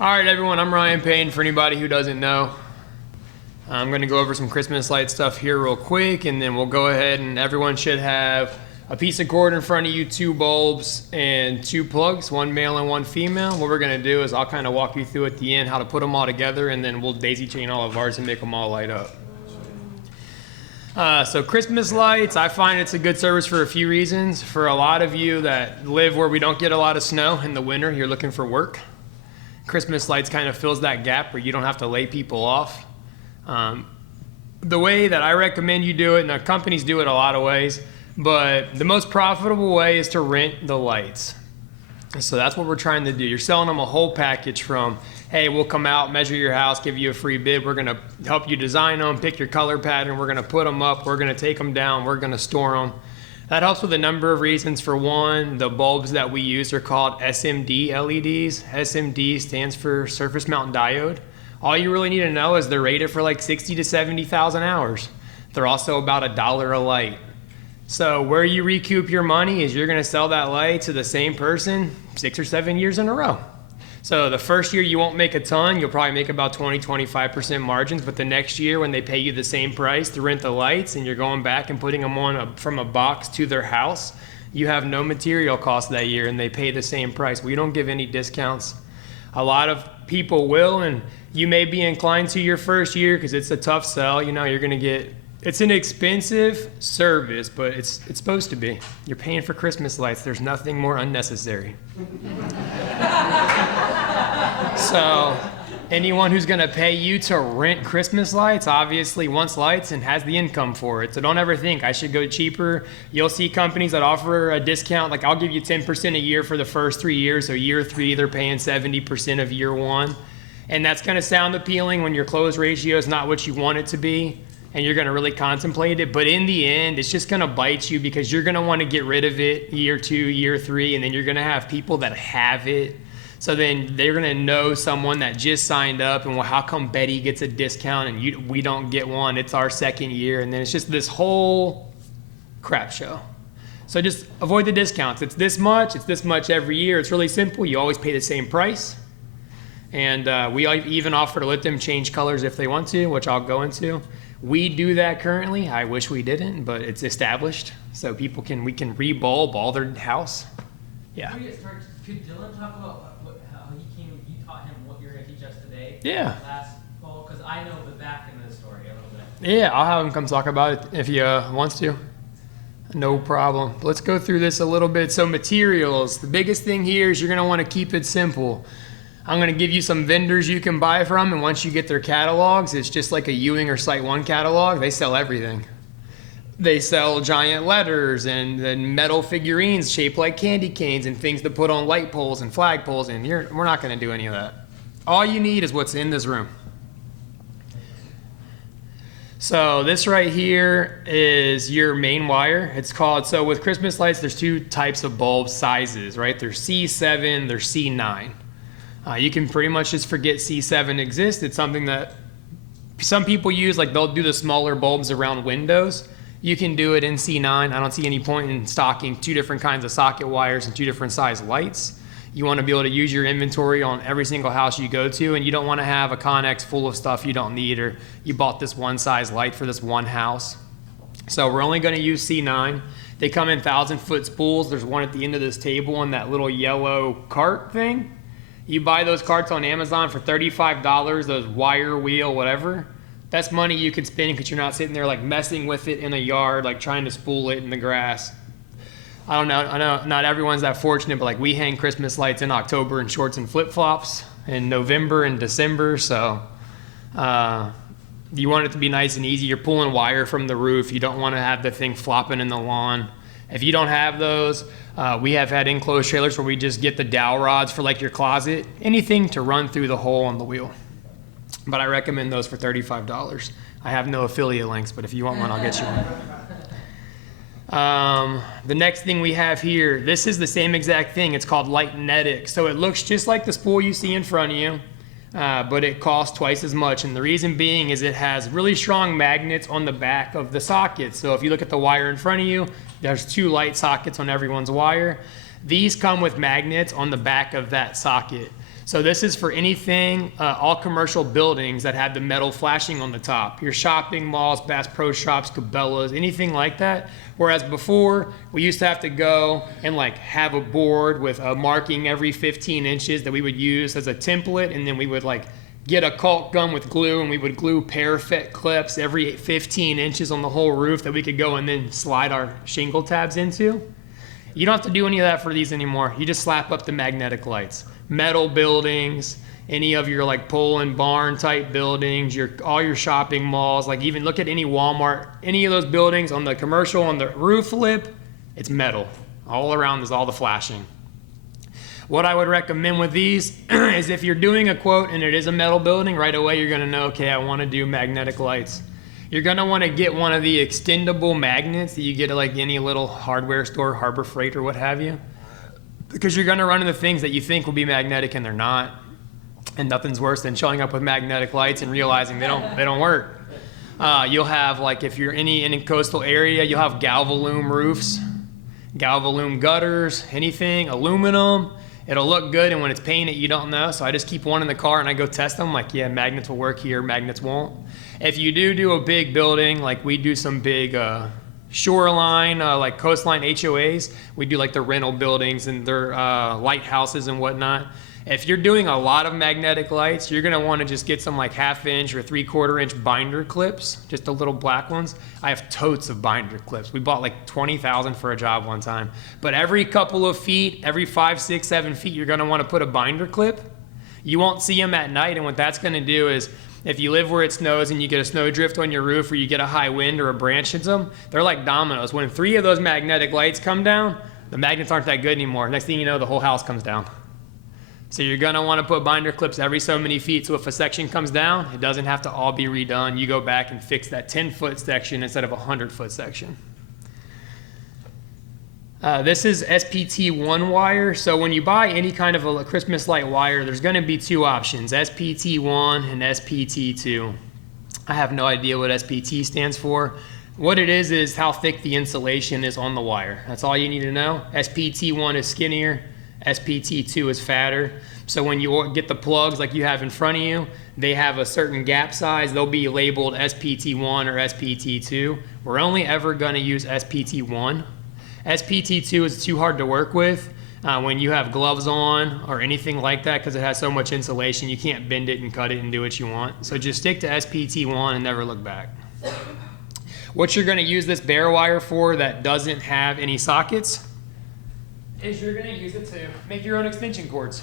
All right, everyone, I'm Ryan Payne. For anybody who doesn't know, I'm going to go over some Christmas light stuff here real quick, and then we'll go ahead and everyone should have a piece of cord in front of you, 2 bulbs and 2 plugs, 1 male and 1 female. What we're going to do is I'll kind of walk you through at the end how to put them all together, and then we'll daisy chain all of ours and make them all light up. So Christmas lights, I find it's a good service for a few reasons. For a lot of you that live where we don't get a lot of snow in the winter, you're looking for work. Christmas lights kind of fills that gap where you don't have to lay people off. The way that I recommend you do it, and the companies do it a lot of ways, but the most profitable way is to rent the lights. So that's what we're trying to do. You're selling them a whole package from, hey, we'll come out, measure your house, give you a free bid. We're going to help you design them, pick your color pattern. We're going to put them up. We're going to take them down. We're going to store them. That helps with a number of reasons. For one, the bulbs that we use are called SMD LEDs. SMD stands for surface mount diode. All you really need to know is they're rated for like 60 to 70,000 hours. They're also about $1 a light. So where you recoup your money is you're going to sell that light to the same person 6 or 7 years in a row. So the first year you won't make a ton, you'll probably make about 20-25% margins, but the next year when they pay you the same price to rent the lights and you're going back and putting them on from a box to their house, you have no material cost that year and they pay the same price. We don't give any discounts. A lot of people will, and you may be inclined to your first year because it's a tough sell. You know, you're going to get, it's an expensive service, but it's supposed to be. You're paying for Christmas lights. There's nothing more unnecessary. So anyone who's going to pay you to rent Christmas lights obviously wants lights and has the income for it. So don't ever think I should go cheaper. You'll see companies that offer a discount, like I'll give you 10% a year for the first 3 years. So year 3, they're paying 70% of year 1. And that's going to sound appealing when your close ratio is not what you want it to be. And you're going to really contemplate it. But in the end, it's just going to bite you because you're going to want to get rid of it year 2, year 3, and then you're going to have people that have it. So then they're going to know someone that just signed up and, well, how come Betty gets a discount and we don't get one? It's our second year. And then it's just this whole crap show. So just avoid the discounts. It's this much every year. It's really simple. You always pay the same price. And we even offer to let them change colors if they want to, which I'll go into. We do that currently. I wish we didn't, but it's established. So we can rebulb all their house. Yeah. Before you get started, could Dylan talk about how he came, you taught him what you're going to teach us today? Yeah. Last fall, because I know the back end of the story a little bit. Yeah, I'll have him come talk about it if he wants to. No problem. Let's go through this a little bit. So materials, the biggest thing here is you're going to want to keep it simple. I'm going to give you some vendors you can buy from, and once you get their catalogs, it's just like a Ewing or Site 1 catalog. They sell everything. They sell giant letters and metal figurines shaped like candy canes and things to put on light poles and flag poles, and we're not going to do any of that. All you need is what's in this room. So this right here is your main wire. It's called, so with Christmas lights, there's 2 types of bulb sizes, right? There's C7, there's C9. You can pretty much just forget C7 exists. It's something that some people use, like they'll do the smaller bulbs around windows. You can do it in C9. I don't see any point in stocking 2 different kinds of socket wires and 2 different size lights. You want to be able to use your inventory on every single house you go to, and you don't want to have a Connex full of stuff you don't need, or you bought this one size light for this one house. So we're only going to use C9. They come in 1,000-foot spools. There's one at the end of this table in that little yellow cart thing. You buy those carts on Amazon for $35, those wire, wheel, whatever. That's money you could spend because you're not sitting there like messing with it in a yard, like trying to spool it in the grass. I don't know, I know not everyone's that fortunate, but like we hang Christmas lights in October in shorts and flip-flops, in November and December, so you want it to be nice and easy. You're pulling wire from the roof. You don't want to have the thing flopping in the lawn. If you don't have those, we have had enclosed trailers where we just get the dowel rods for like your closet, anything to run through the hole on the wheel. But I recommend those for $35. I have no affiliate links, but if you want one, I'll get you one. The next thing we have here, this is the same exact thing. It's called Lightnetic. So it looks just like the spool you see in front of you, but it costs twice as much. And the reason being is it has really strong magnets on the back of the socket. So if you look at the wire in front of you, there's 2 light sockets on everyone's wire. These come with magnets on the back of that socket. So this is for anything, all commercial buildings that have the metal flashing on the top. Your shopping malls, Bass Pro Shops, Cabela's, anything like that. Whereas before, we used to have to go and like have a board with a marking every 15 inches that we would use as a template, and then we would like get a caulk gun with glue, and we would glue parapet clips every 15 inches on the whole roof that we could go and then slide our shingle tabs into. You don't have to do any of that for these anymore. You just slap up the magnetic lights. Metal buildings, any of your like pole and barn type buildings, all your shopping malls, like even look at any Walmart, any of those buildings on the commercial, on the roof lip, it's metal. All around is all the flashing. What I would recommend with these is if you're doing a quote and it is a metal building, right away you're gonna know, okay, I wanna do magnetic lights. You're gonna wanna get one of the extendable magnets that you get at like any little hardware store, Harbor Freight or what have you. Because you're gonna run into things that you think will be magnetic and they're not. And nothing's worse than showing up with magnetic lights and realizing they don't work. You'll have, like if you're in a coastal area, you'll have Galvalume roofs, Galvalume gutters, anything, aluminum. It'll look good, and when it's painted, you don't know. So I just keep one in the car and I go test them. Like, yeah, magnets will work here, magnets won't. If you do a big building, like we do some big shoreline, like coastline HOAs, we do like the rental buildings and their lighthouses and whatnot. If you're doing a lot of magnetic lights, you're gonna wanna just get some like 1/2 inch or 3/4 inch binder clips, just the little black ones. I have totes of binder clips. We bought like 20,000 for a job one time. But every couple of feet, every 5, 6, 7 feet, you're gonna wanna put a binder clip. You won't see them at night, and what that's gonna do is, if you live where it snows and you get a snowdrift on your roof or you get a high wind or a branch hits them, they're like dominoes. When 3 of those magnetic lights come down, the magnets aren't that good anymore. Next thing you know, the whole house comes down. So you're gonna wanna put binder clips every so many feet, so if a section comes down, it doesn't have to all be redone. You go back and fix that 10-foot section instead of a 100-foot section. This is SPT1 wire. So when you buy any kind of a Christmas light wire, there's gonna be 2 options, SPT1 and SPT2. I have no idea what SPT stands for. What it is how thick the insulation is on the wire. That's all you need to know. SPT1 is skinnier, SPT2 is fatter. So when you get the plugs like you have in front of you, they have a certain gap size. They'll be labeled SPT1 or SPT2. We're only ever gonna use SPT1. SPT2 is too hard to work with when you have gloves on or anything like that, because it has so much insulation. You can't bend it and cut it and do what you want. So just stick to SPT1 and never look back. What you're gonna use this bare wire for that doesn't have any sockets is you're gonna use it to make your own extension cords.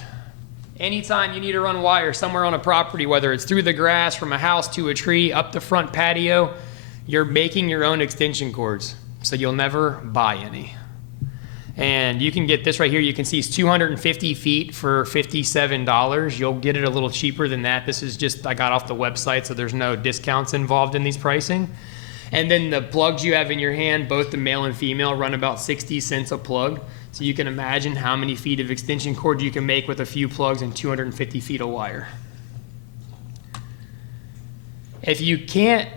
Anytime you need to run wire somewhere on a property, whether it's through the grass, from a house to a tree, up the front patio, you're making your own extension cords. So you'll never buy any. And you can get this right here. You can see it's 250 feet for $57. You'll get it a little cheaper than that. This is just, I got off the website, so there's no discounts involved in these pricing. And then the plugs you have in your hand, both the male and female, run about 60 cents a plug. So you can imagine how many feet of extension cord you can make with a few plugs and 250 feet of wire. If you can't,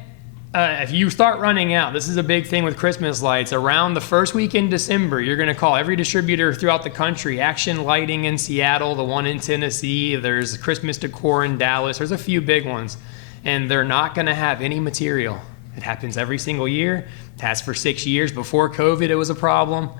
if you start running out, this is a big thing with Christmas lights, around the first week in December, you're gonna call every distributor throughout the country. Action Lighting in Seattle, the one in Tennessee, there's Christmas Decor in Dallas, there's a few big ones. And they're not gonna have any material. It happens every single year. It has for 6 years. Before COVID, it was a problem.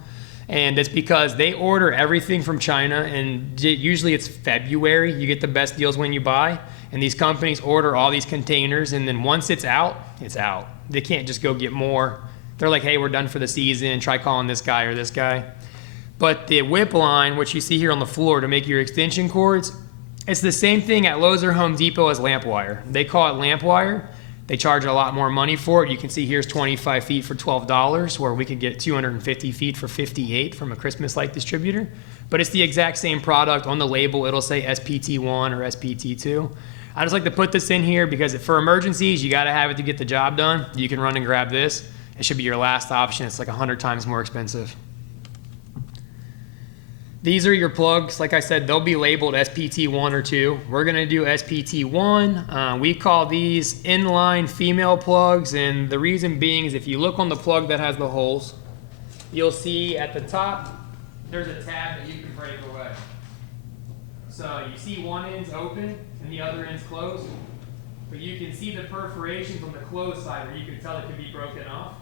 And it's because they order everything from China, and usually it's February. You get the best deals when you buy. And these companies order all these containers, and then once it's out, it's out. They can't just go get more. They're like, hey, we're done for the season. Try calling this guy or this guy. But the whip line, which you see here on the floor to make your extension cords, it's the same thing at Lowe's or Home Depot as lamp wire. They call it lamp wire. They charge a lot more money for it. You can see here's 25 feet for $12, where we could get 250 feet for $58 from a Christmas light distributor. But it's the exact same product. On the label, it'll say SPT1 or SPT2. I just like to put this in here because for emergencies, you gotta have it to get the job done. You can run and grab this. It should be your last option. It's like 100 times more expensive. These are your plugs. Like I said, they'll be labeled SPT1 or 2. We're gonna do SPT1. We call these inline female plugs, and the reason being is if you look on the plug that has the holes, you'll see at the top, there's a tab that you can break away. So you see one end's open and the other end's closed, but you can see the perforations on the closed side where you can tell it could be broken off.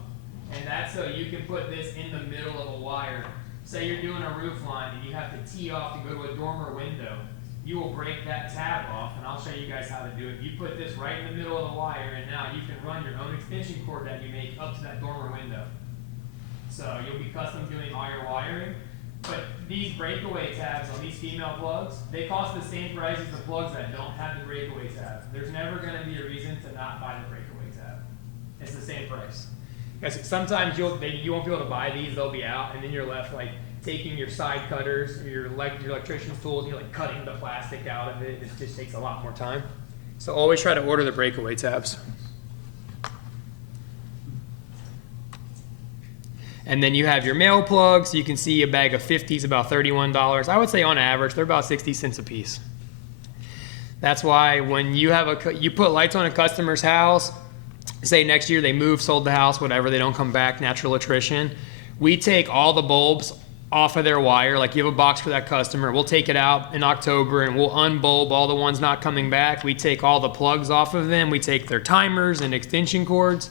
And that's so you can put this in the middle of a wire. Say you're doing a roof line and you have to tee off to go to a dormer window. You will break that tab off, and I'll show you guys how to do it. You put this right in the middle of the wire, and now you can run your own extension cord that you make up to that dormer window. So you'll be custom doing all your wiring. But these breakaway tabs on these female plugs, they cost the same price as the plugs that don't have the breakaway tab. There's never going to be a reason to not buy the breakaway tab. It's the same price. Because sometimes you won't be able to buy these, they'll be out, and then you're left like taking your side cutters, your electrician's tools, and you're like cutting the plastic out of it. It just takes a lot more time. So always try to order the breakaway tabs. And then you have your male plugs. You can see a bag of 50s about $31. I would say on average, they're about 60 cents a piece. That's why when you have you put lights on a customer's house, say next year they move, sold the house, whatever, they don't come back, natural attrition, we take all the bulbs off of their wire. Like you have a box for that customer, we'll take it out in October and we'll unbulb all the ones not coming back. We take all the plugs off of them. We take their timers and extension cords.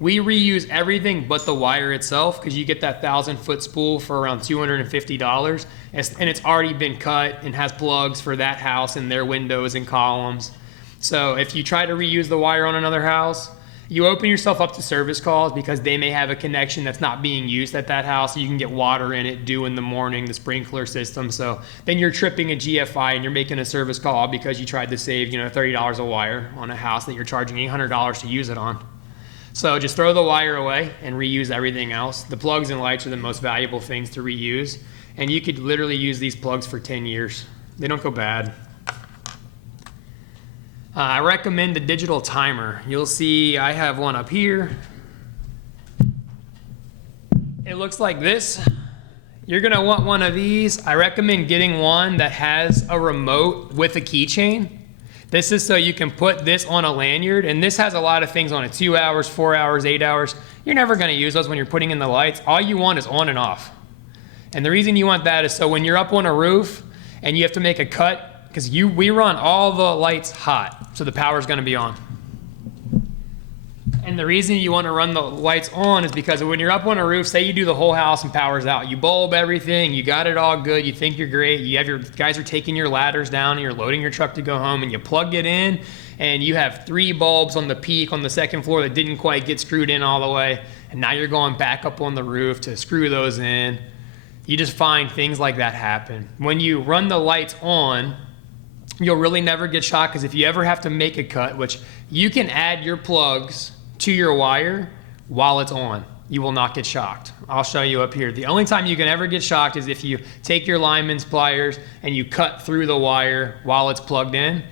We reuse everything but the wire itself, because you get that 1,000-foot spool for around $250, and it's already been cut and has plugs for that house and their windows and columns. So if you try to reuse the wire on another house, you open yourself up to service calls, because they may have a connection that's not being used at that house. You can get water in it due in the morning, the sprinkler system. So then you're tripping a GFI and you're making a service call because you tried to save, $30 a wire on a house that you're charging $800 to use it on. So just throw the wire away and reuse everything else. The plugs and lights are the most valuable things to reuse. And you could literally use these plugs for 10 years. They don't go bad. I recommend the digital timer. You'll see I have one up here. It looks like this. You're gonna want one of these. I recommend getting one that has a remote with a keychain. This is so you can put this on a lanyard, and this has a lot of things on it, 2 hours, 4 hours, 8 hours. You're never gonna use those when you're putting in the lights. All you want is on and off. And the reason you want that is so when you're up on a roof and you have to make a cut, because we run all the lights hot, so the power's gonna be on. And the reason you want to run the lights on is because when you're up on a roof, say you do the whole house and power's out, you bulb everything, you got it all good, you think you're great, you have your guys are taking your ladders down and you're loading your truck to go home, and you plug it in and you have 3 bulbs on the peak on the second floor that didn't quite get screwed in all the way, and now you're going back up on the roof to screw those in. You just find things like that happen. When you run the lights on, you'll really never get shocked, because if you ever have to make a cut, which you can add your plugs to your wire while it's on, you will not get shocked. I'll show you up here. The only time you can ever get shocked is if you take your lineman's pliers and you cut through the wire while it's plugged in,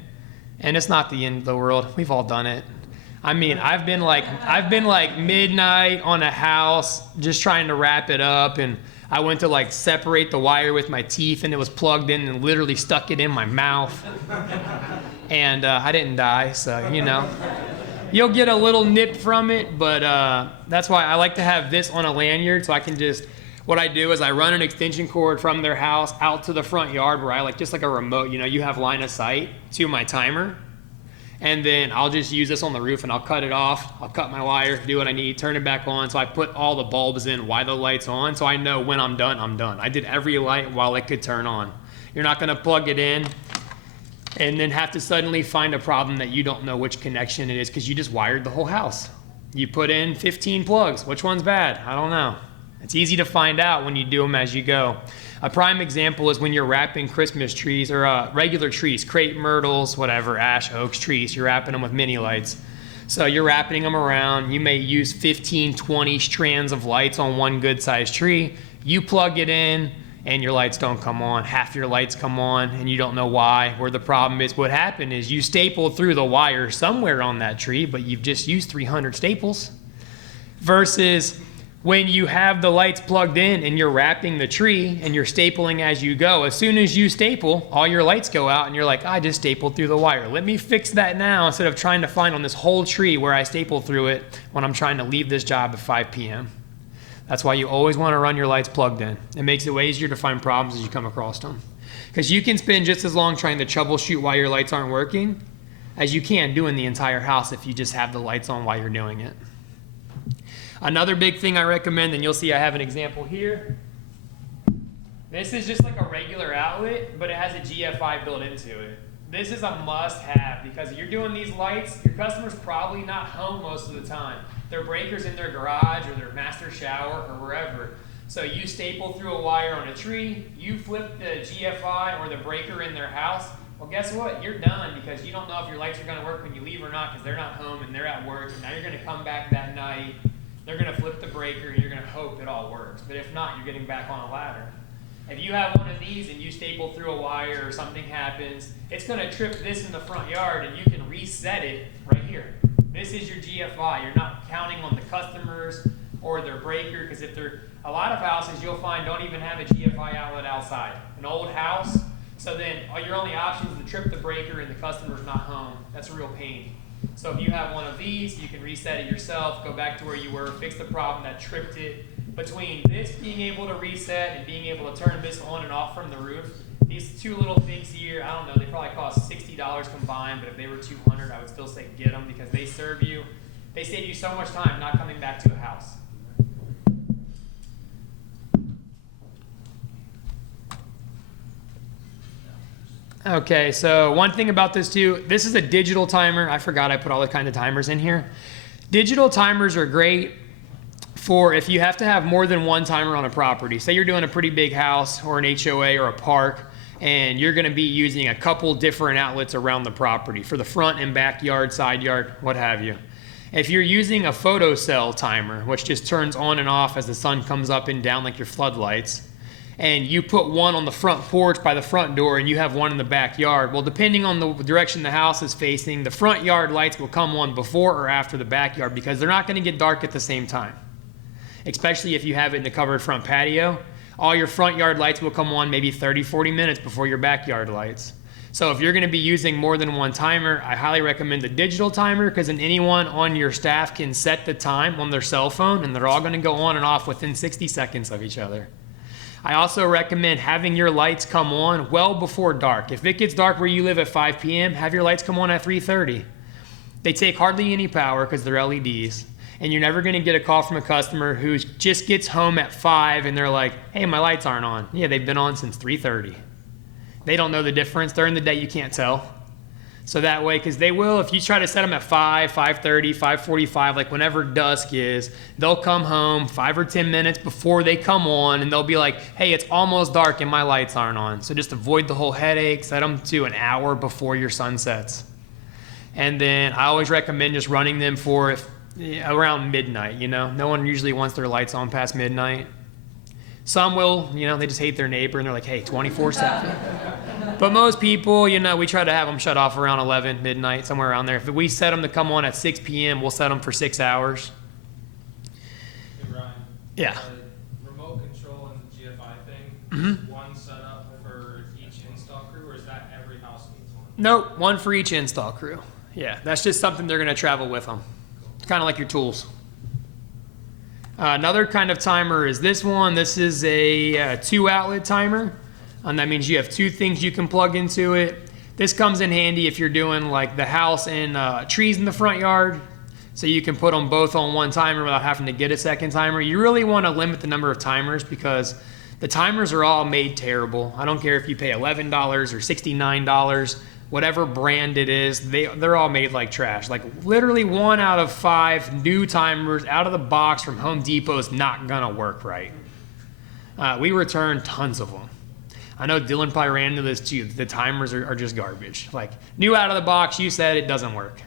and it's not the end of the world. We've all done it. I mean, I've been like midnight on a house just trying to wrap it up, and I went to like separate the wire with my teeth, and it was plugged in and literally stuck it in my mouth. And I didn't die, so you'll get a little nip from it, but that's why I like to have this on a lanyard, so I can what I do is I run an extension cord from their house out to the front yard where I just like a remote, you have line of sight to my timer. And then I'll just use this on the roof and I'll cut it off. I'll cut my wire, do what I need, turn it back on. So I put all the bulbs in while the light's on, so I know when I'm done, I'm done. I did every light while it could turn on. You're not gonna plug it in and then have to suddenly find a problem that you don't know which connection it is, because you just wired the whole house. You put in 15 plugs. Which one's bad? I don't know. It's easy to find out when you do them as you go. A prime example is when you're wrapping Christmas trees or regular trees, crepe myrtles, whatever, ash, oaks, trees. You're wrapping them with mini lights. So you're wrapping them around. You may use 15, 20 strands of lights on one good sized tree. You plug it in and your lights don't come on. Half your lights come on and you don't know why. Where the problem is, what happened is you stapled through the wire somewhere on that tree, but you've just used 300 staples. Versus when you have the lights plugged in and you're wrapping the tree and you're stapling as you go, as soon as you staple, all your lights go out and you're like, I just stapled through the wire. Let me fix that now, instead of trying to find on this whole tree where I stapled through it when I'm trying to leave this job at 5 p.m. That's why you always want to run your lights plugged in. It makes it way easier to find problems as you come across them. Because you can spend just as long trying to troubleshoot why your lights aren't working as you can doing the entire house if you just have the lights on while you're doing it. Another big thing I recommend, and you'll see I have an example here. This is just like a regular outlet, but it has a GFI built into it. This is a must-have because you're doing these lights, your customer's probably not home most of the time. Their breaker's in their garage or their master shower or wherever. So you staple through a wire on a tree, you flip the GFI or the breaker in their house. Well, guess what? You're done because you don't know if your lights are going to work when you leave or not because they're not home and they're at work. And now you're going to come back that night. They're going to flip the breaker and you're going to hope it all works. But if not, you're getting back on a ladder. If you have one of these and you staple through a wire or something happens, it's going to trip this in the front yard and you can reset it right here. This is your GFI. You're not counting on the customers or their breaker because if they're a lot of houses you'll find don't even have a GFI outlet outside. An old house, so then your only option is to trip the breaker and the customer's not home. That's a real pain. So if you have one of these, you can reset it yourself, go back to where you were, fix the problem that tripped it. Between this being able to reset and being able to turn this on and off from the roof, these two little things here, I don't know, they probably cost $60 combined, but if they were $200, I would still say get them because they serve you. They save you so much time not coming back to a house. Okay, so one thing about this too, this is a digital timer. I forgot I put all the kind of timers in here. Digital timers are great for if you have to have more than one timer on a property. Say you're doing a pretty big house or an HOA or a park, and you're gonna be using a couple different outlets around the property for the front and backyard, side yard, what have you. If you're using a photocell timer, which just turns on and off as the sun comes up and down like your floodlights, and you put one on the front porch by the front door and you have one in the backyard, well, depending on the direction the house is facing, the front yard lights will come on before or after the backyard because they're not gonna get dark at the same time. Especially if you have it in the covered front patio, all your front yard lights will come on maybe 30, 40 minutes before your backyard lights. So if you're gonna be using more than one timer, I highly recommend the digital timer because then anyone on your staff can set the time on their cell phone and they're all gonna go on and off within 60 seconds of each other. I also recommend having your lights come on well before dark. If it gets dark where you live at 5 p.m., have your lights come on at 3:30. They take hardly any power because they're LEDs. And you're never gonna get a call from a customer who just gets home at 5 and they're like, hey, my lights aren't on. Yeah, they've been on since 3:30. They don't know the difference. During the day, you can't tell. So that way, because they will, if you try to set them at 5, 5:30, 5:45, like whenever dusk is, they'll come home 5 or 10 minutes before they come on and they'll be like, hey, it's almost dark and my lights aren't on. So just avoid the whole headache, set them to an hour before your sun sets. And then I always recommend just running them for around midnight, you know? No one usually wants their lights on past midnight. Some will, you know, they just hate their neighbor and they're like, hey, 24/7. But most people, you know, we try to have them shut off around 11, midnight, somewhere around there. If we set them to come on at 6 p.m., we'll set them for 6 hours. Hey, Ryan. Yeah. Remote control and the GFI thing, is one setup for each install crew, or is that every house needs one? Nope, one for each install crew. Yeah, that's just something they're going to travel with them. It's kind of like your tools. Another kind of timer is this one. This is a 2-outlet timer. And that means you have 2 things you can plug into it. This comes in handy if you're doing like the house and trees in the front yard. So you can put them both on one timer without having to get a second timer. You really want to limit the number of timers because the timers are all made terrible. I don't care if you pay $11 or $69, whatever brand it is, they're all made like trash. Like literally 1 out of 5 new timers out of the box from Home Depot is not gonna work right. We return tons of them. I know Dylan probably ran into this too. The timers are just garbage. Like new out of the box, you said it doesn't work.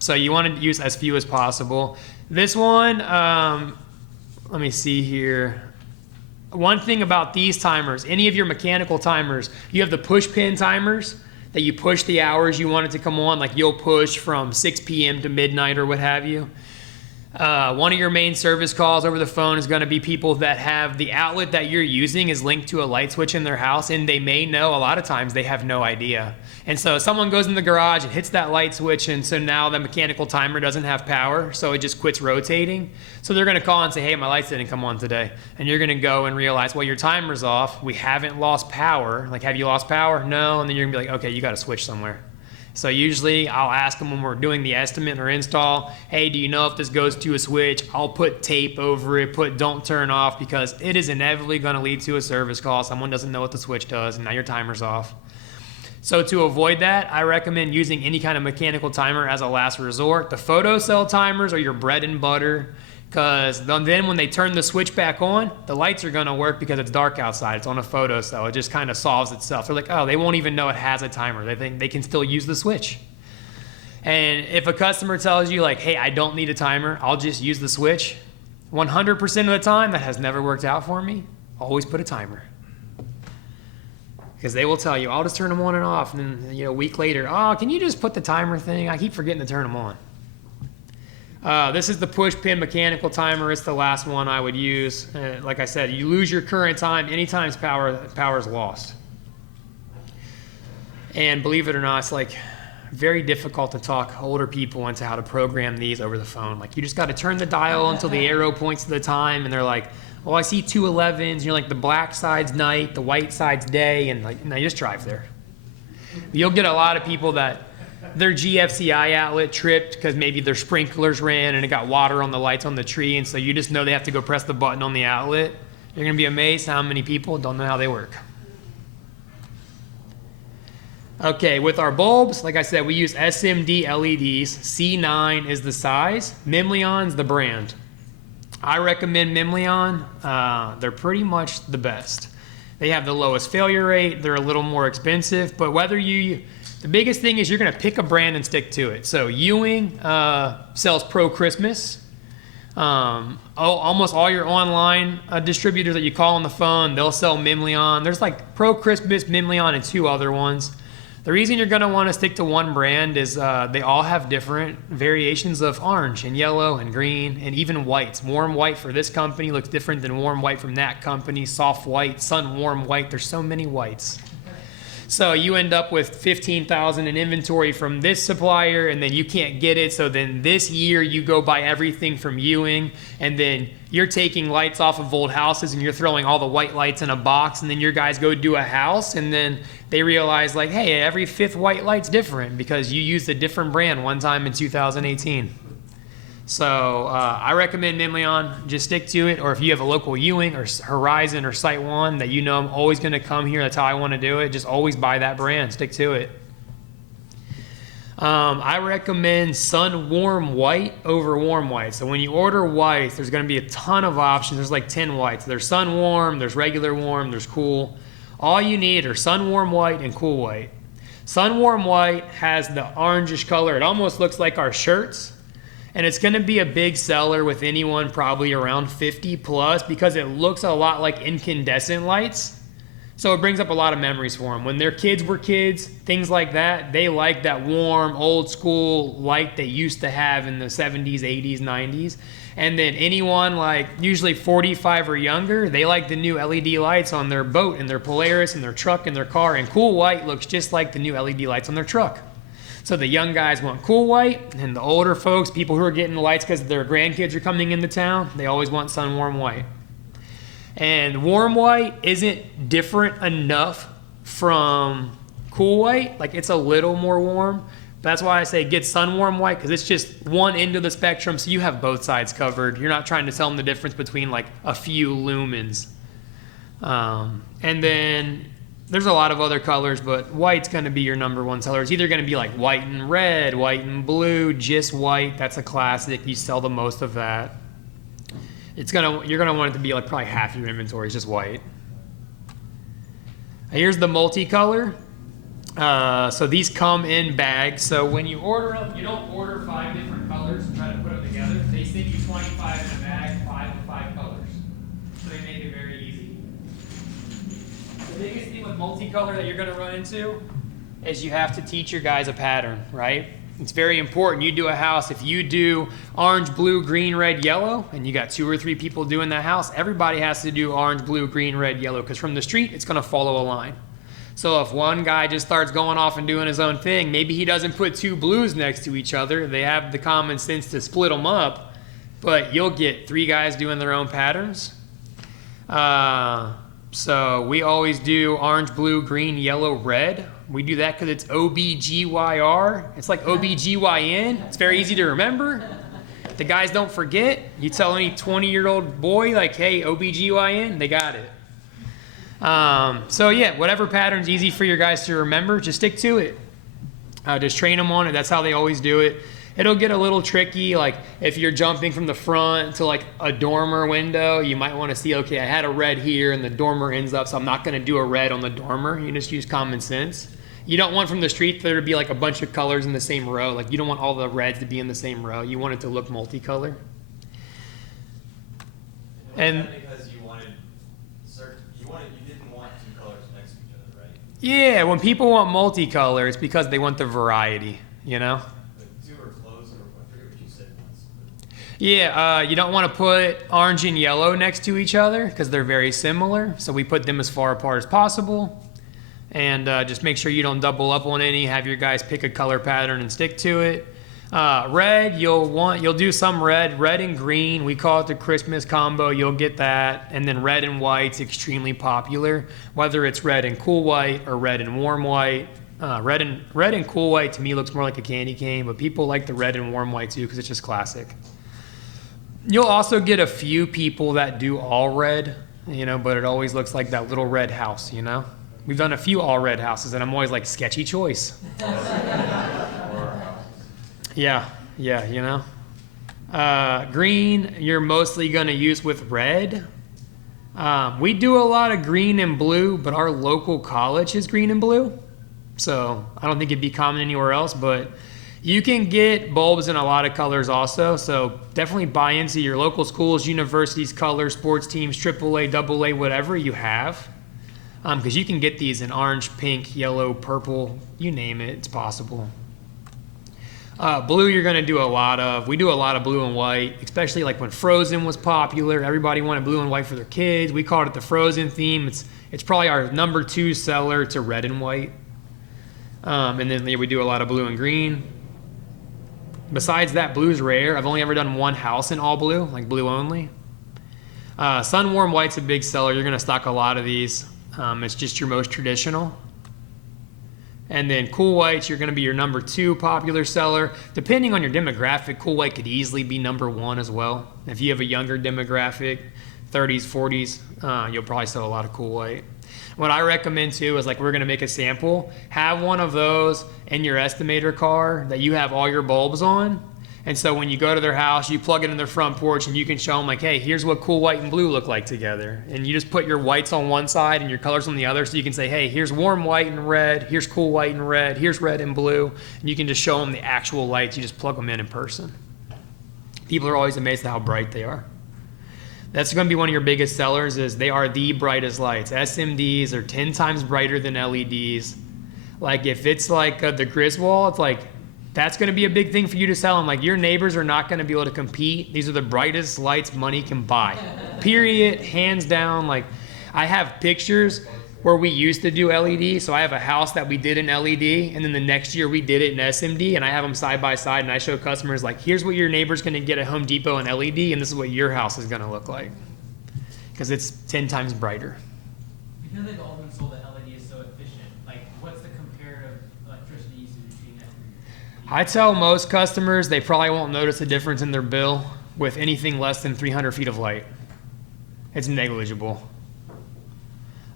So you want to use as few as possible. This one, let me see here. One thing about these timers, any of your mechanical timers, you have the push pin timers that you push the hours you want it to come on. Like you'll push from 6 p.m. to midnight or what have you. One of your main service calls over the phone is going to be people that have the outlet that you're using is linked to a light switch in their house, and they may know, a lot of times they have no idea. And so someone goes in the garage and hits that light switch, and so now the mechanical timer doesn't have power, so it just quits rotating. So they're going to call and say, hey, my lights didn't come on today. And you're going to go and realize, well, your timer's off. We haven't lost power. Like, have you lost power? No. And then you're going to be like, okay, you got to switch somewhere. So usually I'll ask them when we're doing the estimate or install, hey, do you know if this goes to a switch? I'll put tape over it, put don't turn off, because it is inevitably going to lead to a service call. Someone doesn't know what the switch does, and now your timer's off. So to avoid that, I recommend using any kind of mechanical timer as a last resort. The photocell timers are your bread and butter, because then when they turn the switch back on, the lights are going to work because it's dark outside. It's on a photocell. It just kind of solves itself. They're like, oh, they won't even know it has a timer. They think they can still use the switch. And if a customer tells you, like, hey, I don't need a timer, I'll just use the switch, 100% of the time, that has never worked out for me. Always put a timer. Because they will tell you, I'll just turn them on and off. And then, a week later, oh, can you just put the timer thing? I keep forgetting to turn them on. This is the push pin mechanical timer. It's the last one I would use. Like I said, you lose your current time anytime power is lost. And believe it or not, it's like very difficult to talk older people into how to program these over the phone. Like, you just got to turn the dial until the arrow points to the time, and they're like, well, I see 2 11s. And you're like, the black side's night, the white side's day, and like, now you just drive there. You'll get a lot of people that their GFCI outlet tripped because maybe their sprinklers ran and it got water on the lights on the tree, and so you just know they have to go press the button on the outlet. You're going to be amazed how many people don't know how they work. Okay, with our bulbs, like I said, we use SMD LEDs. C9 is the size. Memleon's the brand. I recommend Memleon. They're pretty much the best. They have the lowest failure rate. They're a little more expensive, but the biggest thing is you're going to pick a brand and stick to it. So Ewing sells Pro Christmas. Almost all your online distributors that you call on the phone, they'll sell Memleon. There's like Pro Christmas, Memleon, and 2 other ones. The reason you're going to want to stick to one brand is they all have different variations of orange and yellow and green and even whites. Warm white for this company looks different than warm white from that company. Soft white, sun warm white. There's so many whites. So you end up with 15,000 in inventory from this supplier, and then you can't get it. So then this year you go buy everything from Ewing, and then you're taking lights off of old houses and you're throwing all the white lights in a box, and then your guys go do a house, and then they realize, like, hey, every 5th white light's different because you used a different brand one time in 2018. So I recommend Memleon. Just stick to it. Or if you have a local Ewing or Horizon or Site One that you know I'm always going to come here, that's how I want to do it, just always buy that brand. Stick to it. I recommend Sun Warm White over Warm White. So when you order whites, there's going to be a ton of options. There's like 10 whites. There's Sun Warm, there's regular warm, there's cool. All you need are Sun Warm White and Cool White. Sun Warm White has the orangish color. It almost looks like our shirts. And it's going to be a big seller with anyone probably around 50 plus because it looks a lot like incandescent lights. So it brings up a lot of memories for them. When their kids were kids, things like that, they like that warm, old school light they used to have in the 70s, 80s, 90s. And then anyone like usually 45 or younger, they like the new LED lights on their boat and their Polaris and their truck and their car. And Cool White looks just like the new LED lights on their truck. So the young guys want Cool White, and the older folks, people who are getting the lights because their grandkids are coming into town, they always want Sun Warm White. And Warm White isn't different enough from Cool White. Like, it's a little more warm. That's why I say get Sun Warm White, because it's just one end of the spectrum, so you have both sides covered. You're not trying to tell them the difference between like a few lumens. And then there's a lot of other colors, but white's going to be your number one seller. It's either going to be like white and red, white and blue, just white. That's a classic. You sell the most of that. You're gonna want it to be like probably half your inventory is just white. Here's the multicolor. So these come in bags. So when you order them, you don't order 5 different colors and try to put them together. They send you 25 in a bag, 5 colors. So they make it very easy. The biggest thing with multicolor that you're gonna run into is you have to teach your guys a pattern, right? It's very important. You do a house, if you do orange, blue, green, red, yellow, and you got 2 or 3 people doing that house, everybody has to do orange, blue, green, red, yellow, because from the street, it's going to follow a line. So if one guy just starts going off and doing his own thing, maybe he doesn't put 2 blues next to each other. They have the common sense to split them up, but you'll get 3 guys doing their own patterns. So we always do orange, blue, green, yellow, red. We do that because it's OBGYR. It's like OBGYN. It's very easy to remember. The guys don't forget. You tell any 20-year-old boy, like, hey, OBGYN, they got it. So yeah, whatever pattern's easy for your guys to remember, just stick to it. Just train them on it. That's how they always do it. It'll get a little tricky, like if you're jumping from the front to like a dormer window, you might want to see, okay, I had a red here and the dormer ends up, so I'm not going to do a red on the dormer. You just use common sense. You don't want from the street there to be like a bunch of colors in the same row. Like you don't want all the reds to be in the same row. You want it to look multicolor. And because you didn't want 2 colors next to each other, right? yeah, when people want multicolor, it's because they want the variety, you know? But 2 are close, or I forget what you said once. Yeah, you don't want to put orange and yellow next to each other because they're very similar. So we put them as far apart as possible. And just make sure you don't double up on any. Have your guys pick a color pattern and stick to it. Red, you'll do some red and green. We call it the Christmas combo. You'll get that. And then red and white's extremely popular, whether it's red and cool white or red and warm white. Red and cool white to me looks more like a candy cane, but people like the red and warm white too because it's just classic. You'll also get a few people that do all red, you know, but it always looks like that little red house, you know. We've done a few all red houses, and I'm always like, sketchy choice. Yeah, you know. Green, you're mostly going to use with red. We do a lot of green and blue, but our local college is green and blue. So I don't think it'd be common anywhere else, but you can get bulbs in a lot of colors also. So definitely buy into your local schools, universities, colors, sports teams, AAA, AA, whatever you have. Because you can get these in orange, pink, yellow, purple, you name it, it's possible. Blue you're going to do a lot of. We do a lot of blue and white, especially like when Frozen was popular. Everybody wanted blue and white for their kids. We called it the Frozen theme. It's probably our number 2 seller to red and white. And then we do a lot of blue and green. Besides that, blue's rare. I've only ever done one house in all blue, like blue only. Sun warm white's a big seller. You're going to stock a lot of these. It's just your most traditional. And then cool whites, you're going to be your number 2 popular seller. Depending on your demographic, cool white could easily be number 1 as well. If you have a younger demographic, 30s, 40s, you'll probably sell a lot of cool white. What I recommend too is, like, we're going to make a sample. Have one of those in your estimator car that you have all your bulbs on. And so when you go to their house, you plug it in their front porch and you can show them, like, hey, here's what cool white and blue look like together. And you just put your whites on one side and your colors on the other, so you can say, hey, here's warm white and red, here's cool white and red, here's red and blue. And you can just show them the actual lights. You just plug them in person. People are always amazed at how bright they are. That's going to be one of your biggest sellers, is they are the brightest lights. SMDs are 10 times brighter than LEDs. Like, if it's like the Griswold, it's like, that's going to be a big thing for you to sell them. Like, your neighbors are not going to be able to compete. These are the brightest lights money can buy. Period. Hands down. Like, I have pictures where we used to do LED. So I have a house that we did in LED, and then the next year we did it in SMD, and I have them side by side, and I show customers, like, here's what your neighbor's going to get at Home Depot in LED, and this is what your house is going to look like. Because it's 10 times brighter. Because they've all been sold at LED is so efficient, like, what's the comparative electricity usage between that? I tell most customers they probably won't notice a difference in their bill with anything less than 300 feet of light. It's negligible.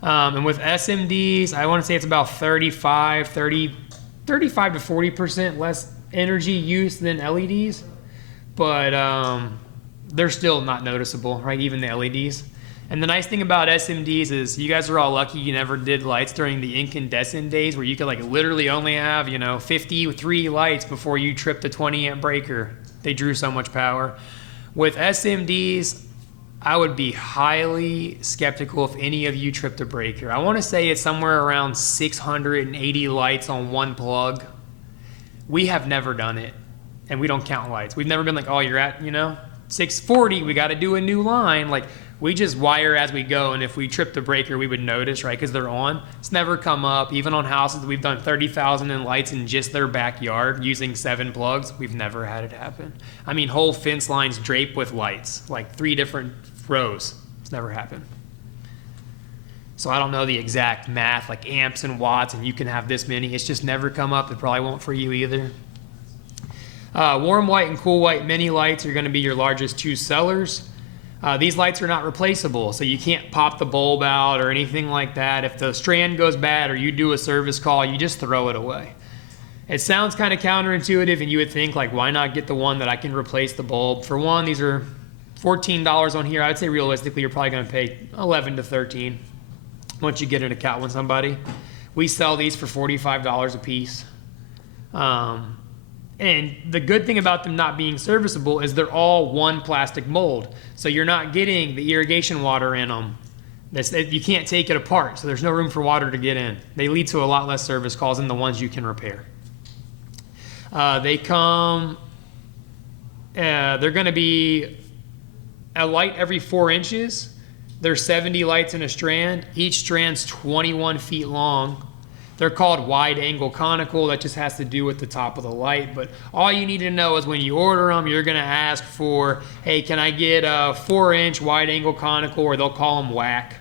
And with SMDs, I want to say it's about 35 to 40% less energy use than LEDs, but they're still not noticeable, right? Even the LEDs. And the nice thing about SMDs is you guys are all lucky you never did lights during the incandescent days, where you could, like, literally only have, 53 lights before you tripped the 20 amp breaker. They drew so much power. With SMDs, I would be highly skeptical if any of you tripped a breaker. I want to say it's somewhere around 680 lights on one plug. We have never done it, and we don't count lights. We've never been like, oh, you're at, 640, we got to do a new line. Like, we just wire as we go, and if we trip the breaker, we would notice, right, because they're on. It's never come up. Even on houses, we've done 30,000 in lights in just their backyard using 7 plugs. We've never had it happen. I mean, whole fence lines drape with lights, like 3 different rows. It's never happened. So I don't know the exact math, like amps and watts, and you can have this many. It's just never come up. It probably won't for you either. Warm white and cool white mini lights are going to be your largest 2 sellers. These lights are not replaceable, so you can't pop the bulb out or anything like that. If the strand goes bad or you do a service call, you just throw it away. It sounds kind of counterintuitive, and you would think, like, why not get the one that I can replace the bulb? For one, these are $14 on here. I would say realistically, you're probably going to pay $11 to $13 once you get an account with somebody. We sell these for $45 a piece. And the good thing about them not being serviceable is they're all one plastic mold. So you're not getting the irrigation water in them. You can't take it apart, so there's no room for water to get in. They lead to a lot less service calls than the ones you can repair. They come, they're going to be a light every 4 inches. There's 70 lights in a strand. Each strand's 21 feet long. They're called wide angle conical. That just has to do with the top of the light. But all you need to know is when you order them, you're going to ask for, hey, can I get a 4-inch wide angle conical, or they'll call them whack.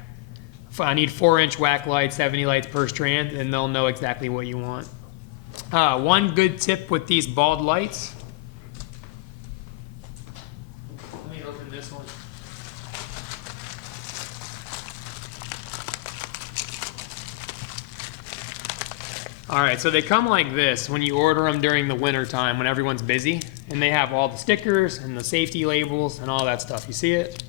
I need 4-inch whack lights, 70 lights per strand, and they'll know exactly what you want. One good tip with these bulb lights. Let me open this one. All right, so they come like this when you order them during the winter time when everyone's busy, and they have all the stickers and the safety labels and all that stuff. You see it?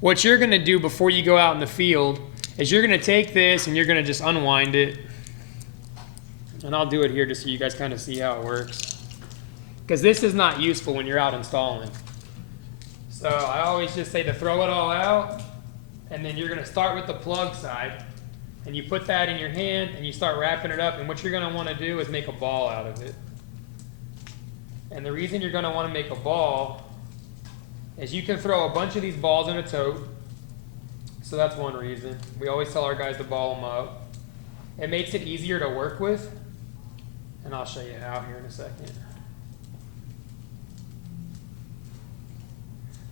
What you're gonna do before you go out in the field is you're gonna take this and you're gonna just unwind it. And I'll do it here just so you guys kind of see how it works. Because this is not useful when you're out installing. So I always just say to throw it all out, and then you're gonna start with the plug side. And you put that in your hand and you start wrapping it up, and what you're going to want to do is make a ball out of it. And the reason you're going to want to make a ball is you can throw a bunch of these balls in a tote. So that's one reason. We always tell our guys to ball them up. It makes it easier to work with, and I'll show you how here in a second.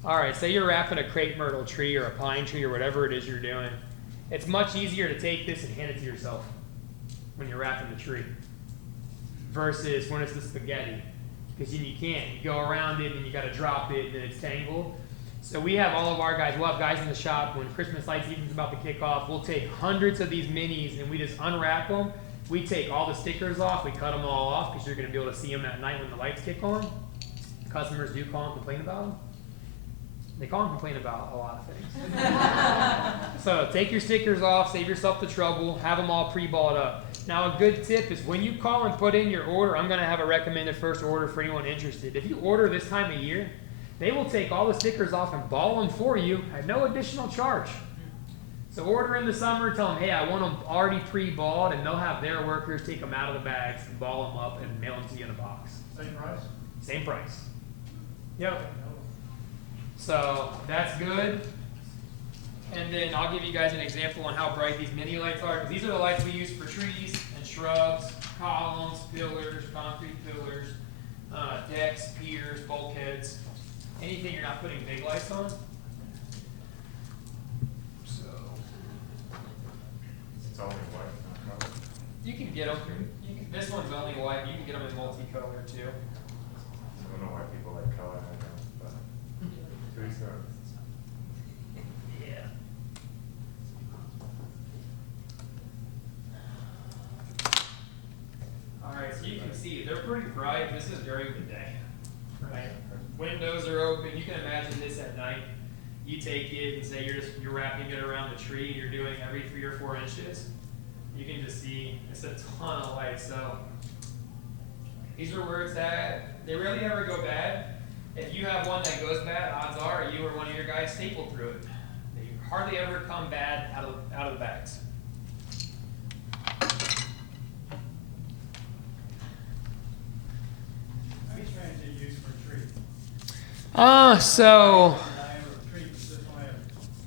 All right, say you're wrapping a crepe myrtle tree or a pine tree or whatever it is you're doing. It's much easier to take this and hand it to yourself when you're wrapping the tree versus when it's the spaghetti, because you can't. You go around it and you got to drop it and then it's tangled. So we have all of our guys, we'll have guys in the shop when Christmas light season's about to kick off, we'll take hundreds of these minis and we just unwrap them. We take all the stickers off, we cut them all off because you're going to be able to see them at night when the lights kick on. Customers do call and complain about them. They call and complain about a lot of things. So take your stickers off, save yourself the trouble, have them all pre-balled up. Now a good tip is when you call and put in your order, I'm going to have a recommended first order for anyone interested. If you order this time of year, they will take all the stickers off and ball them for you at no additional charge. So order in the summer, tell them, hey, I want them already pre-balled, and they'll have their workers take them out of the bags and ball them up and mail them to you in a box. Same price? Same price. Yep. So that's good. And then I'll give you guys an example on how bright these mini lights are. These are the lights we use for trees and shrubs, columns, pillars, concrete pillars, decks, piers, bulkheads, anything you're not putting big lights on. So It's only white, not color. you can get them. This one's only white. You can get them in multicolor too. I don't know why people like color, I don't know, but to each their own. Yeah. All right, so you can see they're pretty bright. This is during the day, right? Windows are open. You can imagine this at night. You take it and say you're wrapping it around the tree. You're doing every 3 or 4 inches. You can just see it's a ton of light. So these are where it's at. They rarely ever go bad. If you have one that goes bad, odds are you or one of your guys stapled through it. They hardly ever come bad out of the bags. So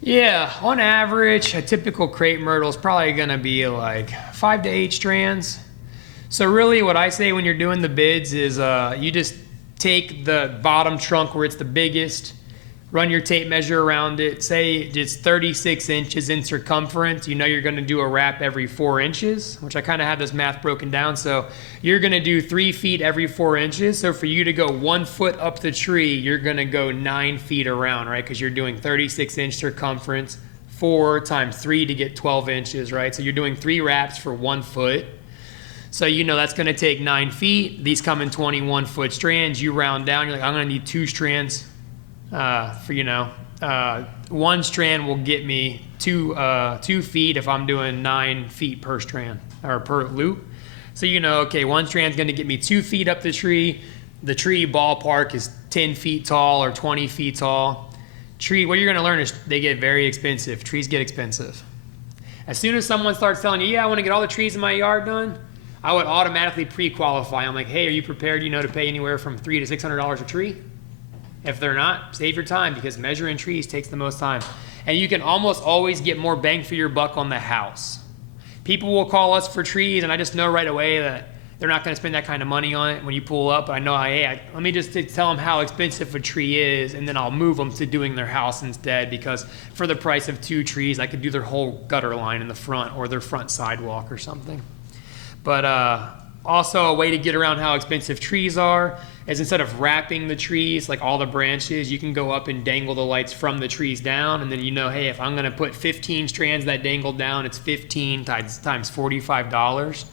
yeah, on average, a typical crepe myrtle is probably gonna be like 5 to 8 strands. So really what I say when you're doing the bids is you just take the bottom trunk where it's the biggest, run your tape measure around it, say it's 36 inches in circumference. You know you're gonna do a wrap every 4 inches, which I kind of have this math broken down. So you're gonna do 3 feet every 4 inches. So for you to go 1 foot up the tree, you're gonna go 9 feet around, right? Because you're doing 36-inch circumference, 4 times 3 to get 12 inches, right? So you're doing 3 wraps for 1 foot. So you know that's gonna take 9 feet. These come in 21-foot strands. You round down, you're like, I'm gonna need 2 strands. One strand will get me 2 feet if I'm doing 9 feet per strand or per loop. So you know, okay, 1 strand's gonna get me 2 feet up the tree. The tree ballpark is 10 feet tall or 20 feet tall. Tree, what you're gonna learn is they get very expensive. Trees get expensive. As soon as someone starts telling you, yeah, I wanna get all the trees in my yard done, I would automatically pre-qualify. I'm like, hey, are you prepared, to pay anywhere from $300 to $600 a tree? If they're not, save your time because measuring trees takes the most time. And you can almost always get more bang for your buck on the house. People will call us for trees and I just know right away that they're not gonna spend that kind of money on it when you pull up. I know, let me just tell them how expensive a tree is and then I'll move them to doing their house instead because for the price of 2 trees, I could do their whole gutter line in the front or their front sidewalk or something. But also a way to get around how expensive trees are is instead of wrapping the trees, like all the branches, you can go up and dangle the lights from the trees down. And then hey, if I'm gonna put 15 strands that dangle down, it's 15 times $45.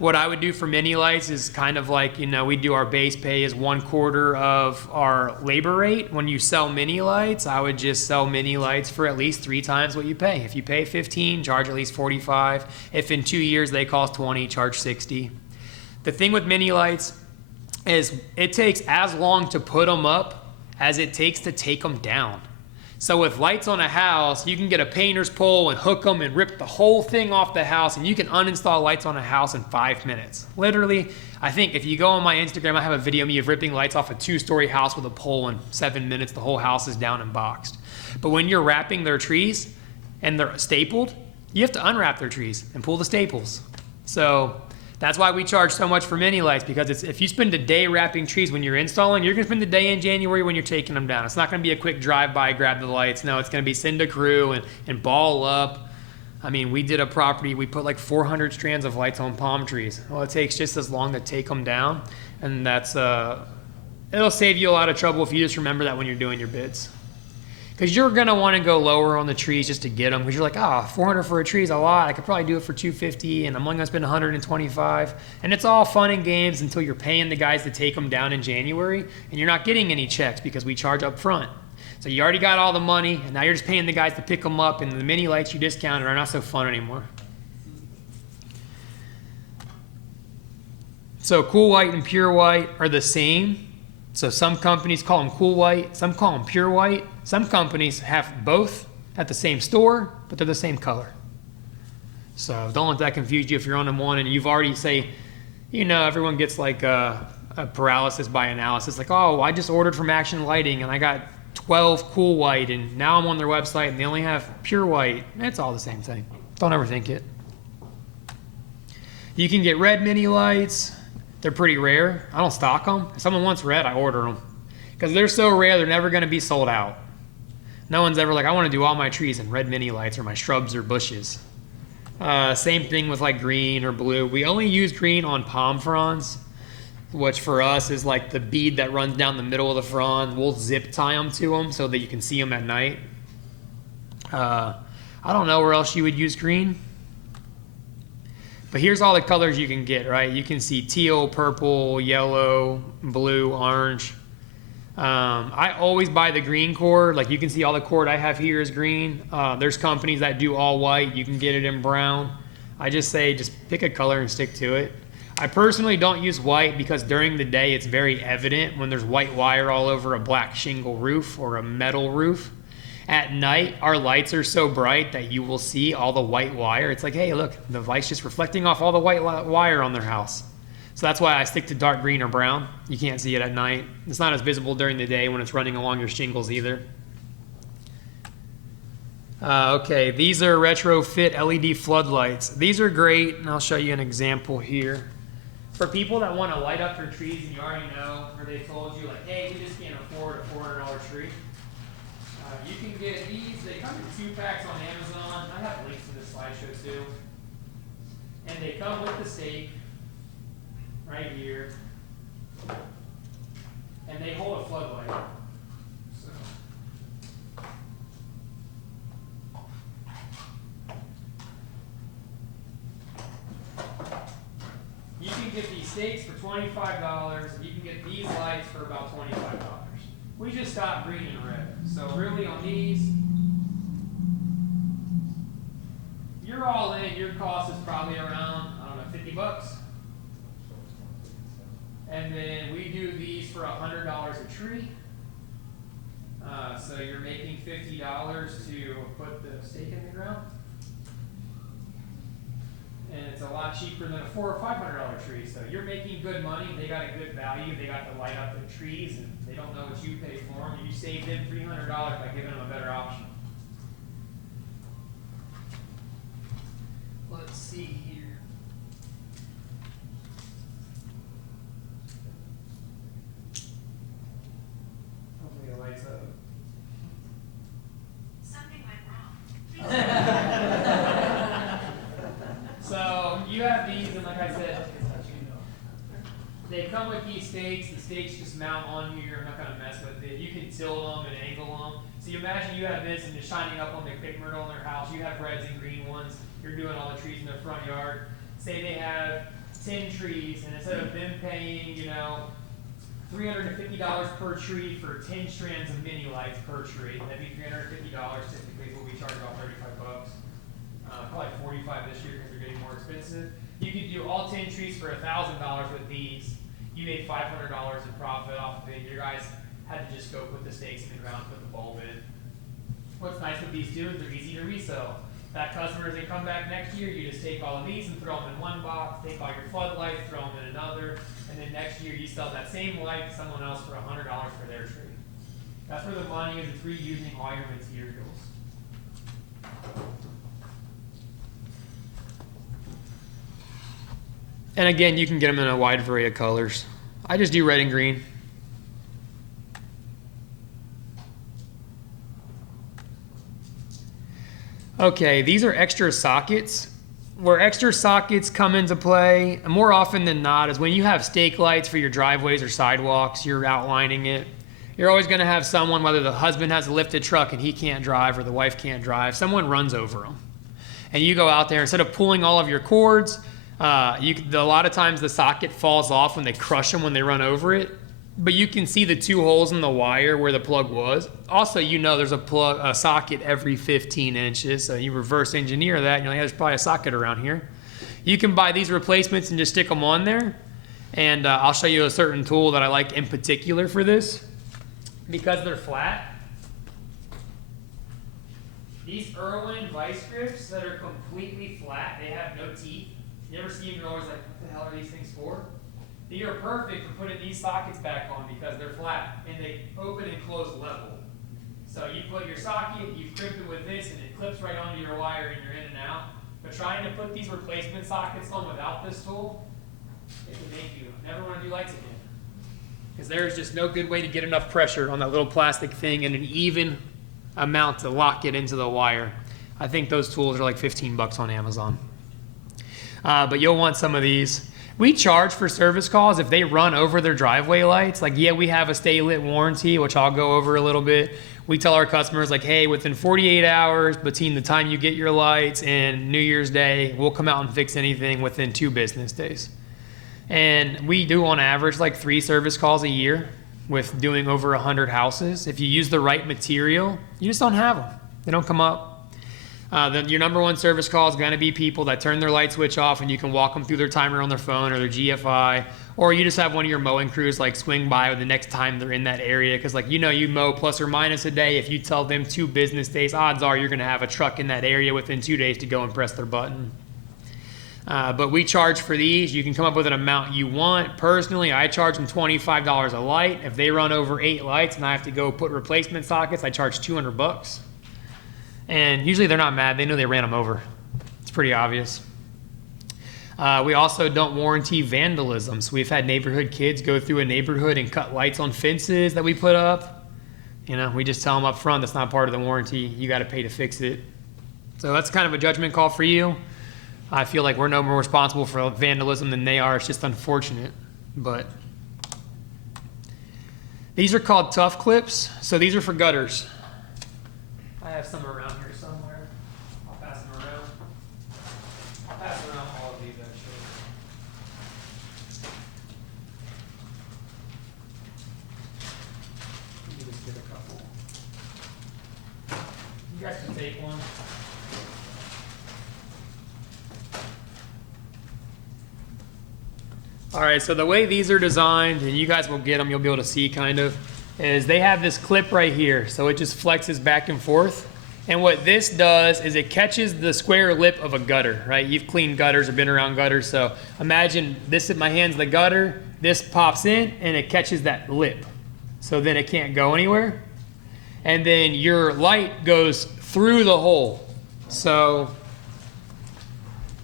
What I would do for mini lights is kind of like, we do our base pay is 1/4 of our labor rate. When you sell mini lights, I would just sell mini lights for at least 3 times what you pay. If you pay 15, charge at least 45. If in 2 years they cost 20, charge 60. The thing with mini lights is it takes as long to put them up as it takes to take them down. So with lights on a house, you can get a painter's pole and hook them and rip the whole thing off the house and you can uninstall lights on a house in 5 minutes. Literally, I think if you go on my Instagram, I have a video of me of ripping lights off a 2-story house with a pole in 7 minutes. The whole house is down and boxed. But when you're wrapping their trees and they're stapled, you have to unwrap their trees and pull the staples. So that's why we charge so much for mini lights because if you spend a day wrapping trees when you're installing, you're gonna spend the day in January when you're taking them down. It's not gonna be a quick drive-by, grab the lights. No, it's gonna be send a crew and ball up. I mean, we did a property, we put like 400 strands of lights on palm trees. Well, it takes just as long to take them down. And that's, it'll save you a lot of trouble if you just remember that when you're doing your bids. Because you're going to want to go lower on the trees just to get them. Because you're like, 400 for a tree is a lot. I could probably do it for $250, and I'm only going to spend $125. And it's all fun and games until you're paying the guys to take them down in January, and you're not getting any checks because we charge up front. So you already got all the money, and now you're just paying the guys to pick them up, and the mini lights you discounted are not so fun anymore. So cool white and pure white are the same. So some companies call them cool white, some call them pure white. Some companies have both at the same store, but they're the same color. So don't let that confuse you if you're on them one and you've already everyone gets like a paralysis by analysis. Like, I just ordered from Action Lighting and I got 12 cool white and now I'm on their website and they only have pure white. It's all the same thing. Don't overthink it. You can get red mini lights. They're pretty rare. I don't stock them. If someone wants red, I order them. Because they're so rare, they're never going to be sold out. No one's ever like, I want to do all my trees in red mini lights or my shrubs or bushes. Same thing with like green or blue. We only use green on palm fronds, which for us is like the bead that runs down the middle of the frond. We'll zip tie them to them so that you can see them at night. I don't know where else you would use green. But here's all the colors you can get, right? You can see teal, purple, yellow, blue, orange. I always buy the green cord. Like you can see all the cord I have here is green. There's companies that do all white. You can get it in brown. I just say just pick a color and stick to it. I personally don't use white because during the day it's very evident when there's white wire all over a black shingle roof or a metal roof. At night, our lights are so bright that you will see all the white wire. It's like, hey, look, the light's just reflecting off all the white wire on their house. So that's why I stick to dark green or brown. You can't see it at night. It's not as visible during the day when it's running along your shingles either. Okay, these are retrofit LED floodlights. These are great, and I'll show you an example here. For people that want to light up their trees and you already know, or they told you like, hey, we just can't afford a $400 tree. You can get these. They come in 2 packs on Amazon. I have links to this slideshow too. And they come with the stake right here. And they hold a floodlight. So. You can get these stakes for $25. And you can get these lights for about $25. We just stopped green and red. So really on these, you're all in, your cost is probably around, I don't know, 50 bucks. And then we do these for $100 a tree. So you're making $50 to put the stake in the ground. And it's a lot cheaper than a $400 or $500 tree. So you're making good money. They got a good value. They got to light up the trees, and they don't know what you pay for them. You save them $300 by giving them a better option. Let's see here. Hopefully it lights up. Something went wrong. So you have these, and like I said, they come with these stakes. The stakes just mount on here. I'm not going to mess with it. You can tilt them and angle them. So you imagine you have this and it's shining up on the crepe myrtle in their house. You have reds and green ones. You're doing all the trees in their front yard. Say they have 10 trees, and instead of them paying, you know, $350 per tree for 10 strands of mini lights per tree, that'd be $350 typically is what we charge, about 35 bucks. Probably 45 this year because they're getting more expensive. You could do all 10 trees for $1,000 with these. You made $500 in profit off of it. Your guys had to just go put the stakes in the ground, put the bulb in. What's nice with these too is they're easy to resell. That customer, as they come back next year, you just take all of these and throw them in one box, take all your floodlights, throw them in another, and then next year you sell that same light to someone else for $100 for their tree. That's where the money is. It's reusing all your materials. And again, you can get them in a wide variety of colors. I just do red and green. Okay, these are extra sockets. Where extra sockets come into play, more often than not, is when you have stake lights for your driveways or sidewalks, you're outlining it. You're always going to have someone, whether the husband has a lifted truck and he can't drive or the wife can't drive, someone runs over them. And you go out there, instead of pulling all of your cords, a lot of times the socket falls off when they crush them when they run over it. But you can see the 2 holes in the wire where the plug was. Also, you know there's a socket every 15 inches. So you reverse engineer that, and you're like, there's probably a socket around here. You can buy these replacements and just stick them on there. And I'll show you a certain tool that I like in particular for this. Because they're flat. These Irwin vice grips that are completely flat, they have no teeth. You ever see them, you're always like, what the hell are these things for? They are perfect for putting these sockets back on because they're flat and they open and close level. So you put your socket, you've crimped it with this, and it clips right onto your wire and you're in and out. But trying to put these replacement sockets on without this tool, it can make you never want to do lights again. Because there's just no good way to get enough pressure on that little plastic thing and an even amount to lock it into the wire. I think those tools are like 15 bucks on Amazon. But you'll want some of these. We charge for service calls if they run over their driveway lights. Like, yeah, we have a stay lit warranty, which I'll go over a little bit. We tell our customers, like, hey, within 48 hours between the time you get your lights and New Year's Day, we'll come out and fix anything within 2 business days. And we do on average like 3 service calls a year with doing over 100 houses. If you use the right material, you just don't have them. They don't come up. Your number 1 service call is going to be people that turn their light switch off and you can walk them through their timer on their phone or their GFI, or you just have one of your mowing crews like swing by the next time they're in that area because, like, you know, you mow plus or minus a day. If you tell them 2 business days, odds are you're going to have a truck in that area within 2 days to go and press their button. But we charge for these. You can come up with an amount you want. Personally, I charge them $25 a light. If they run over 8 lights and I have to go put replacement sockets, I charge $200. And usually they're not mad. They know they ran them over. It's pretty obvious. We also don't warranty vandalism. So we've had neighborhood kids go through a neighborhood and cut lights on fences that we put up. You know, we just tell them up front that's not part of the warranty. You got to pay to fix it. So that's kind of a judgment call for you. I feel like we're no more responsible for vandalism than they are. It's just unfortunate. But these are called tough clips. So these are for gutters. I have some around here somewhere. I'll pass them around. I'll pass around all of these actually. Let me just get a couple. You guys can take one. All right, so the way these are designed, and you guys will get them, you'll be able to see kind of, is they have this clip right here. So it just flexes back and forth. And what this does is it catches the square lip of a gutter, right? You've cleaned gutters or been around gutters. So imagine this in my hand's the gutter, this pops in and it catches that lip. So then it can't go anywhere. And then your light goes through the hole. So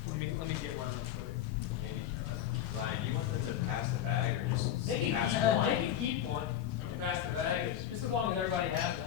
let me get one real quick. Ryan, you want them to pass the bag or just They pass can one? keep one and pass the bag, just as long as everybody has one.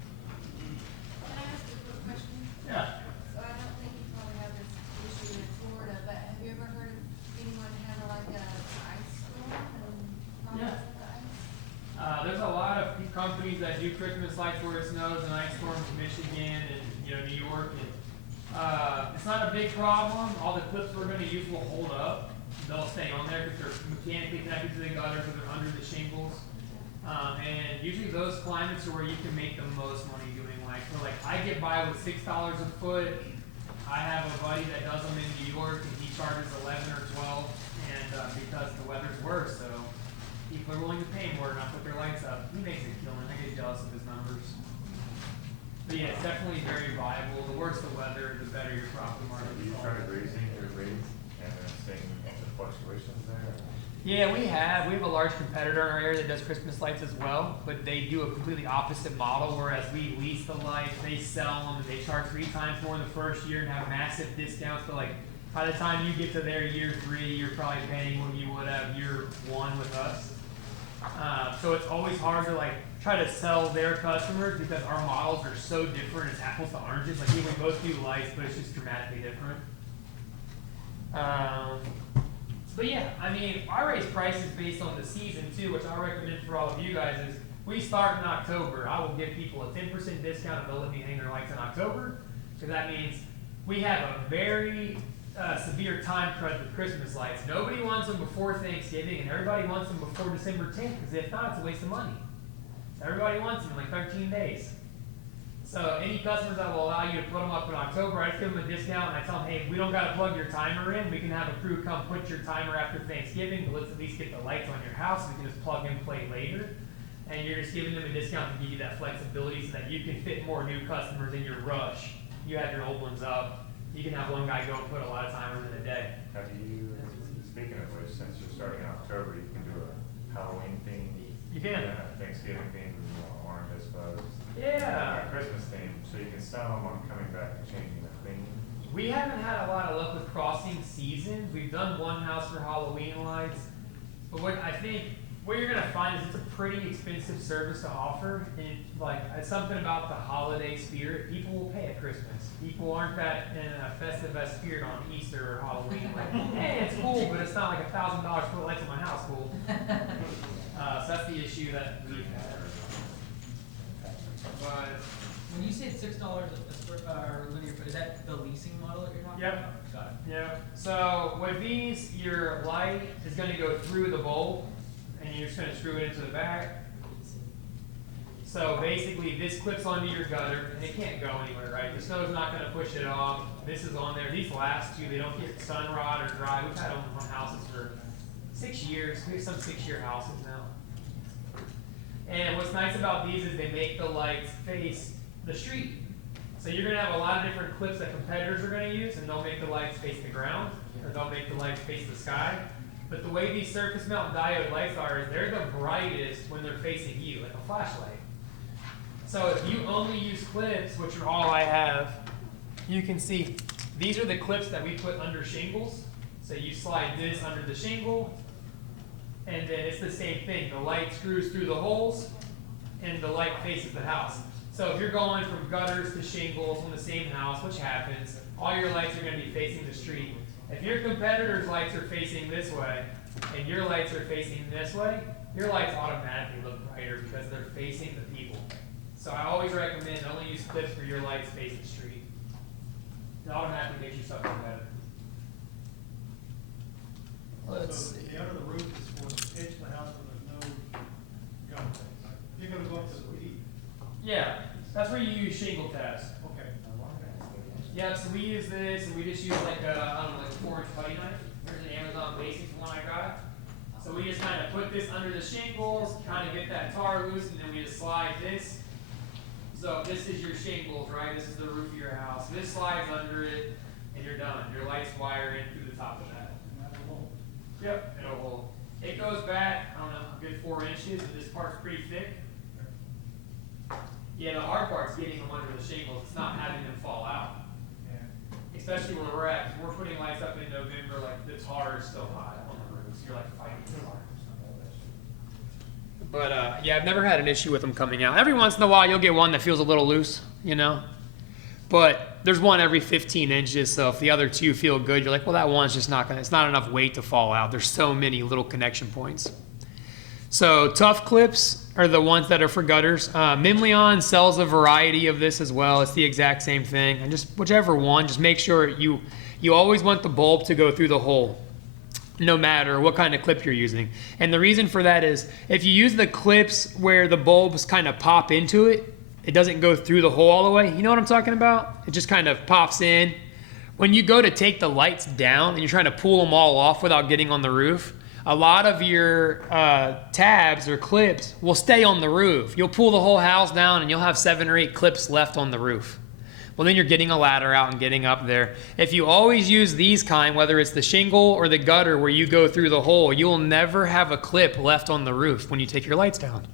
Can I ask a quick question? Yeah. So I don't think you probably have this issue in Florida, but have you ever heard of anyone having like a ice storm and Yeah. problems with the ice? There's a lot of companies that do Christmas lights where it snows and ice storms in Michigan and New York. And, it's not a big problem. All the clips we're going to use will hold up. They'll stay on there because they're mechanically connected to the gutters or they're under the shingles. And usually those climates are where you can make the most money doing lights. So like I get by with $6 a foot. I have a buddy that does them in New York and he charges 11 or 12, and because the weather's worse, so people are willing to pay more to not put their lights up. He makes a killing. I get jealous of his numbers. But yeah, it's definitely very viable. The worse the weather, the better your profit margin. Are you trying to raising your rates and then seeing the fluctuations there? Yeah, we have a large competitor in our area that does Christmas lights as well, but they do a completely opposite model, whereas we lease the lights, they sell them, and they charge 3 times more in the first year and have massive discounts. But like, by the time you get to their year 3, you're probably paying what you would have year 1 with us. So it's always hard to like try to sell their customers because our models are so different. It's apples to oranges. Like we both do lights, but it's just dramatically different. But yeah, I mean, I raise prices based on the season too, which I recommend for all of you guys is we start in October. I will give people a 10% discount if they'll let me hang their lights in October. Because that means we have a very severe time crunch with Christmas lights. Nobody wants them before Thanksgiving and everybody wants them before December 10th because if not, it's a waste of money. So everybody wants them in like 13 days. So any customers that will allow you to put them up in October, I just give them a discount and I tell them, hey, we don't got to plug your timer in. We can have a crew come put your timer after Thanksgiving, but let's at least get the lights on your house. We can just plug and play later. And you're just giving them a discount to give you that flexibility so that you can fit more new customers in your rush. You have your old ones up. You can have one guy go and put a lot of timers in a day. Have you, speaking of which, since you're starting in October, you can do a Halloween theme. You can. And a Thanksgiving theme, orange, I suppose. Yeah. A Christmas theme, so you can sell them on coming back and changing the theme. We haven't had a lot of luck with crossing seasons. We've done one house for Halloween lights, but what I think what you're gonna find is it's a pretty expensive service to offer, and like it's something about the holiday spirit. People will pay at Christmas. People aren't that in a festive spirit on Easter or Halloween. Like, hey, it's cool, but it's not like $1,000 to put lights in my house. Cool. So that's the issue that we've had. But When you say $6 a linear foot, is that the leasing model that you're talking Yep. about? Got it. yeah, so with these, your light is going to go through the bulb. and you're just gonna screw it into the back. So basically this clips onto your gutter and it can't go anywhere, right? The snow's not gonna push it off. This is on there. These last two, they don't get sun rot or dry. We've had them on houses for 6 years. We have some 6-year houses now. And what's nice about these is they make the lights face the street. So you're gonna have a lot of different clips that competitors are gonna use, and they'll make the lights face the ground, or they'll make the lights face the sky. But the way these surface mount diode lights are is they're the brightest when they're facing you, like a flashlight. So if you only use clips, which are all I have, you can see these are the clips that we put under shingles. So you slide this under the shingle, and then it's the same thing. The light screws through the holes, and the light faces the house. So if you're going from gutters to shingles on the same house, which happens, all your lights are going to be facing the street. If your competitor's lights are facing this way, and your lights are facing this way, your lights automatically look brighter because they're facing the people. So I always recommend only use clips for your lights face the street. It automatically makes you something better. Let's So see. the under the roof is for the edge of the house where there's no gun thing, right? You're gonna go up to the peak. Yeah, that's where you use shingle tabs. Okay. Yeah, so we use this, and we just use like a, I don't know, like a 4-inch putty knife. There's an Amazon Basics one I got. So we just kind of put this under the shingles, kind of get that tar loose, and then we just slide this. So this is your shingles, right? This is the roof of your house. This slides under it, and you're done. Your lights wire in through the top of that. Yep, it'll hold. It goes back, I don't know, a good 4 inches, and this part's pretty thick. Yeah, the hard part's getting them under the shingles. It's not having them fall out. Especially where we're at, 'cause we're putting lights up in November, like the tar is still hot on the roofs. You're like fighting the tar. But yeah, I've never had an issue with them coming out. Every once in a while, you'll get one that feels a little loose, you know. But there's one every 15 inches, so if the other two feel good, you're like, well, that one's just not gonna. It's not enough weight to fall out. There's so many little connection points. So tough clips are the ones that are for gutters. Mimleon sells a variety of this as well. It's the exact same thing. And just whichever one, just make sure you always want the bulb to go through the hole, no matter what kind of clip you're using. And the reason for that is if you use the clips where the bulbs kind of pop into it, it doesn't go through the hole all the way. You know what I'm talking about? It just kind of pops in. When you go to take the lights down and you're trying to pull them all off without getting on the roof, a lot of your tabs or clips will stay on the roof. You'll pull the whole house down and you'll have 7 or 8 clips left on the roof. Well, then you're getting a ladder out and getting up there. If you always use these kind, whether it's the shingle or the gutter where you go through the hole, you'll never have a clip left on the roof when you take your lights down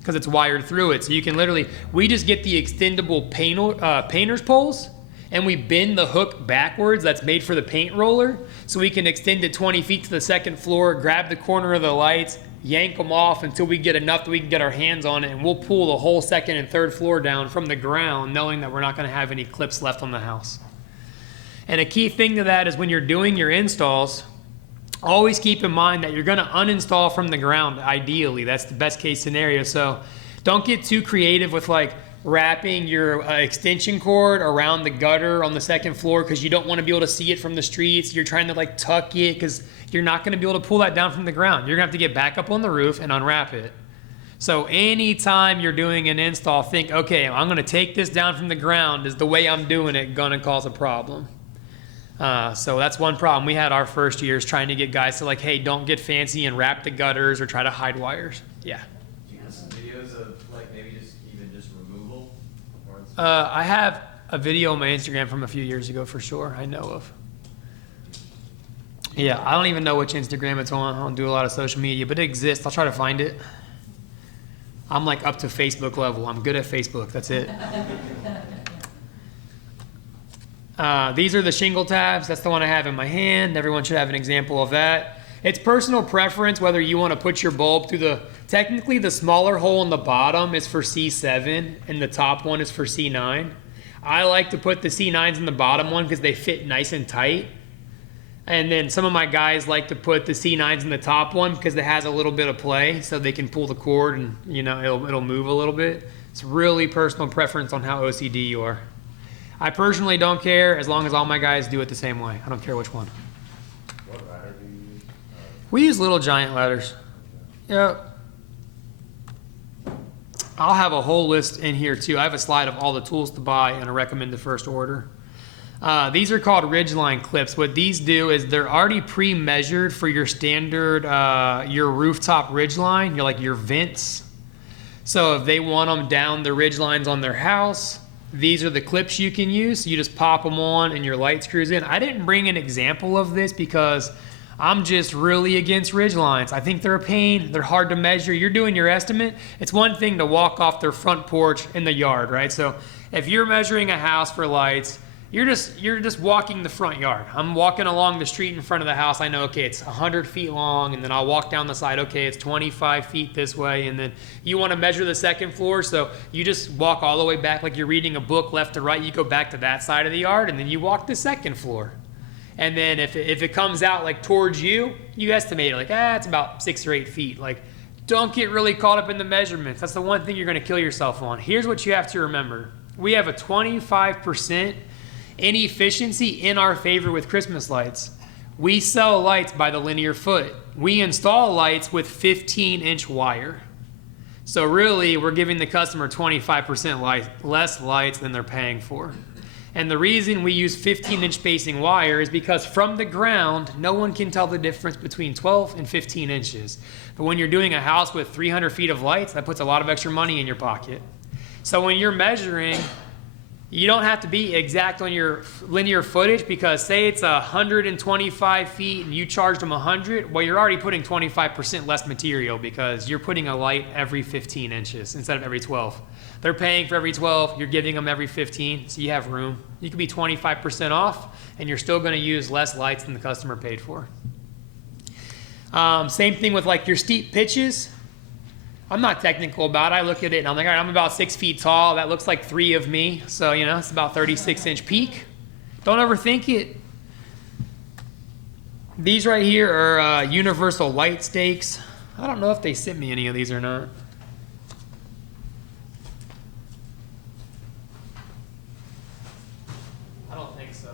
because it's wired through it. So you can literally, we just get the extendable painter's poles and we bend the hook backwards that's made for the paint roller so we can extend it 20 feet to the second floor, grab the corner of the lights, yank them off until we get enough that we can get our hands on it, and we'll pull the whole second and third floor down from the ground knowing that we're not going to have any clips left on the house. And a key thing to that is when you're doing your installs, always keep in mind that you're going to uninstall from the ground ideally. That's the best case scenario. So don't get too creative with like wrapping your extension cord around the gutter on the second floor because you don't want to be able to see it from the streets. You're trying to like tuck it because you're not going to be able to pull that down from the ground. You're going to have to get back up on the roof and unwrap it. So anytime you're doing an install, think, okay, I'm going to take this down from the ground. Is the way I'm doing it going to cause a problem? So that's one problem. We had our first years trying to get guys to like, hey, don't get fancy and wrap the gutters or try to hide wires. Yeah. Do you have some videos of like maybe just even just removal? Or it's- I have a video on my Instagram from a few years ago for sure. I know of. Yeah, I don't even know which Instagram it's on. I don't do a lot of social media, but it exists. I'll try to find it. I'm like up to Facebook level. I'm good at Facebook. That's it. These are the shingle tabs. That's the one I have in my hand. Everyone should have an example of that. It's personal preference whether you want to put your bulb through the, technically the smaller hole in the bottom is for C7 and the top one is for C9. I like to put the C9s in the bottom one because they fit nice and tight. And then some of my guys like to put the C9s in the top one because it has a little bit of play so they can pull the cord and, you know, it'll move a little bit. It's really personal preference on how OCD you are. I personally don't care as long as all my guys do it the same way. I don't care which one. What ladder do you use? We use little giant ladders. Yep. I'll have a whole list in here too. I have a slide of all the tools to buy and a recommended first order. These are called ridgeline clips. What these do is they're already pre-measured for your standard, your rooftop ridgeline, your vents. So if they want them down the ridgelines on their house, these are the clips you can use. You just pop them on and your light screws in. I didn't bring an example of this because I'm just really against ridgelines. I think they're a pain. They're hard to measure. You're doing your estimate. It's one thing to walk off their front porch in the yard, right? So if you're measuring a house for lights, you're just walking the front yard. I'm walking along the street in front of the house. I know, okay, it's 100 feet long, and then I'll walk down the side. Okay, it's 25 feet this way, and then you want to measure the second floor, so you just walk all the way back like you're reading a book left to right. You go back to that side of the yard, and then you walk the second floor. And then if it comes out like towards you, you estimate it like, it's about 6 or 8 feet. Like, don't get really caught up in the measurements. That's the one thing you're going to kill yourself on. Here's what you have to remember. We have a 25% inefficiency in our favor with Christmas lights. We sell lights by the linear foot. We install lights with 15-inch wire. So really, we're giving the customer 25% less lights than they're paying for. And the reason we use 15-inch spacing wire is because from the ground, no one can tell the difference between 12 and 15 inches. But when you're doing a house with 300 feet of lights, that puts a lot of extra money in your pocket. So when you're measuring, you don't have to be exact on your linear footage, because say it's 125 feet and you charged them 100, well, you're already putting 25% less material because you're putting a light every 15 inches instead of every 12. They're paying for every 12, you're giving them every 15, so you have room. You could be 25% off, and you're still going to use less lights than the customer paid for. Same thing with like your steep pitches. I'm not technical about it. I look at it and I'm like, all right, I'm about 6 feet tall. That looks like 3 of me. So, it's about 36-inch peak. Don't overthink it. These right here are universal light stakes. I don't know if they sent me any of these or not. I don't think so.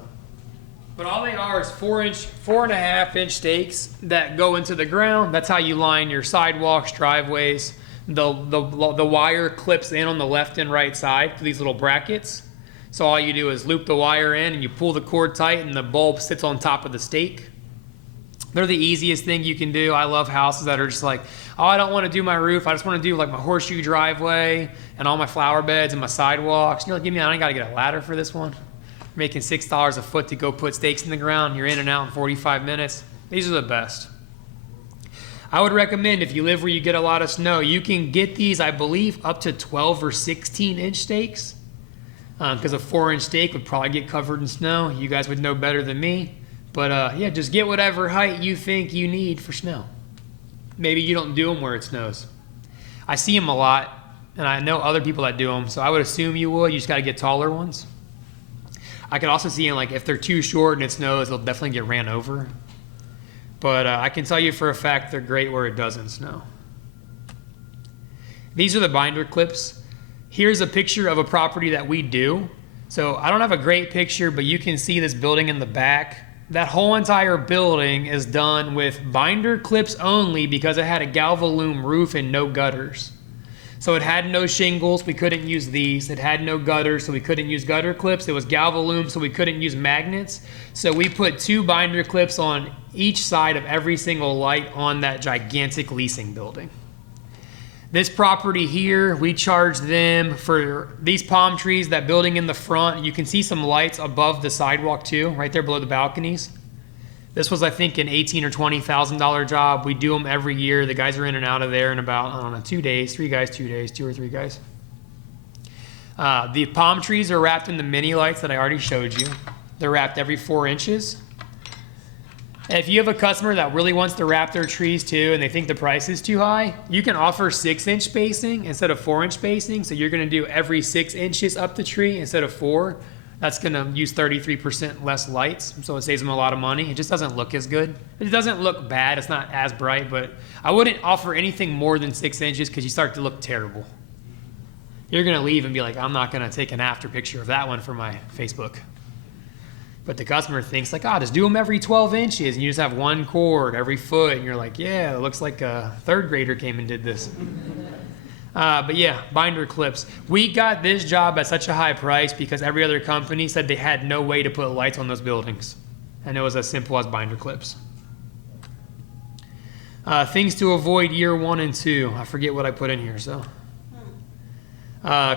But all they are is 4.5-inch stakes that go into the ground. That's how you line your sidewalks, driveways. The wire clips in on the left and right side to these little brackets. So all you do is loop the wire in and you pull the cord tight and the bulb sits on top of the stake. They're the easiest thing you can do. I love houses that are just like, oh, I don't want to do my roof. I just want to do like my horseshoe driveway and all my flower beds and my sidewalks. And you're like, I ain't got to get a ladder for this one. You're making $6 a foot to go put stakes in the ground. You're in and out in 45 minutes. These are the best. I would recommend if you live where you get a lot of snow, you can get these, I believe, up to 12 or 16-inch stakes. Because a 4-inch stake would probably get covered in snow. You guys would know better than me. But yeah, just get whatever height you think you need for snow. Maybe you don't do them where it snows. I see them a lot, and I know other people that do them, so I would assume you would. You just got to get taller ones. I could also see them, like, if they're too short and it snows, they'll definitely get ran over. But I can tell you for a fact they're great where it doesn't snow. These are the binder clips. Here's a picture of a property that we do. So I don't have a great picture, but you can see this building in the back. That whole entire building is done with binder clips only because it had a Galvalume roof and no gutters. So it had no shingles, we couldn't use these. It had no gutters, so we couldn't use gutter clips. It was Galvalume, so we couldn't use magnets. So we put 2 binder clips on each side of every single light on that gigantic leasing building. This property here, we charged them for these palm trees, that building in the front. You can see some lights above the sidewalk too, right there below the balconies. This was, I think, an $18,000 or $20,000 job. We do them every year. The guys are in and out of there in about, I don't know, 2 days, 2 or 3 guys. The palm trees are wrapped in the mini lights that I already showed you. They're wrapped every 4 inches. And if you have a customer that really wants to wrap their trees too and they think the price is too high, you can offer 6-inch spacing instead of 4-inch spacing. So you're going to do every 6 inches up the tree instead of 4. That's going to use 33% less lights, so it saves them a lot of money. It just doesn't look as good. It doesn't look bad. It's not as bright, but I wouldn't offer anything more than 6 inches because you start to look terrible. You're going to leave and be like, I'm not going to take an after picture of that one for my Facebook. But the customer thinks like, just do them every 12 inches, and you just have one cord every foot, and you're like, yeah, it looks like a third grader came and did this. But yeah, binder clips. We got this job at such a high price because every other company said they had no way to put lights on those buildings. And it was as simple as binder clips. Things to avoid year 1 and 2. I forget what I put in here, so.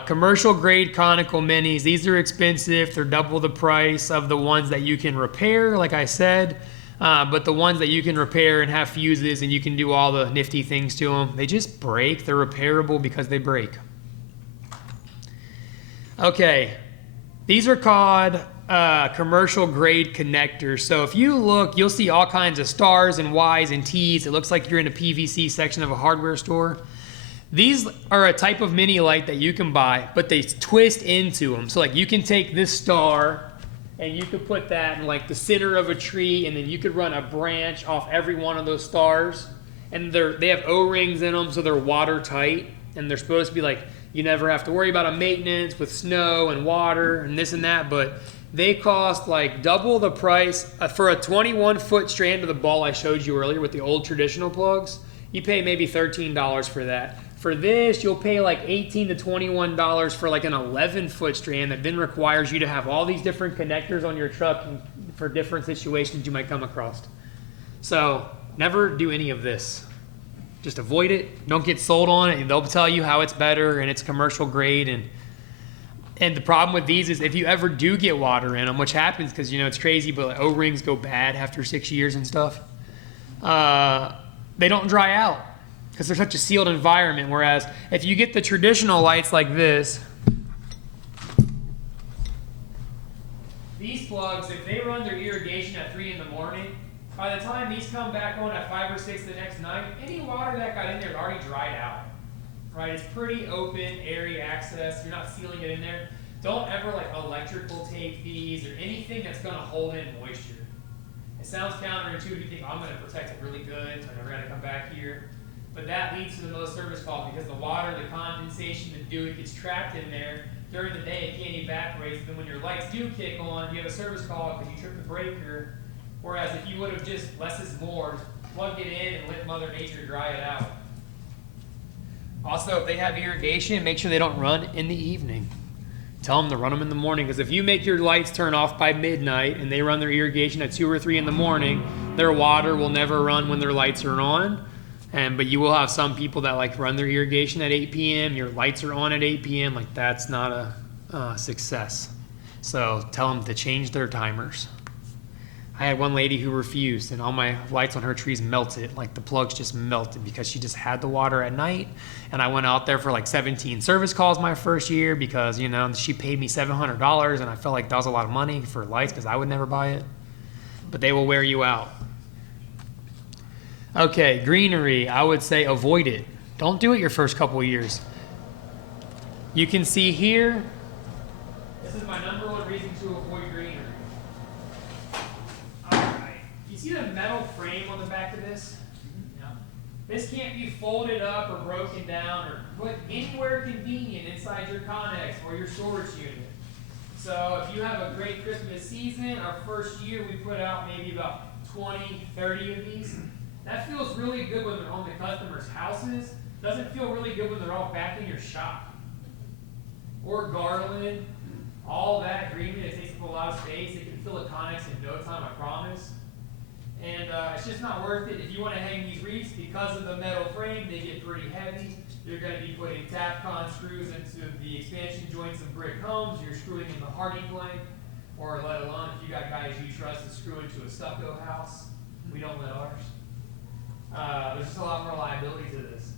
Commercial grade conical minis. These are expensive. They're double the price of the ones that you can repair, like I said. But the ones that you can repair and have fuses and you can do all the nifty things to them, they just break. They're repairable because they break. Okay, these are called commercial grade connectors. So if you look, you'll see all kinds of stars and Y's and T's. It looks like you're in a PVC section of a hardware store. These are a type of mini light that you can buy, but they twist into them. So like you can take this star and you could put that in like the center of a tree, and then you could run a branch off every one of those stars. And they have O-rings in them, so they're watertight, and they're supposed to be like, you never have to worry about a maintenance with snow and water and this and that, but they cost like double the price. For a 21-foot strand of the ball I showed you earlier with the old traditional plugs, you pay maybe $13 for that. For this, you'll pay like $18 to $21 for like an 11-foot strand that then requires you to have all these different connectors on your truck for different situations you might come across. So never do any of this. Just avoid it. Don't get sold on it. They'll tell you how it's better and it's commercial grade. And the problem with these is if you ever do get water in them, which happens because, you know, it's crazy, but O-rings go bad after 6 years and stuff. They don't dry out because they're such a sealed environment. Whereas if you get the traditional lights like this, these plugs, if they run their irrigation at 3 in the morning, by the time these come back on at 5 or 6 the next night, any water that got in there is already dried out. Right? It's pretty open, airy access. You're not sealing it in there. Don't ever like electrical tape these or anything that's going to hold in moisture. It sounds counterintuitive. You think, I'm going to protect it really good, so I never got to come back here. But that leads to the most service calls because the water, the condensation, the dew, it gets trapped in there. During the day, it can't evaporate. So then when your lights do kick on, you have a service call because you tripped the breaker. Whereas if you would have just, less is more, plugged it in and let Mother Nature dry it out. Also, if they have irrigation, make sure they don't run in the evening. Tell them to run them in the morning, because if you make your lights turn off by midnight and they run their irrigation at 2 or 3 in the morning, their water will never run when their lights are on. But you will have some people that like run their irrigation at 8 p.m. Your lights are on at 8 p.m. Like that's not a success. So tell them to change their timers. I had one lady who refused, and all my lights on her trees melted. Like the plugs just melted because she just had the water at night. And I went out there for like 17 service calls my first year because, you know, she paid me $700, and I felt like that was a lot of money for lights because I would never buy it. But they will wear you out. Okay, greenery, I would say avoid it. Don't do it your first couple of years. You can see here, this is my number one reason to avoid greenery. Alright, you see the metal frame on the back of this? Yeah. This can't be folded up or broken down or put anywhere convenient inside your Connex or your storage unit. So if you have a great Christmas season, our first year we put out maybe about 20, 30 of these. That feels really good when they're on the customer's houses. Doesn't feel really good when they're all back in your shop. Or garland, all that greenery, it takes up a lot of space. It can fill a Connex in no time, I promise. And it's just not worth it. If you want to hang these wreaths, because of the metal frame, they get pretty heavy. You're going to be putting Tapcon screws into the expansion joints of brick homes. You're screwing in the hardy plank, or let alone if you got guys you trust to screw into a stucco house. We don't let ours. There's just a lot more liability to this.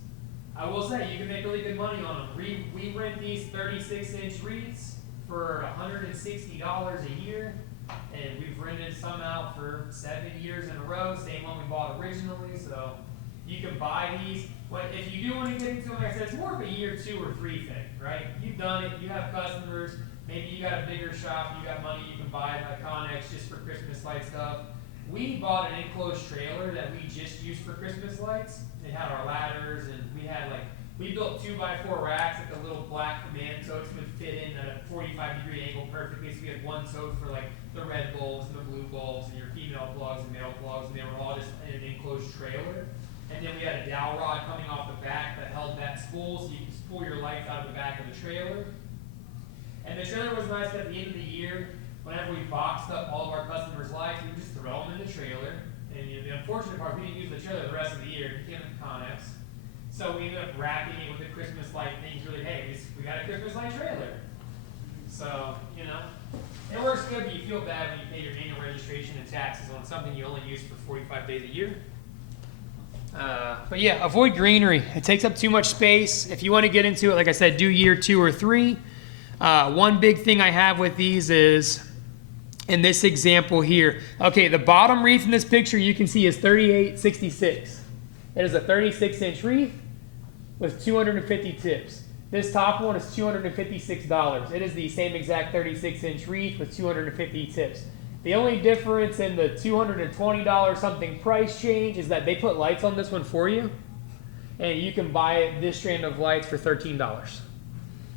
I will say, you can make really good money on them. We rent these 36-inch wreaths for $160 a year, and we've rented some out for 7 years in a row, same one we bought originally, so you can buy these. But if you do want to get into them, like I said, it's more of a year 2 or 3 thing, right? You've done it, you have customers, maybe you got a bigger shop, you got money, you can buy a Connex just for Christmas light stuff. We bought an enclosed trailer that we just used for Christmas lights. It had our ladders, and we built 2x4 racks that the little black command totes would fit in at a 45-degree angle perfectly. So we had one tote for like the red bulbs and the blue bulbs and your female plugs and male plugs, and they were all just in an enclosed trailer. And then we had a dowel rod coming off the back that held that spool, so you could pull your lights out of the back of the trailer. And the trailer was nice at the end of the year. Whenever we boxed up all of our customers' lights, we would just throw them in the trailer. And the unfortunate part, we didn't use the trailer the rest of the year. We can't have Connex. So we ended up wrapping it with a Christmas light thing. Really, hey, we got a Christmas light trailer. So, you know, it works good, but you feel bad when you pay your annual registration and taxes on something you only use for 45 days a year. But yeah, avoid greenery. It takes up too much space. If you want to get into it, like I said, do year 2 or 3. One big thing I have with these is, in this example here, okay, the bottom wreath in this picture you can see is $38.66. It is a 36-inch wreath with 250 tips. This top one is $256. It is the same exact 36-inch wreath with 250 tips. The only difference in the $220 something price change is that they put lights on this one for you, and you can buy this strand of lights for $13.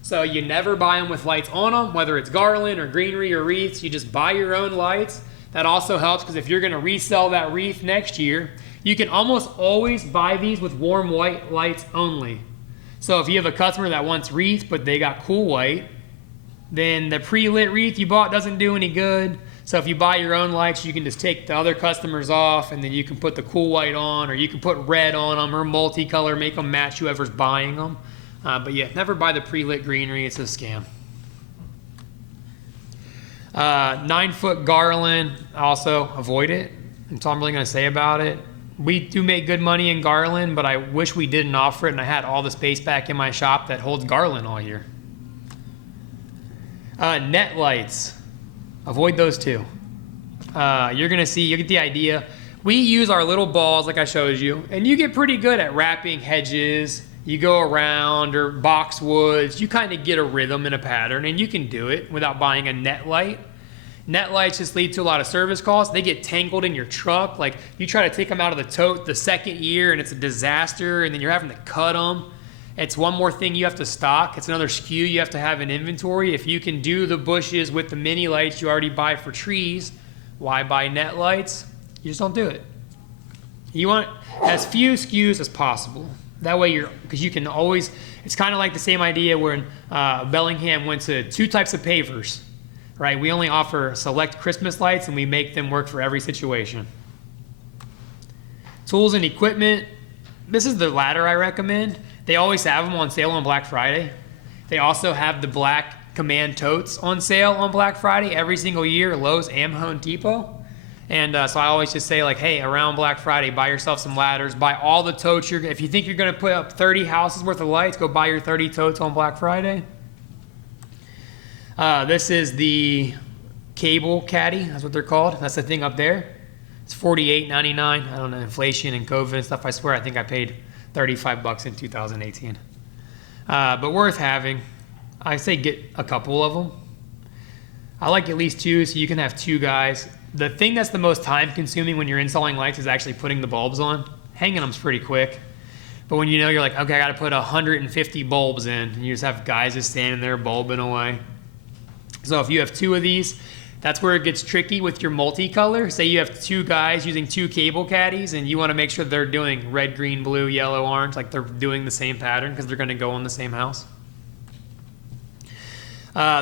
So you never buy them with lights on them, whether it's garland or greenery or wreaths. You just buy your own lights. That also helps because if you're going to resell that wreath next year, you can almost always buy these with warm white lights only. So if you have a customer that wants wreath but they got cool white, then the pre-lit wreath you bought doesn't do any good. So if you buy your own lights, you can just take the other customers off, and then you can put the cool white on, or you can put red on them, or multicolor, make them match whoever's buying them. But yeah, never buy the pre-lit greenery. It's a scam. 9-foot garland, also avoid it. That's all I'm really going to say about it. We do make good money in garland, but I wish we didn't offer it, and I had all the space back in my shop that holds garland all year. Net lights. Avoid those too. You're going to see, you get the idea. We use our little balls like I showed you, and you get pretty good at wrapping hedges. You go around or boxwoods. You kind of get a rhythm and a pattern, and you can do it without buying a net light. Net lights just lead to a lot of service calls. They get tangled in your truck. Like you try to take them out of the tote the second year, and it's a disaster, and then you're having to cut them. It's one more thing you have to stock. It's another SKU you have to have in inventory. If you can do the bushes with the mini lights you already buy for trees, why buy net lights? You just don't do it. You want as few SKUs as possible. That way because you can always, it's kind of like the same idea when Bellingham went to 2 types of pavers, right? We only offer select Christmas lights, and we make them work for every situation. Tools and equipment. This is the ladder I recommend. They always have them on sale on Black Friday. They also have the black Command totes on sale on Black Friday every single year, Lowe's and Home Depot. And so I always just say, like, hey, around Black Friday, buy yourself some ladders, buy all the totes. If you think you're going to put up 30 houses worth of lights, go buy your 30 totes on Black Friday. This is the cable caddy. That's what they're called. That's the thing up there. It's $48.99. I don't know, inflation and COVID and stuff. I swear I think I paid $35 in 2018. But worth having. I say get a couple of them. I like at least 2 so you can have 2 guys. The thing that's the most time consuming when you're installing lights is actually putting the bulbs on. Hanging them's pretty quick. But when you know you're like, okay, I got to put 150 bulbs in, and you just have guys just standing there bulbing away. So if you have 2 of these, that's where it gets tricky with your multicolor. Say you have 2 guys using 2 cable caddies, and you want to make sure they're doing red, green, blue, yellow, orange, like they're doing the same pattern because they're going to go on the same house.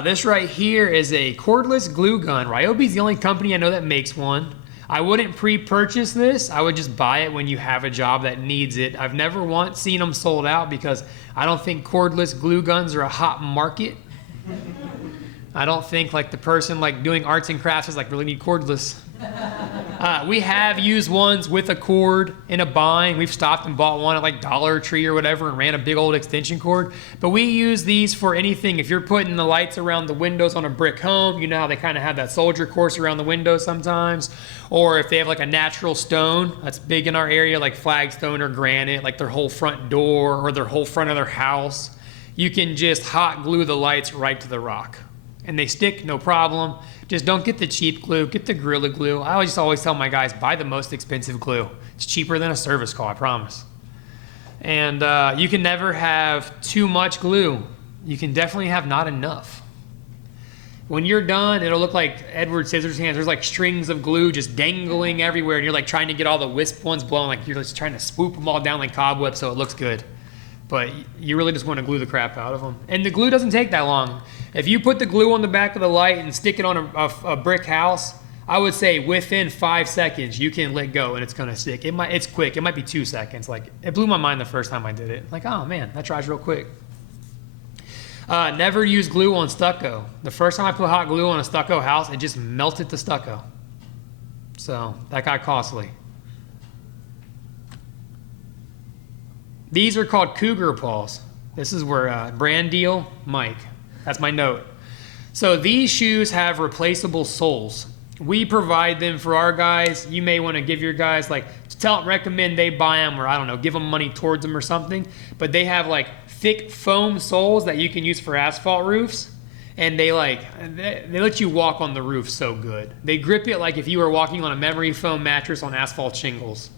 This right here is a cordless glue gun. Ryobi's the only company I know that makes one. I wouldn't pre-purchase this. I would just buy it when you have a job that needs it. I've never once seen them sold out because I don't think cordless glue guns are a hot market. I don't think like the person like doing arts and crafts is like really need cordless. We have used ones with a cord in a bind. We've stopped and bought one at like Dollar Tree or whatever and ran a big old extension cord. But we use these for anything. If you're putting the lights around the windows on a brick home, you know how they kind of have that soldier course around the windows sometimes. Or if they have like a natural stone that's big in our area, like flagstone or granite, like their whole front door or their whole front of their house, you can just hot glue the lights right to the rock. And they stick, no problem. Just don't get the cheap glue, get the Gorilla Glue. I always tell my guys, buy the most expensive glue. It's cheaper than a service call, I promise. And you can never have too much glue. You can definitely have not enough. When you're done, it'll look like Edward Scissorhands. There's like strings of glue just dangling everywhere, and you're like trying to get all the wisp ones blown, like you're just trying to swoop them all down like cobwebs so it looks good. But you really just want to glue the crap out of them. And the glue doesn't take that long. If you put the glue on the back of the light and stick it on a brick house, I would say within 5 seconds you can let go and it's gonna stick. It's quick. It might be 2 seconds. Like, it blew my mind the first time I did it. Like, oh man, that dries real quick. Never use glue on stucco. The first time I put hot glue on a stucco house, it just melted the stucco. So that got costly. These are called cougar paws. This is where brand deal, Mike. That's my note. So these shoes have replaceable soles. We provide them for our guys. You may want to give your guys, like, recommend they buy them, or I don't know, give them money towards them or something. But they have like thick foam soles that you can use for asphalt roofs. And they let you walk on the roof so good. They grip it like if you were walking on a memory foam mattress on asphalt shingles.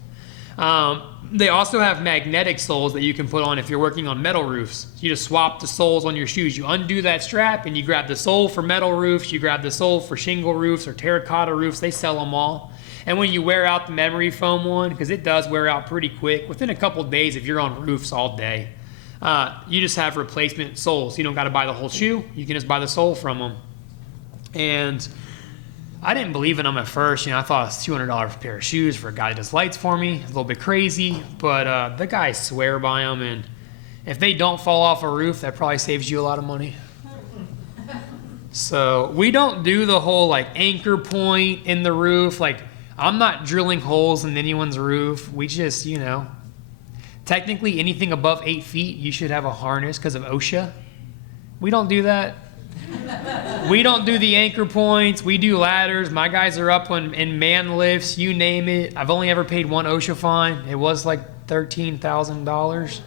They also have magnetic soles that you can put on if you're working on metal roofs. You just swap the soles on your shoes. You undo that strap and you grab the sole for metal roofs, you grab the sole for shingle roofs or terracotta roofs. They sell them all. And when you wear out the memory foam one, because it does wear out pretty quick, within a couple days if you're on roofs all day, you just have replacement soles. You don't got to buy the whole shoe. You can just buy the sole from them. And I didn't believe in them at first. I thought it was $200 pair of shoes for a guy that does lights for me. A little bit crazy, but the guys swear by them. And if they don't fall off a roof, that probably saves you a lot of money. So we don't do the whole like anchor point in the roof. Like, I'm not drilling holes in anyone's roof. We just, technically anything above 8 feet, you should have a harness because of OSHA. We don't do that. We don't do the anchor points. We do ladders. My guys are up in man lifts, you name it. I've only ever paid one OSHA fine. It was like $13,000,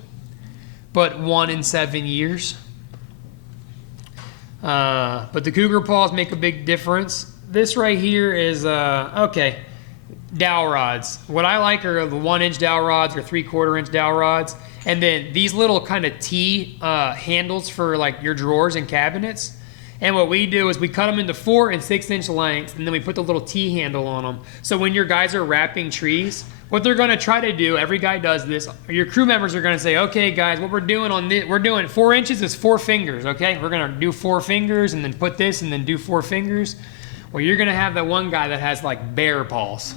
but 1 in 7 years. But the cougar paws make a big difference. This right here is, okay, dowel rods. What I like are the 1-inch dowel rods or 3/4-inch dowel rods. And then these little kind of T handles for like your drawers and cabinets. And what we do is we cut them into 4 and 6-inch lengths, and then we put the little T handle on them. So when your guys are wrapping trees, what they're going to try to do, every guy does this, your crew members are going to say, okay guys, what we're doing on this, we're doing 4 inches is 4 fingers, okay? We're going to do 4 fingers and then put this and then do 4 fingers. Well, you're going to have that one guy that has like bear paws.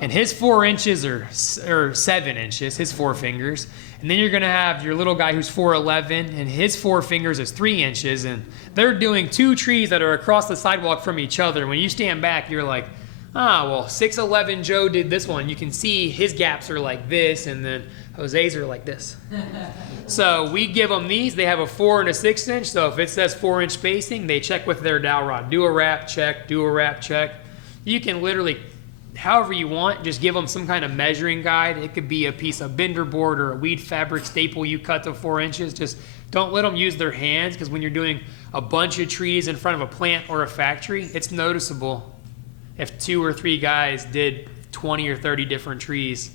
And his 4 inches or 7 inches, his 4 fingers. And then you're going to have your little guy who's 4'11", and his 4 fingers is 3 inches. And they're doing 2 trees that are across the sidewalk from each other. When you stand back, you're like, well, 6'11" Joe did this one. You can see his gaps are like this, and then Jose's are like this. So we give them these. They have a 4 and a 6-inch. So if it says 4-inch spacing, they check with their dowel rod. Do a wrap, check, do a wrap, check. You can literally, however you want, just give them some kind of measuring guide. It could be a piece of binder board or a weed fabric staple you cut to 4 inches. Just don't let them use their hands, because when you're doing a bunch of trees in front of a plant or a factory, it's noticeable if 2 or 3 guys did 20 or 30 different trees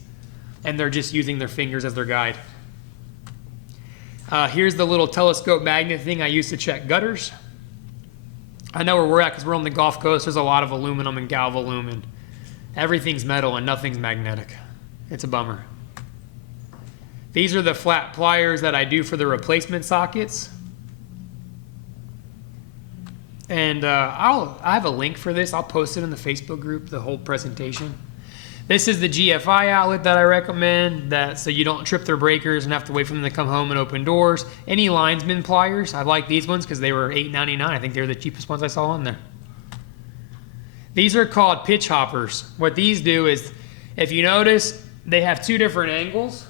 and they're just using their fingers as their guide. Here's the little telescope magnet thing I use to check gutters. I know where we're at because we're on the Gulf Coast. There's a lot of aluminum and galvalumen. Everything's metal and nothing's magnetic. It's a bummer. These are the flat pliers that I do for the replacement sockets. And I have a link for this. I'll post it in the Facebook group, the whole presentation. This is the GFI outlet that I recommend, so you don't trip their breakers and have to wait for them to come home and open doors. Any linesman pliers, I like these ones because they were $8.99. I think they were the cheapest ones I saw on there. These are called pitch hoppers. What these do is, if you notice, they have 2 different angles.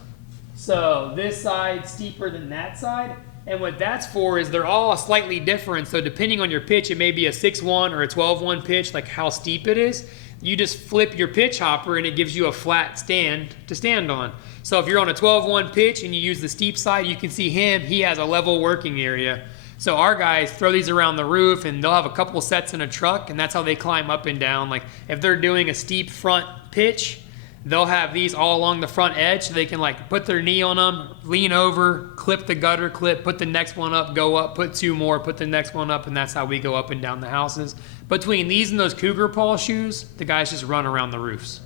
So this side steeper than that side. And what that's for is they're all slightly different. So depending on your pitch, it may be a 6-1 or a 12-1 pitch, like how steep it is. You just flip your pitch hopper and it gives you a flat stand to stand on. So if you're on a 12-1 pitch and you use the steep side, you can see him, he has a level working area. So our guys throw these around the roof and they'll have a couple sets in a truck, and that's how they climb up and down. Like if they're doing a steep front pitch, they'll have these all along the front edge so they can like put their knee on them, lean over, clip the gutter clip, put the next one up, go up, put two more, put the next one up, and that's how we go up and down the houses. Between these and those cougar paw shoes, the guys just run around the roofs.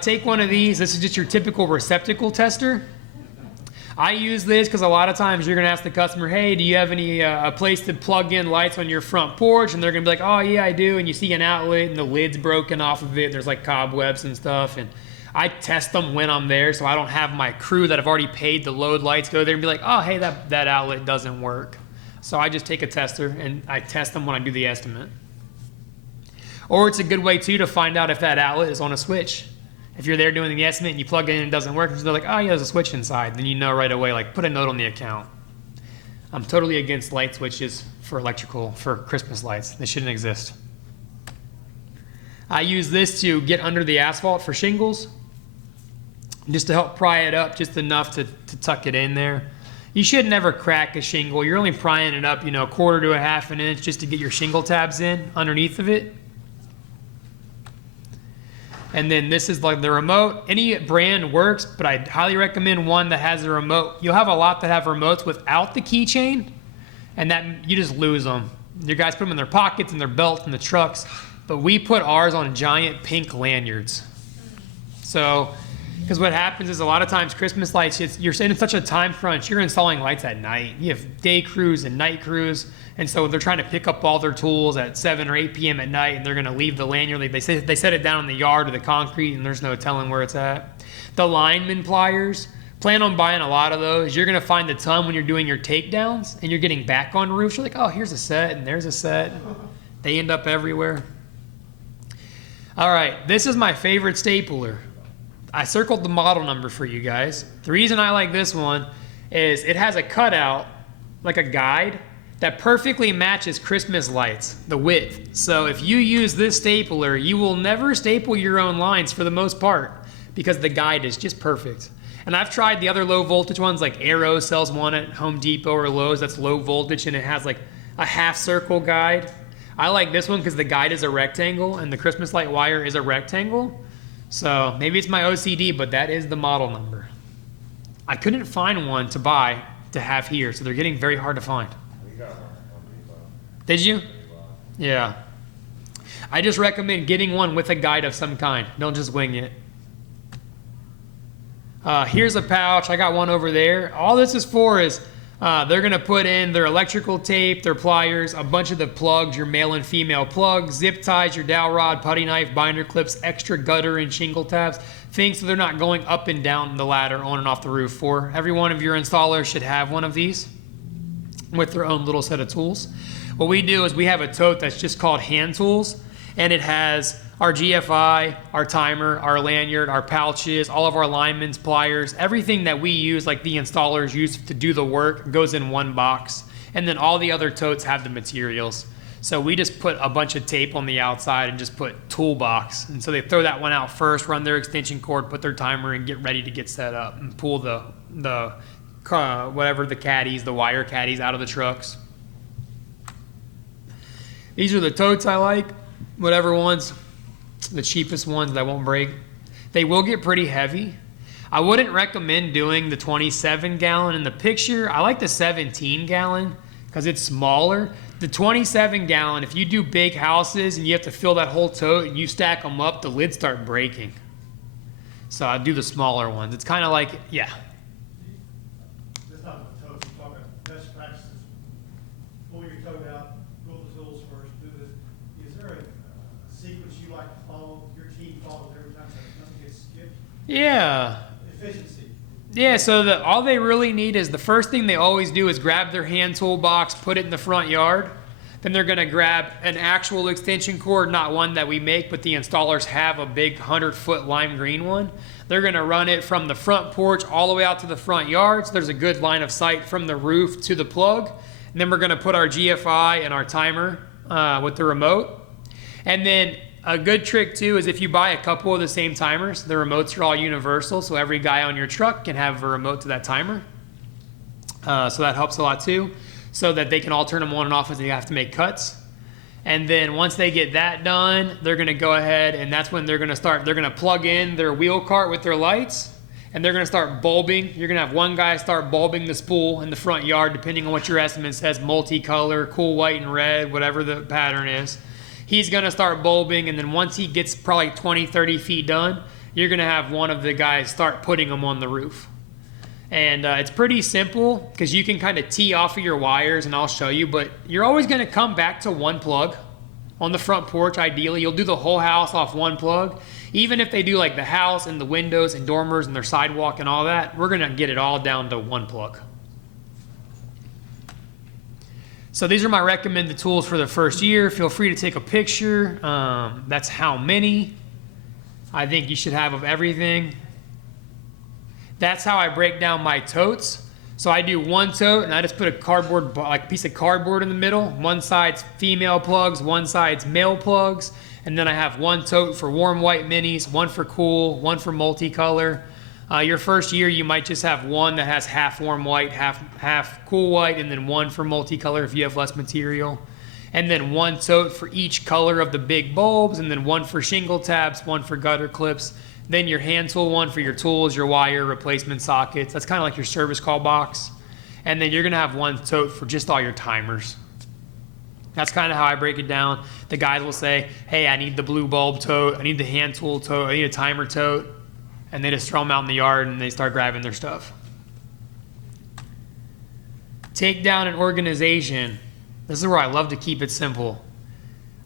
Take one of these. This is just your typical receptacle tester. I use this because a lot of times you're going to ask the customer, hey, do you have any a place to plug in lights on your front porch? And they're going to be like, oh, yeah, I do. And you see an outlet and the lid's broken off of it. There's like cobwebs and stuff. And I test them when I'm there, so I don't have my crew that have already paid to load lights go there and be like, oh, hey, that outlet doesn't work. So I just take a tester and I test them when I do the estimate. Or it's a good way, too, to find out if that outlet is on a switch. If you're there doing the estimate and you plug it in and it doesn't work, they're like, oh yeah, there's a switch inside. Then you know right away, like put a note on the account. I'm totally against light switches for electrical, for Christmas lights. They shouldn't exist. I use this to get under the asphalt for shingles, just to help pry it up just enough to tuck it in there. You should never crack a shingle. You're only prying it up, a quarter to a half an inch just to get your shingle tabs in underneath of it. And then this is like the remote. Any brand works, but I highly recommend one that has a remote. You'll have a lot that have remotes without the keychain, and that you just lose them. Your guys put them in their pockets and their belts and the trucks, but we put ours on giant pink lanyards. So, because what happens is a lot of times Christmas lights, you're in such a time crunch, you're installing lights at night. You have day crews and night crews. And so they're trying to pick up all their tools at 7 or 8 p.m. at night, and they're going to leave the lanyard. They set it down in the yard or the concrete, and there's no telling where it's at. The lineman pliers, plan on buying a lot of those. You're going to find a ton when you're doing your takedowns, and you're getting back on roofs. You're like, oh, here's a set, and there's a set. They end up everywhere. All right, this is my favorite stapler. I circled the model number for you guys. The reason I like this one is it has a cutout, like a guide, that perfectly matches Christmas lights, the width. So if you use this stapler, you will never staple your own lines for the most part because the guide is just perfect. And I've tried the other low voltage ones, like Arrow sells one at Home Depot or Lowe's that's low voltage and it has like a half circle guide. I like this one because the guide is a rectangle and the Christmas light wire is a rectangle. So maybe it's my OCD, but that is the model number. I couldn't find one to buy to have here, so they're getting very hard to find. We got one at Home Depot. Did you? Yeah. I just recommend getting one with a guide of some kind. Don't just wing it. Here's a pouch. I got one over there. All this is for is they're going to put in their electrical tape, their pliers, a bunch of the plugs, your male and female plugs, zip ties, your dowel rod, putty knife, binder clips, extra gutter and shingle tabs, things so they're not going up and down the ladder on and off the roof. For every one of your installers should have one of these with their own little set of tools. What we do is we have a tote that's just called hand tools, and it has our GFI, our timer, our lanyard, our pouches, all of our linemen's pliers, everything that we use, like the installers use to do the work, goes in one box. And then all the other totes have the materials. So we just put a bunch of tape on the outside and just put toolbox. And so they throw that one out first, run their extension cord, put their timer, and get ready to get set up and pull the whatever the caddies, the wire caddies out of the trucks. These are the totes I like, whatever ones, the cheapest ones that won't break. They will get pretty heavy. I wouldn't recommend doing the 27 gallon in the picture. I like the 17 gallon because it's smaller. The 27 gallon, if you do big houses and you have to fill that whole tote and you stack them up, the lids start breaking. So I do the smaller ones. It's kind of like, yeah. This time with totes, we're talking best practices. Pull your tote out, roll the tools first, do this. Is there a sequence you like to follow, your team follows every time so nothing gets skipped? Yeah. Efficiency. Yeah, so all they really need is the first thing they always do is grab their hand tool box, put it in the front yard. Then they're going to grab an actual extension cord, not one that we make, but the installers have a big 100-foot lime green one. They're going to run it from the front porch all the way out to the front yard. So there's a good line of sight from the roof to the plug. And then we're going to put our GFI and our timer with the remote. And then a good trick too is if you buy a couple of the same timers, the remotes are all universal, so every guy on your truck can have a remote to that timer. So that helps a lot too, so that they can all turn them on and off as they have to make cuts. And then once they get that done, they're gonna go ahead, and that's when they're gonna plug in their wheel cart with their lights, and they're gonna start bulbing. You're gonna have one guy start bulbing the spool in the front yard, depending on what your estimate says, multicolor, cool white and red, whatever the pattern is. He's gonna start bulbing, and then once he gets probably 20, 30 feet done, you're gonna have one of the guys start putting them on the roof. And it's pretty simple because you can kind of tee off of your wires, and I'll show you, but you're always gonna come back to one plug on the front porch. Ideally, you'll do the whole house off one plug. Even if they do like the house and the windows and dormers and their sidewalk and all that, we're gonna get it all down to one plug. So these are my recommended tools for the first year. Feel free to take a picture. That's how many I think you should have of everything. That's how I break down my totes. So I do one tote, and I just put a cardboard, like a piece of cardboard in the middle. One side's female plugs, one side's male plugs, and then I have one tote for warm white minis, one for cool, one for multicolor. Your first year, you might just have one that has half warm white, half cool white, and then one for multicolor if you have less material. And then one tote for each color of the big bulbs, and then one for shingle tabs, one for gutter clips. Then your hand tool one for your tools, your wire, replacement sockets. That's kind of like your service call box. And then you're gonna have one tote for just all your timers. That's kind of how I break it down. The guys will say, hey, I need the blue bulb tote, I need the hand tool tote, I need a timer tote. And they just throw them out in the yard and they start grabbing their stuff. Takedown and organization. This is where I love to keep it simple.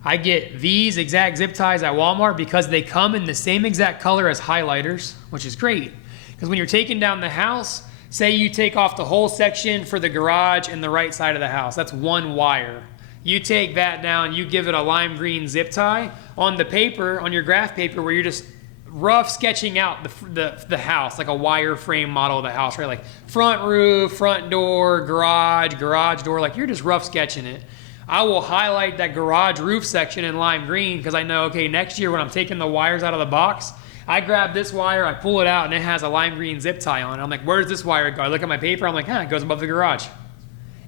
I get these exact zip ties at Walmart because they come in the same exact color as highlighters, which is great. Because when you're taking down the house, say you take off the whole section for the garage and the right side of the house, that's one wire. You take that down, you give it a lime green zip tie on the paper, on your graph paper, where you're just rough sketching out the house, like a wireframe model of the house, right? Like front roof, front door, garage door, like you're just rough sketching it. I will highlight that garage roof section in lime green because I know, okay, next year when I'm taking the wires out of the box, I grab this wire, I pull it out, and it has a lime green zip tie on it. I'm like, where does this wire go? I look at my paper, I'm like, it goes above the garage.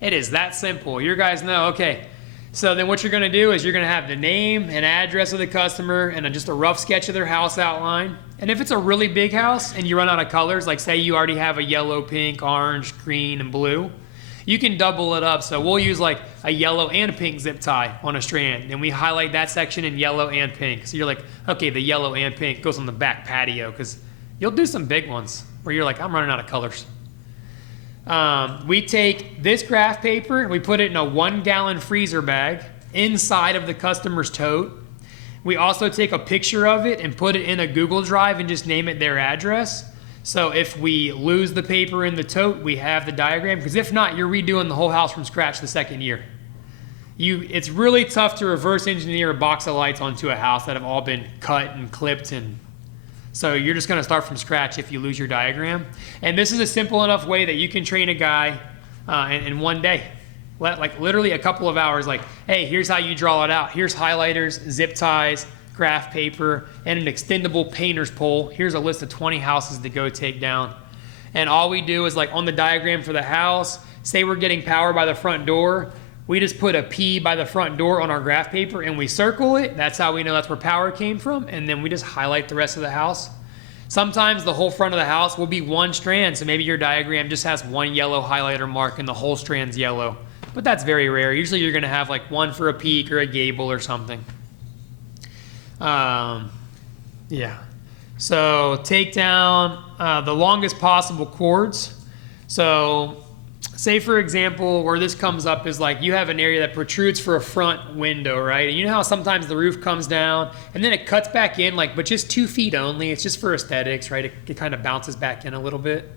It is that simple. You guys know, okay. So then what you're gonna do is you're gonna have the name and address of the customer and just a rough sketch of their house outline. And if it's a really big house and you run out of colors, like say you already have a yellow, pink, orange, green, and blue, you can double it up. So we'll use like a yellow and pink zip tie on a strand, and we highlight that section in yellow and pink. So you're like, okay, the yellow and pink goes on the back patio, because you'll do some big ones where you're like, I'm running out of colors. We take this graph paper and we put it in a 1-gallon freezer bag inside of the customer's tote. We also take a picture of it and put it in a Google Drive and just name it their address. So if we lose the paper in the tote, we have the diagram, because if not, you're redoing the whole house from scratch the second year. It's really tough to reverse engineer a box of lights onto a house that have all been cut and clipped, and so you're just gonna start from scratch if you lose your diagram. And this is a simple enough way that you can train a guy in one day. Like literally a couple of hours, like, hey, here's how you draw it out. Here's highlighters, zip ties, graph paper, and an extendable painter's pole. Here's a list of 20 houses to go take down. And all we do is, like on the diagram for the house, say we're getting power by the front door, we just put a P by the front door on our graph paper and we circle it. That's how we know that's where power came from. And then we just highlight the rest of the house. Sometimes the whole front of the house will be one strand. So maybe your diagram just has one yellow highlighter mark and the whole strand's yellow. But that's very rare. Usually you're gonna have like one for a peak or a gable or something. Yeah. So take down the longest possible cords. So say for example, where this comes up is like you have an area that protrudes for a front window, right? And you know how sometimes the roof comes down and then it cuts back in, like, but just 2 feet only. It's just for aesthetics, right? It kind of bounces back in a little bit.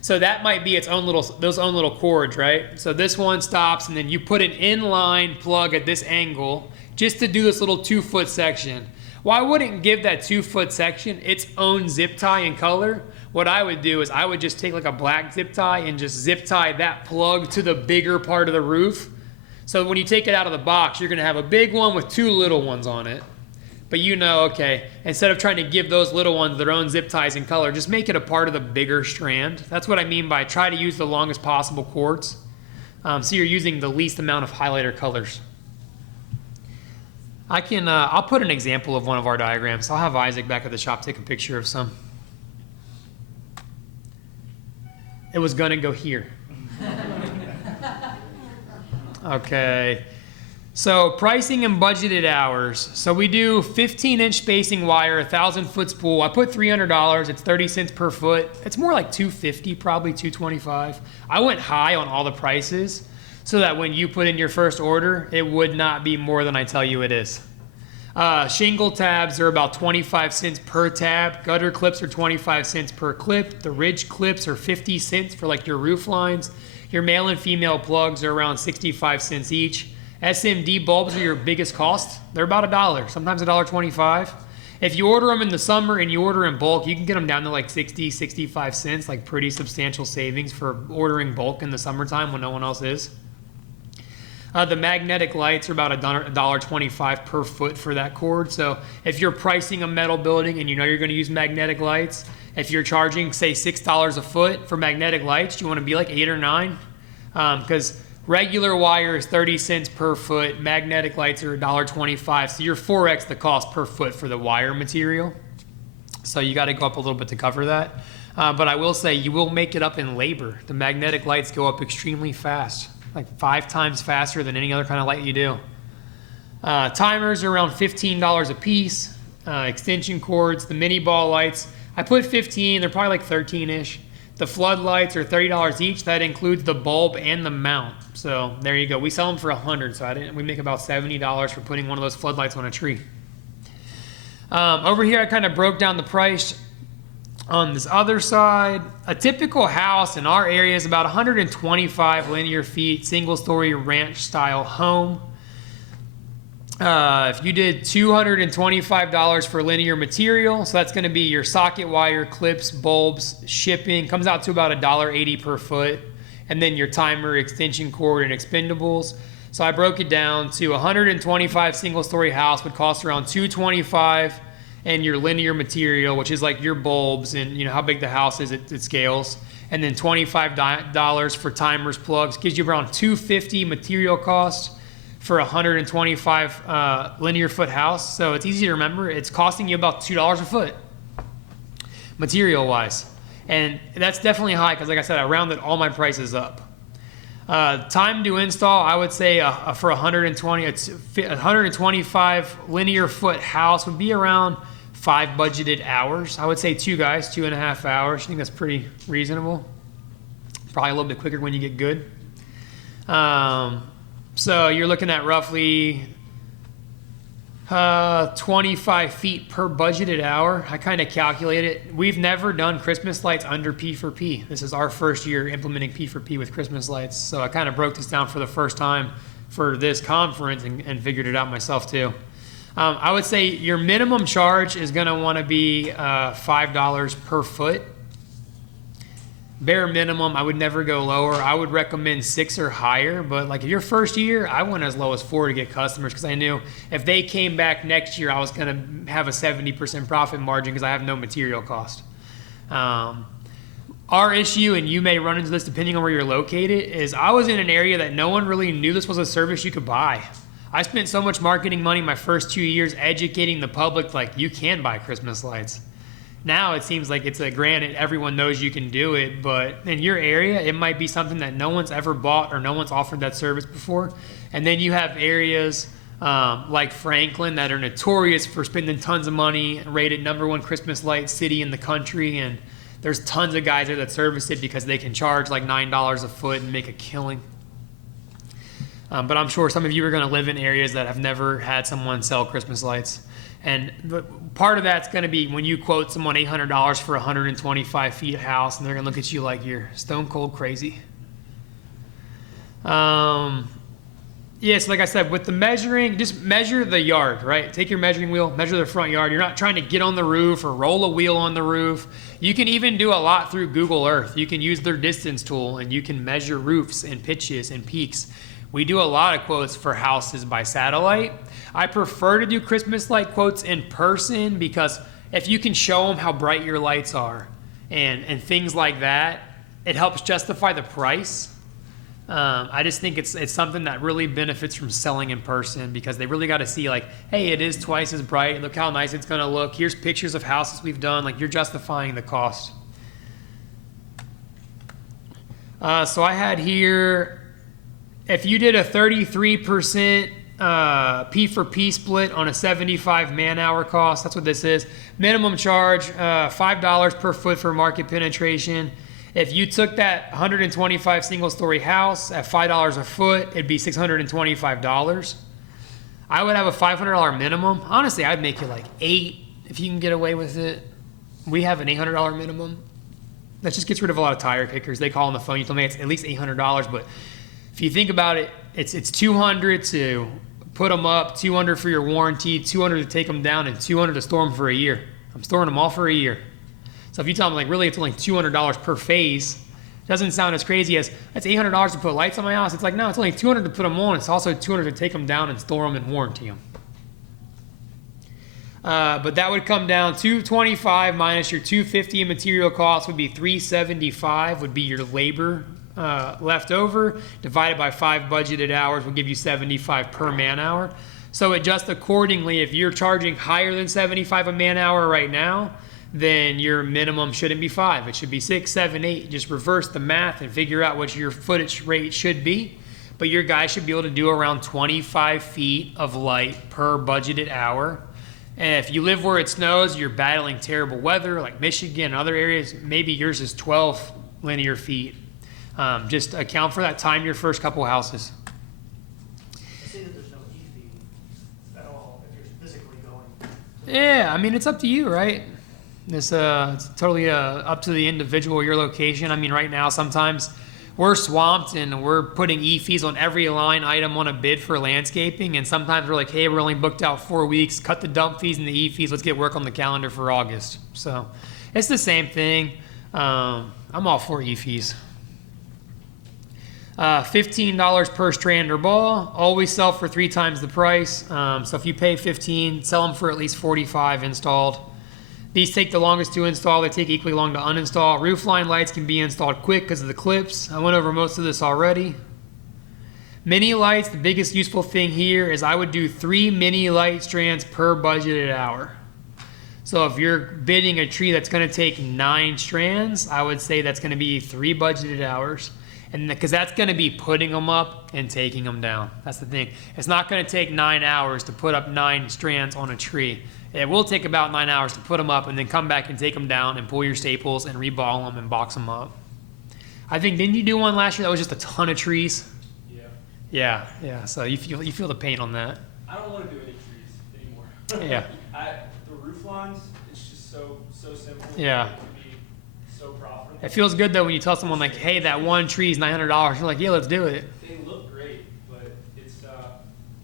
So that might be its own those own little cords, right? So this one stops and then you put an inline plug at this angle just to do this little 2-foot section. Well, I wouldn't give that 2-foot section its own zip tie and color. What I would do is I would just take like a black zip tie and just zip tie that plug to the bigger part of the roof. So when you take it out of the box, you're gonna have a big one with 2 little ones on it. But you know, okay, instead of trying to give those little ones their own zip ties and color, just make it a part of the bigger strand. That's what I mean by try to use the longest possible cords. So you're using the least amount of highlighter colors. I can, I'll put an example of one of our diagrams. I'll have Isaac back at the shop take a picture of some. It was gonna go here. Okay. So pricing and budgeted hours. So we do 15-inch spacing wire, 1,000-foot spool. I put $300. It's 30 cents per foot. It's more like $250, probably $225. I went high on all the prices so that when you put in your first order, it would not be more than I tell you it is. Shingle tabs are about 25 cents per tab. Gutter clips are 25 cents per clip. The ridge clips are 50 cents for like your roof lines. Your male and female plugs are around 65 cents each. SMD bulbs are your biggest cost. They're about $1, sometimes $1.25. If you order them in the summer and you order in bulk, you can get them down to like 60, 65 cents, like pretty substantial savings for ordering bulk in the summertime when no one else is. The magnetic lights are about $1.25 per foot for that cord. So if you're pricing a metal building and you know you're going to use magnetic lights, if you're charging, say, $6 a foot for magnetic lights, you want to be like 8 or 9? Because regular wire is 30 cents per foot. Magnetic lights are $1.25. So you're 4x the cost per foot for the wire material. So you got to go up a little bit to cover that. But I will say you will make it up in labor. The magnetic lights go up extremely fast, like 5 times faster than any other kind of light you do. Timers are around $15 a piece. Extension cords, the mini ball lights, I put 15, they're probably like 13-ish. The floodlights are $30 each. That includes the bulb and the mount. So there you go. We sell them for $100, so we make about $70 for putting one of those floodlights on a tree. Over here, I kind of broke down the price. On this other side, a typical house in our area is about 125 linear feet, single-story ranch-style home. If you did $225 for linear material, so that's going to be your socket wire, clips, bulbs, shipping, comes out to about $1.80 per foot, and then your timer, extension cord, and expendables. So I broke it down to 125 single-story house would cost around $225, and your linear material, which is like your bulbs and you know how big the house is, it scales, and then $25 for timers, plugs, gives you around $250 material cost for a 125 linear foot house. So it's easy to remember. It's costing you about $2 a foot, material wise. And that's definitely high because like I said, I rounded all my prices up. Time to install, I would say for 125 linear foot house would be around 5 budgeted hours. I would say 2 guys, 2.5 hours. I think that's pretty reasonable. Probably a little bit quicker when you get good. So you're looking at roughly 25 feet per budgeted hour. I kind of calculate it. We've never done Christmas lights under P4P. This is our first year implementing P4P with Christmas lights. So I kind of broke this down for the first time for this conference and figured it out myself too. I would say your minimum charge is going to want to be $5 per foot. Bare minimum, I would never go lower. I would recommend 6 or higher, but like your first year, I went as low as 4 to get customers because I knew if they came back next year, I was going to have a 70% profit margin because I have no material cost. Our issue, and you may run into this depending on where you're located, is I was in an area that no one really knew this was a service you could buy. I spent so much marketing money my first 2 years educating the public like you can buy Christmas lights. Now it seems like it's a granted, everyone knows you can do it, but in your area, it might be something that no one's ever bought or no one's offered that service before. And then you have areas like Franklin that are notorious for spending tons of money, rated #1 Christmas light city in the country, and there's tons of guys there that service it because they can charge like $9 a foot and make a killing. But I'm sure some of you are going to live in areas that have never had someone sell Christmas lights. And part of that's going to be when you quote someone $800 for 125 feet of house, and they're going to look at you like you're stone cold crazy. Yeah, so like I said, with the measuring, just measure the yard, right? Take your measuring wheel, measure the front yard. You're not trying to get on the roof or roll a wheel on the roof. You can even do a lot through Google Earth. You can use their distance tool, and you can measure roofs and pitches and peaks. We do a lot of quotes for houses by satellite. I prefer to do Christmas light quotes in person because if you can show them how bright your lights are and things like that, it helps justify the price. I just think it's something that really benefits from selling in person because they really got to see like, hey, it is twice as bright. Look how nice it's going to look. Here's pictures of houses we've done. Like you're justifying the cost. So I had here, if you did a 33% P for P split on a 75 man-hour cost, that's what this is. Minimum charge, $5 per foot for market penetration. If you took that 125 single-story house at $5 a foot, it'd be $625. I would have a $500 minimum. Honestly, I'd make it like $8 if you can get away with it. We have an $800 minimum. That just gets rid of a lot of tire kickers. They call on the phone. You tell me it's at least $800, but if you think about it, it's $200 to put them up, $200 for your warranty, $200 to take them down, and $200 to store them for a year. I'm storing them all for a year. So if you tell them like really it's only $200 per phase, it doesn't sound as crazy as that's $800 to put lights on my house. It's like no, it's only $200 to put them on. It's also $200 to take them down and store them and warranty them. But that would come down $225 minus your $250 in material costs would be $375 would be your labor left over divided by 5 budgeted hours will give you 75 per man hour. So adjust accordingly. If you're charging higher than 75 a man hour right now, then your minimum shouldn't be 5. It should be 6, 7, 8. Just reverse the math and figure out what your footage rate should be. But your guy should be able to do around 25 feet of light per budgeted hour. And if you live where it snows, you're battling terrible weather like Michigan and other areas, maybe yours is 12 linear feet. Just account for that time your first couple houses. I see that there's no E-feed at all if you're physically going. Yeah, I mean, it's up to you, right? It's totally up to the individual, your location. I mean, right now, sometimes we're swamped and we're putting E-fees on every line item on a bid for landscaping. And sometimes we're like, hey, we're only booked out 4 weeks. Cut the dump fees and the E-fees. Let's get work on the calendar for August. So it's the same thing. I'm all for E-fees. $15 per strand or ball. Always sell for 3 times the price. So if you pay $15, sell them for at least $45 installed. These take the longest to install. They take equally long to uninstall. Roofline lights can be installed quick because of the clips. I went over most of this already. Mini lights, the biggest useful thing here is I would do 3 mini light strands per budgeted hour. So if you're bidding a tree that's going to take 9 strands, I would say that's going to be 3 budgeted hours. And because that's going to be putting them up and taking them down. That's the thing. It's not going to take 9 hours to put up 9 strands on a tree. It will take about 9 hours to put them up and then come back and take them down and pull your staples and reball them and box them up. I think, didn't you do one last year that was just a ton of trees? Yeah. Yeah. So you feel the pain on that. I don't want to do any trees anymore. Yeah. The roof lines, it's just so simple. Yeah. It can be so profitable. It feels good though when you tell someone like, hey, that one tree is $900. You're like, yeah, let's do it. They look great, but it's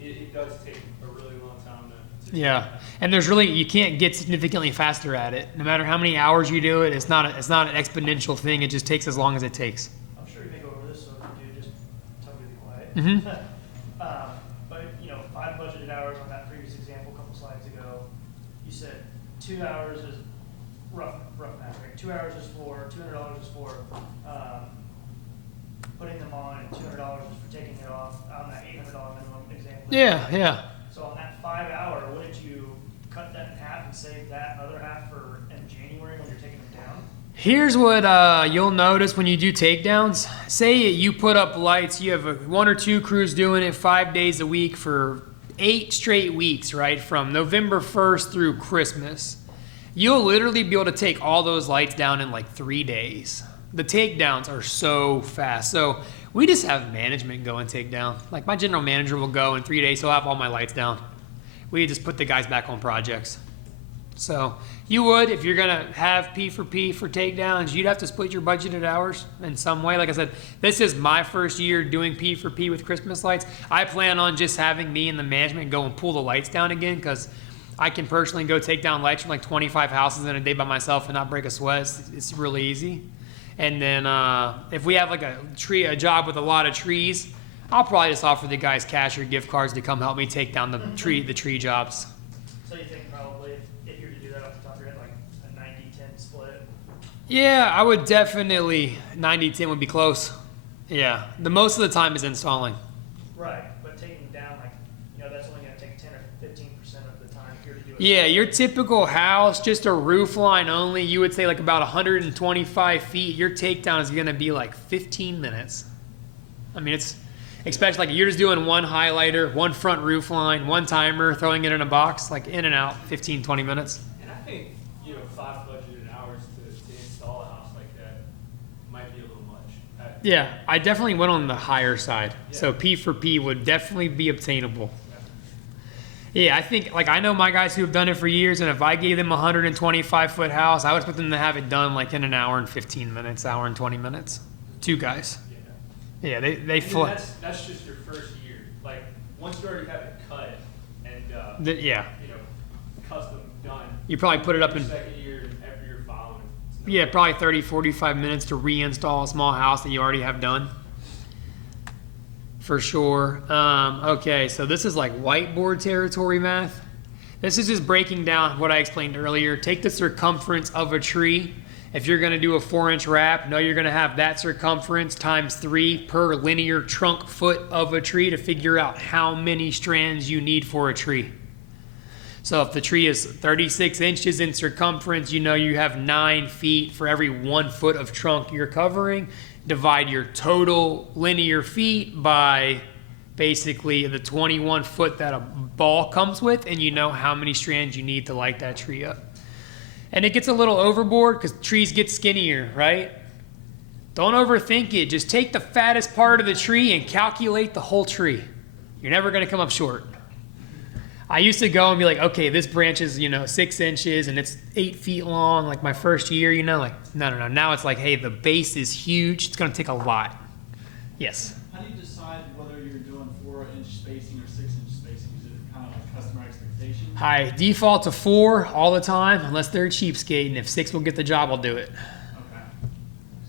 it does take a really long time to Yeah. And you can't get significantly faster at it. No matter how many hours you do it, it's not an exponential thing. It just takes as long as it takes. I'm sure you may go over this, so if you do, just tell me to be quiet. Mm-hmm. But, 5 budgeted hours on that previous example a couple slides ago. You said 2 hours is rough math, right? 2 hours is for, $200 is for putting them on, and $200 is for taking it off on that $800 minimum example. Yeah. So on that 5 hour, wouldn't you cut that in half and save that other half for in January when you're taking them down? Here's what you'll notice when you do takedowns. Say you put up lights, you have 1 or 2 crews doing it 5 days a week for 8 straight weeks, right? From November 1st through Christmas. You'll literally be able to take all those lights down in like 3 days. The takedowns are so fast. So we just have management go and take down. Like my general manager will go in 3 days, he'll have all my lights down. We just put the guys back on projects. So you would, if you're gonna have P for takedowns, you'd have to split your budgeted hours in some way. Like I said, this is my first year doing P for P with Christmas lights. I plan on just having me and the management go and pull the lights down again because I can personally go take down lights from like 25 houses in a day by myself and not break a sweat. It's really easy. And then if we have like a job with a lot of trees, I'll probably just offer the guys cash or gift cards to come help me take down the tree jobs. So you think probably if you were to do that off the top of your head, like a 90-10 split? Yeah, I would definitely 90-10 would be close. Yeah, the most of the time is installing. Right, but taking down, like, you know, that's only gonna take 10 or 15% of the time here to do it. Yeah, your typical house, just a roof line only, you would say like about 125 feet. Your takedown is going to be like 15 minutes. I mean, it's especially like you're just doing one highlighter, one front roof line, one timer, throwing it in a box, like in and out, 15, 20 minutes. And I think, you know, 5 budgeted hours to install a house like that might be a little much. Yeah, I definitely went on the higher side. So P for P would definitely be obtainable. Yeah, I think, like, I know my guys who have done it for years, and if I gave them a 125-foot house, I would expect them to have it done, like, in an hour and 15 minutes, hour and 20 minutes. 2 guys. Yeah, they And flow. that's just your first year. Like, once you already have it cut and, Yeah, you know, custom done. you probably put it up your in, second year and every year following. yeah, probably 30, 45 minutes to reinstall a small house that you already have done. For sure. Okay, so this is like whiteboard territory math. This is just breaking down what I explained earlier. Take the circumference of a tree. If you're gonna do a 4-inch wrap, know you're gonna have that circumference times 3 per linear trunk foot of a tree to figure out how many strands you need for a tree. So if the tree is 36 inches in circumference, you know you have 9 feet for every 1 foot of trunk you're covering. Divide your total linear feet by basically the 21 foot that a ball comes with, and you know how many strands you need to light that tree up. And it gets a little overboard because trees get skinnier, right? Don't overthink it. Just take the fattest part of the tree and calculate the whole tree. You're never going to come up short. I used to go and be like, okay, this branch is, 6 inches and it's 8 feet long, like my first year, like, no. Now it's like, hey, the base is huge. It's going to take a lot. Yes. How do you decide whether you're doing 4-inch spacing or 6-inch spacing? Is it kind of like customer expectation? I default to 4 all the time, unless they're a cheapskate, and if 6 will get the job, I'll do it. Okay.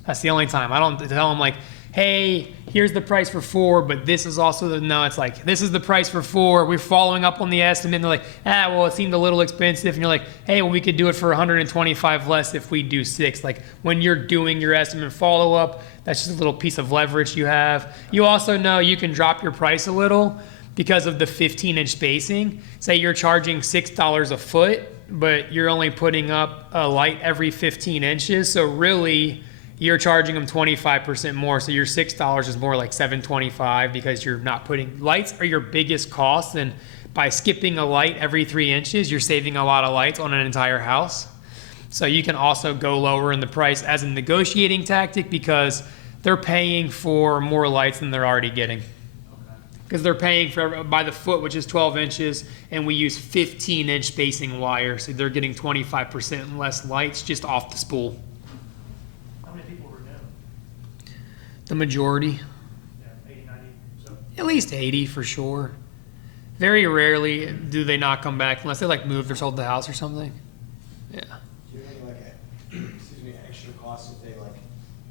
That's the only time. I don't tell them like, hey, here's the price for 4, but this is also no, it's like, this is the price for 4. We're following up on the estimate. And they're like, well, it seemed a little expensive. And you're like, hey, well, we could do it for 125 less if we do 6. Like when you're doing your estimate follow up, that's just a little piece of leverage you have. You also know you can drop your price a little because of the 15-inch spacing. Say you're charging $6 a foot, but you're only putting up a light every 15 inches. So really, you're charging them 25% more. So your $6 is more like $7.25 because you're not putting, lights are your biggest cost. And by skipping a light every 3 inches, you're saving a lot of lights on an entire house. So you can also go lower in the price as a negotiating tactic because they're paying for more lights than they're already getting. Because they're paying for by the foot, which is 12 inches, and we use 15-inch spacing wire. So they're getting 25% less lights just off the spool. The majority. Yeah, 80, 90, so. At least 80 for sure. Very rarely do they not come back unless they like moved or sold the house or something. Yeah. Do you have any like extra costs if they like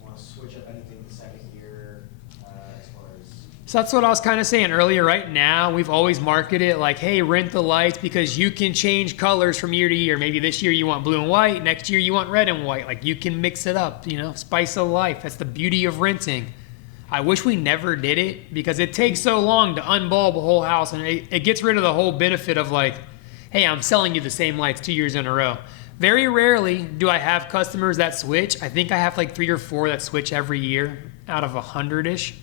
want to switch up anything the second year as far as? So that's what I was kind of saying earlier. Right now, we've always marketed it like, hey, rent the lights because you can change colors from year to year. Maybe this year you want blue and white. Next year you want red and white. Like you can mix it up, spice of life. That's the beauty of renting. I wish we never did it because it takes so long to unbulb a whole house, and it gets rid of the whole benefit of like, hey, I'm selling you the same lights 2 years in a row. Very rarely do I have customers that switch. I think I have like 3 or 4 that switch every year out of 100-ish.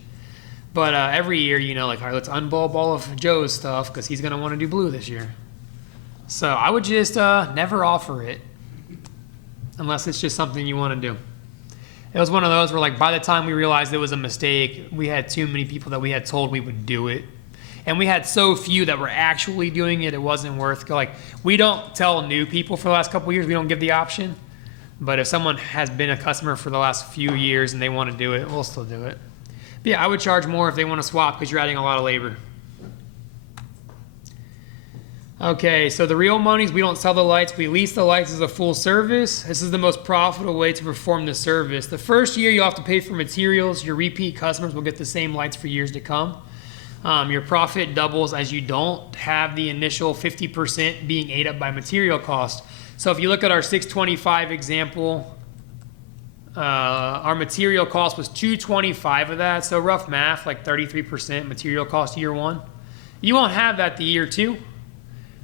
But every year, like, all right, let's unbulb all of Joe's stuff because he's going to want to do blue this year. So I would just never offer it unless it's just something you want to do. It was one of those where, like, by the time we realized it was a mistake, we had too many people that we had told we would do it. And we had so few that were actually doing it, it wasn't worth. Like, we don't tell new people for the last couple of years, we don't give the option. But if someone has been a customer for the last few years and they want to do it, we'll still do it. But yeah, I would charge more if they want to swap because you're adding a lot of labor. Okay, so the real money is we don't sell the lights. We lease the lights as a full service. This is the most profitable way to perform the service. The first year you'll have to pay for materials. Your repeat customers will get the same lights for years to come. Your profit doubles as you don't have the initial 50% being ate up by material cost. So if you look at our 625 example, Our material cost was $225 of that, so rough math, like 33% material cost year one. You won't have that the year two.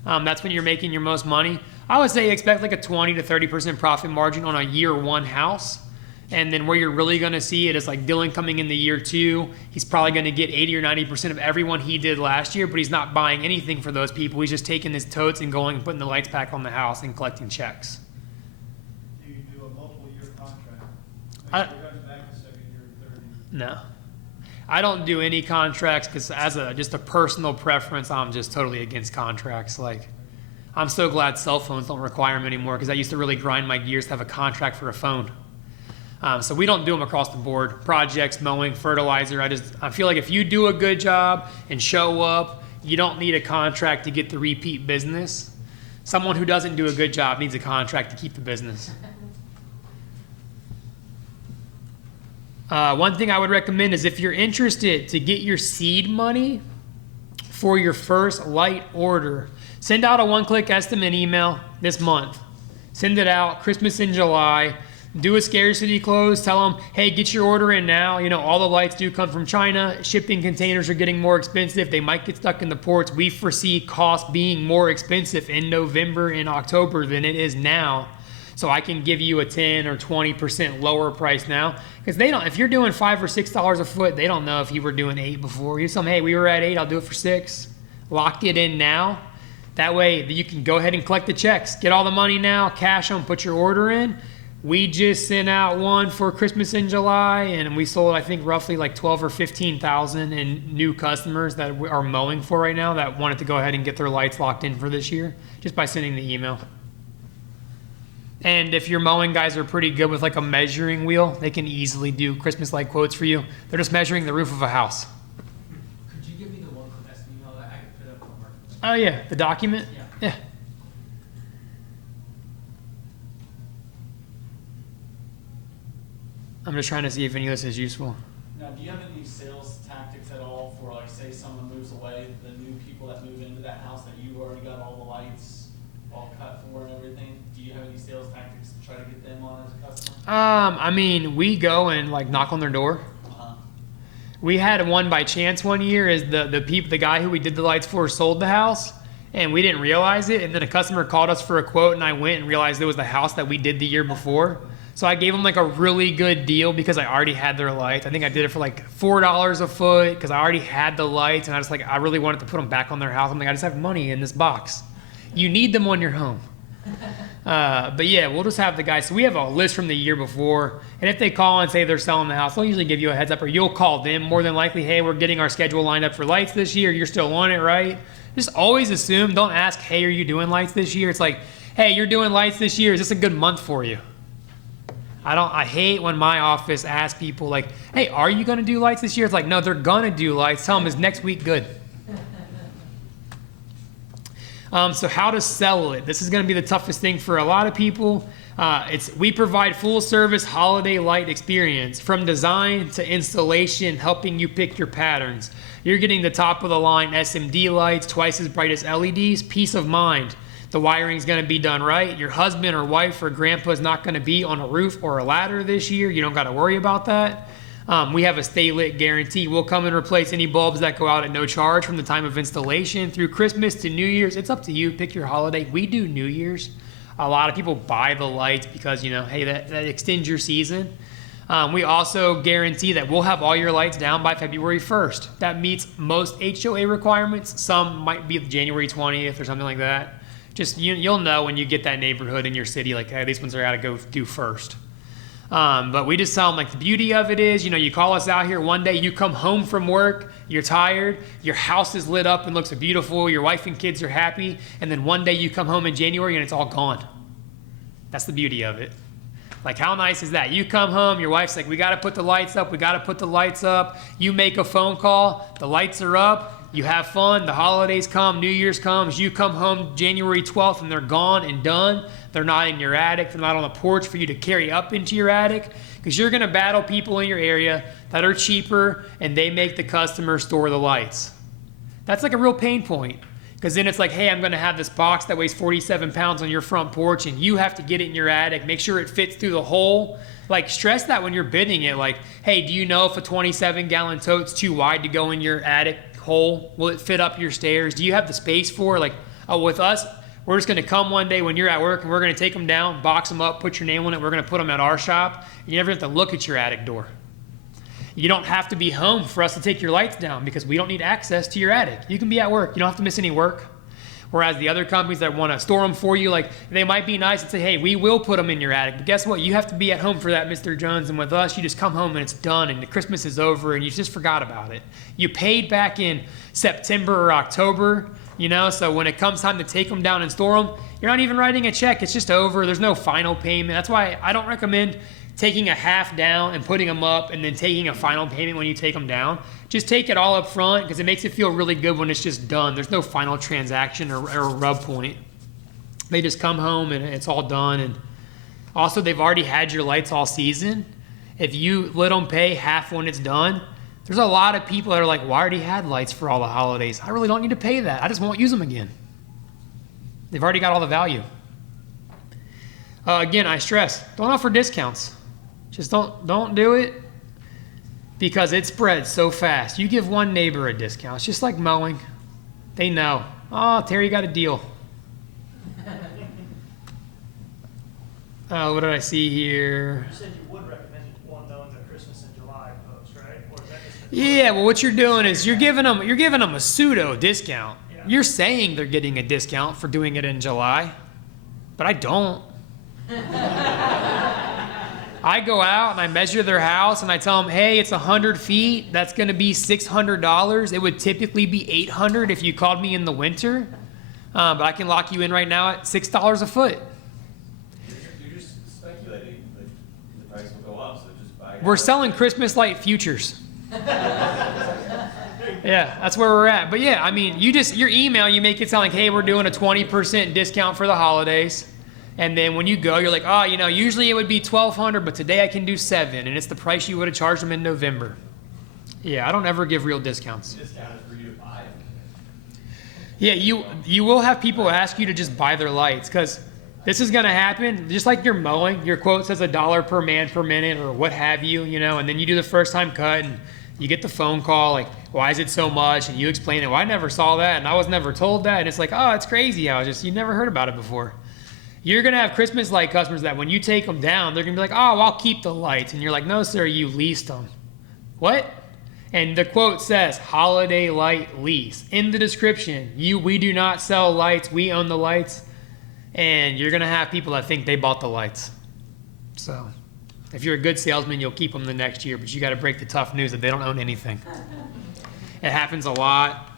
That's when you're making your most money. I would say expect like a 20 to 30% profit margin on a year one house. And then where you're really going to see it is like Dylan coming in the year two. He's probably going to get 80 or 90% of everyone he did last year, but he's not buying anything for those people. He's just taking his totes and going and putting the lights back on the house and collecting checks. Do you do a multiple year contract? I- Make sure it comes back the second year and third year. No. I don't do any contracts because as just a personal preference, I'm just totally against contracts. Like, I'm so glad cell phones don't require them anymore because I used to really grind my gears to have a contract for a phone. So we don't do them across the board. Projects, mowing, fertilizer. I feel like if you do a good job and show up, you don't need a contract to get the repeat business. Someone who doesn't do a good job needs a contract to keep the business. One thing I would recommend is if you're interested to get your seed money for your first light order, send out a one-click estimate email this month. Send it out, Christmas in July. Do a scarcity close. Tell them, hey, get your order in now. You know, all the lights do come from China. Shipping containers are getting more expensive. They might get stuck in the ports. We foresee cost being more expensive in November and October than it is now. So I can give you a 10 or 20% lower price now. Because they don't, if you're doing $5 or $6 a foot, they don't know if you were doing 8 before. You tell them, hey, we were at 8, I'll do it for 6. Lock it in now. That way you can go ahead and collect the checks. Get all the money now, cash them, put your order in. We just sent out one for Christmas in July, and we sold, I think, roughly like 12 or 15,000 in new customers that are mowing for right now that wanted to go ahead and get their lights locked in for this year just by sending the email. And if your mowing guys are pretty good with like a measuring wheel, they can easily do Christmas light quotes for you. They're just measuring the roof of a house. Could you give me the one quick estimate email that I could put up on market? Oh yeah, the document? Yeah. Yeah. I'm just trying to see if any of this is useful. Now, do you have any sales tactics at all for, like, say someone moves away, the new people that move into that house that you already got all the lights all cut for and everything? Do you have any sales tactics to try to get them on as a customer? I mean, we go and like knock on their door. We had one by chance one year. Is the guy who we did the lights for sold the house, and we didn't realize it. And then a customer called us for a quote, and I went and realized it was the house that we did the year before. So I gave them like a really good deal because I already had their lights. I think I did it for like $4 a foot because I already had the lights, and I really wanted to put them back on their house. I'm like, I just have money in this box. You need them on your home. But yeah, we'll just have the guys. So we have a list from the year before, and if they call and say they're selling the house, they'll usually give you a heads up, or you'll call them more than likely. Hey, we're getting our schedule lined up for lights this year. You're still on it, right? Just always assume. Don't ask, hey, are you doing lights this year? It's like, hey, you're doing lights this year. Is this a good month for you? I hate when my office asks people like, hey, are you going to do lights this year? It's like, no, they're going to do lights. Tell them, is next week good? So how to sell it. This is going to be the toughest thing for a lot of people. We provide full service holiday light experience from design to installation, helping you pick your patterns. You're getting the top of the line SMD lights, twice as bright as LEDs, peace of mind. The wiring's going to be done right. Your husband or wife or grandpa is not going to be on a roof or a ladder this year. You don't got to worry about that. We have a stay lit guarantee. We'll come and replace any bulbs that go out at no charge from the time of installation through Christmas to New Year's. It's up to you. Pick your holiday. We do New Year's. A lot of people buy the lights because, you know, hey, that extends your season. We also guarantee that we'll have all your lights down by February 1st. That meets most HOA requirements. Some might be January 20th or something like that. Just you'll know when you get that neighborhood in your city, like, hey, these ones are got to go do first. But we just tell them, like, the beauty of it is, you know, you call us out here one day, you come home from work, you're tired, your house is lit up and looks beautiful, your wife and kids are happy, and then one day you come home in January and it's all gone. That's the beauty of it. Like, how nice is that? You come home, your wife's like, we got to put the lights up, we got to put the lights up. You make a phone call, the lights are up, you have fun, the holidays come, New Year's comes, you come home January 12th and they're gone and done. They're not in your attic, they're not on the porch for you to carry up into your attic, because you're going to battle people in your area that are cheaper and they make the customer store the lights. That's like a real pain point. Because then it's like, hey, I'm going to have this box that weighs 47 pounds on your front porch, and you have to get it in your attic, make sure it fits through the hole. Like, stress that when you're bidding it. Like, hey, do you know if a 27-gallon tote's too wide to go in your attic hole? Will it fit up your stairs? Do you have the space for it? Like, oh, with us, we're just going to come one day when you're at work, and we're going to take them down, box them up, put your name on it. We're going to put them at our shop. You never have to look at your attic door. You don't have to be home for us to take your lights down because we don't need access to your attic. You can be at work. You don't have to miss any work. Whereas the other companies that want to store them for you, like, they might be nice and say, hey, we will put them in your attic. But guess what? You have to be at home for that, Mr. Jones. And with us, you just come home and it's done and the Christmas is over and you just forgot about it. You paid back in September or October, you know, so when it comes time to take them down and store them, you're not even writing a check. It's just over. There's no final payment. That's why I don't recommend taking a half down and putting them up and then taking a final payment when you take them down. Just take it all up front because it makes it feel really good when it's just done. There's no final transaction or rub point. They just come home and it's all done. And also, they've already had your lights all season. If you let them pay half when it's done, there's a lot of people that are like, well, I already had lights for all the holidays. I really don't need to pay that. I just won't use them again. They've already got all the value. Again, I stress, don't offer discounts. Just don't do it because it spreads so fast. You give one neighbor a discount. It's just like mowing. They know. Oh, Terry got a deal. What did I see here? You said you would recommend one knowing the Christmas in July post, right? Or is that just Yeah, well, what you're doing is you're giving them a pseudo discount. Yeah. You're saying they're getting a discount for doing it in July, but I don't. I go out and I measure their house and I tell them, hey, it's 100 feet. That's going to be $600. It would typically be $800 if you called me in the winter, but I can lock you in right now at $6 a foot. You're just speculating that the price will go up, so just buy it. We're selling Christmas light futures. Yeah, that's where we're at. But yeah, I mean, your email, you make it sound like, hey, we're doing a 20% discount for the holidays. And then when you go, you're like, oh, you know, usually it would be $1,200, but today I can do $7, and it's the price you would have charged them in November. Yeah, I don't ever give real discounts. Discount is for you to buy them. Yeah, you will have people ask you to just buy their lights because this is going to happen. Just like you're mowing, your quote says $1 per man per minute or what have you, you know, and then you do the first time cut and you get the phone call like, why is it so much? And you explain it. Well, I never saw that and I was never told that. And it's like, oh, it's crazy. You never heard about it before. You're going to have Christmas light customers that when you take them down, they're going to be like, oh, I'll keep the lights. And you're like, no, sir, you leased them. What? And the quote says, holiday light lease. In the description, we do not sell lights. We own the lights. And you're going to have people that think they bought the lights. So if you're a good salesman, you'll keep them the next year. But you got to break the tough news that they don't own anything. It happens a lot.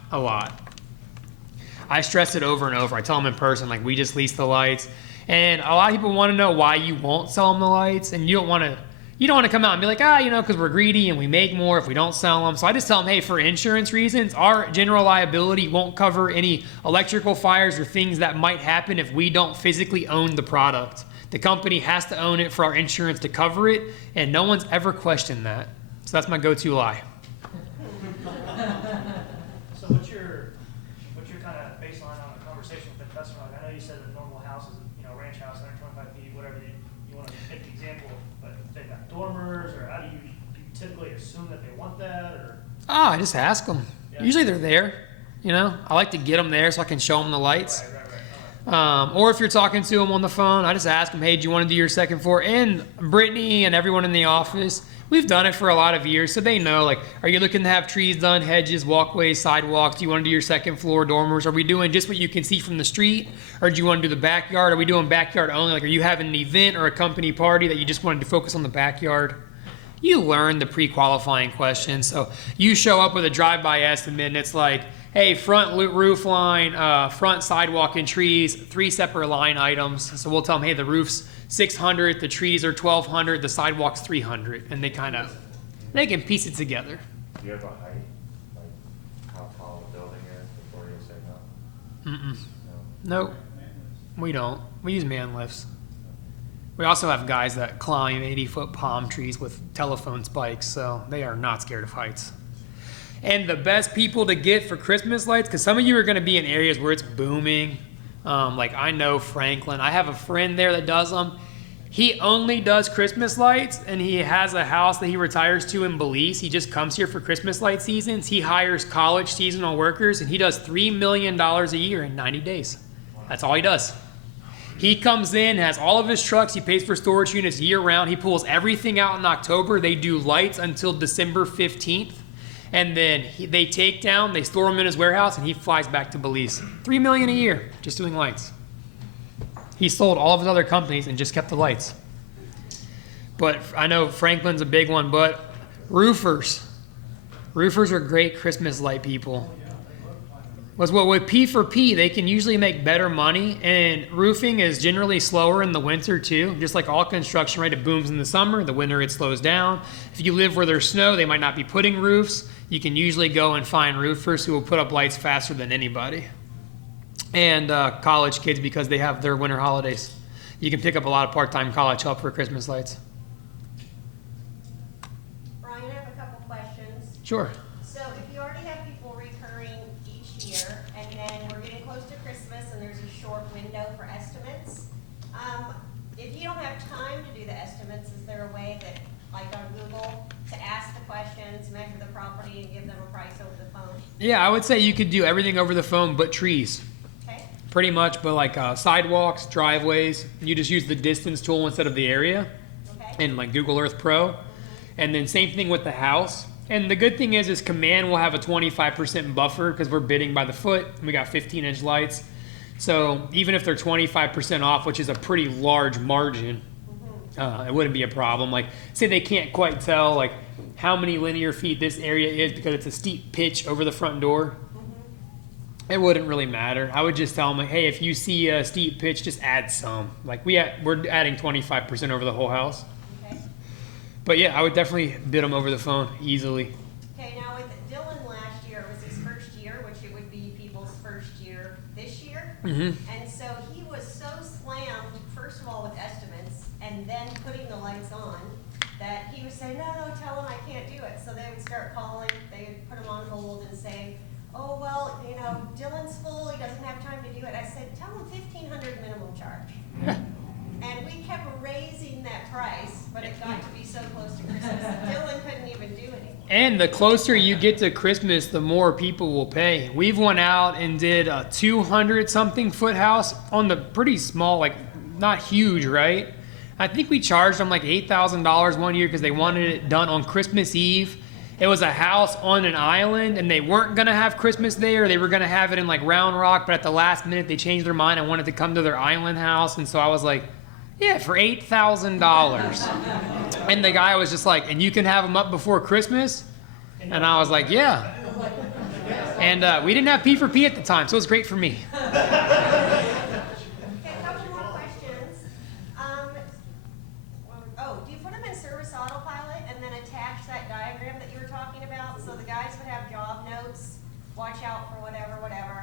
I stress it over and over. I tell them in person, like, we just lease the lights. And a lot of people want to know why you won't sell them the lights, and you don't want to come out and be like, because we're greedy and we make more if we don't sell them. So I just tell them, hey, for insurance reasons, our general liability won't cover any electrical fires or things that might happen if we don't physically own the product. The company has to own it for our insurance to cover it, and no one's ever questioned that. So that's my go-to lie. So what's your kind of baseline on the conversation with the customer? Like, I know you said a normal house is, ranch house, 125 feet, whatever you want to make the example, but they've got dormers, or how do you typically assume that they want that, or? I just ask them. Yeah. Usually they're there. I like to get them there so I can show them the lights. Right. Or if you're talking to them on the phone, I just ask them, hey, do you want to do your second floor? And Brittany and everyone in the office, we've done it for a lot of years, so they know, like, are you looking to have trees done, hedges, walkways, sidewalks? Do you want to do your second floor dormers? Are we doing just what you can see from the street? Or do you want to do the backyard? Are we doing backyard only? Like, are you having an event or a company party that you just wanted to focus on the backyard? You learn the pre-qualifying questions. So you show up with a drive-by estimate, and it's like, hey, front roof line, front sidewalk and trees, 3 separate line items. So we'll tell them, hey, the roof's $600, the trees are $1,200, the sidewalk's $300, and they can piece it together. Do you have a height, like how tall the building is before you say no? Nope, we don't. We use man lifts. We also have guys that climb 80-foot palm trees with telephone spikes, so they are not scared of heights. And the best people to get for Christmas lights, because some of you are going to be in areas where it's booming. Like I know Franklin. I have a friend there that does them. He only does Christmas lights, and he has a house that he retires to in Belize. He just comes here for Christmas light seasons. He hires college seasonal workers, and he does $3 million a year in 90 days. That's all he does. He comes in, has all of his trucks. He pays for storage units year round. He pulls everything out in October. They do lights until December 15th. And then they take down, they store them in his warehouse, and he flies back to Belize. $3 million a year just doing lights. He sold all of his other companies and just kept the lights. But I know Franklin's a big one, but roofers. Roofers are great Christmas light people. With P4P, they can usually make better money, and roofing is generally slower in the winter too. Just like all construction, right? It booms in the summer, the winter it slows down. If you live where there's snow, they might not be putting roofs. You can usually go and find roofers who will put up lights faster than anybody. And college kids, because they have their winter holidays. You can pick up a lot of part-time college help for Christmas lights. Brian, I have a couple questions. Sure. So if you already have people recurring each year, and then we're getting close to Christmas and there's a short window for estimates, if you don't have time to do the estimates, is there a way that, like on Google, to ask the questions, measure the property, and give them a price over the phone? Yeah, I would say you could do everything over the phone but trees. Okay. Pretty much, but like sidewalks, driveways, you just use the distance tool instead of the area. Okay. And like Google Earth Pro. And then same thing with the house. And the good thing is Command will have a 25% buffer because we're bidding by the foot. We got 15-inch lights. So even if they're 25% off, which is a pretty large margin, it wouldn't be a problem. Like, say they can't quite tell like how many linear feet this area is because it's a steep pitch over the front door. It wouldn't really matter. I would just tell them, like, hey, if you see a steep pitch, just add some. Like we're adding 25% over the whole house. Okay. But yeah, I would definitely bid them over the phone easily. Okay, now with Dylan last year, it was his first year, which it would be people's first year this year. Mm-hmm. And so he was so slammed, first of all, with estimates, and then putting the lights on, that he would say, no, tell him I can't do it. So they would start calling, they would put him on hold and say, oh, well, Dylan's full, he doesn't have time to do it. I said, tell him $1,500 minimum charge. And we kept raising that price, but it got to be so close to Christmas that Dylan couldn't even do it anymore. And the closer you get to Christmas, the more people will pay. We've went out and did a 200-something foot house on the pretty small, like not huge, right? I think we charged them like $8,000 one year because they wanted it done on Christmas Eve. It was a house on an island, and they weren't going to have Christmas there. They were going to have it in like Round Rock, but at the last minute, they changed their mind and wanted to come to their island house. And so I was like, yeah, for $8,000. And the guy was just like, and you can have them up before Christmas? And I was like, yeah. And we didn't have P4P at the time, so it was great for me. Okay, a couple more questions. Do you put them in service autopilot and then attach that diagram that you were talking about so the guys would have job notes, watch out for whatever?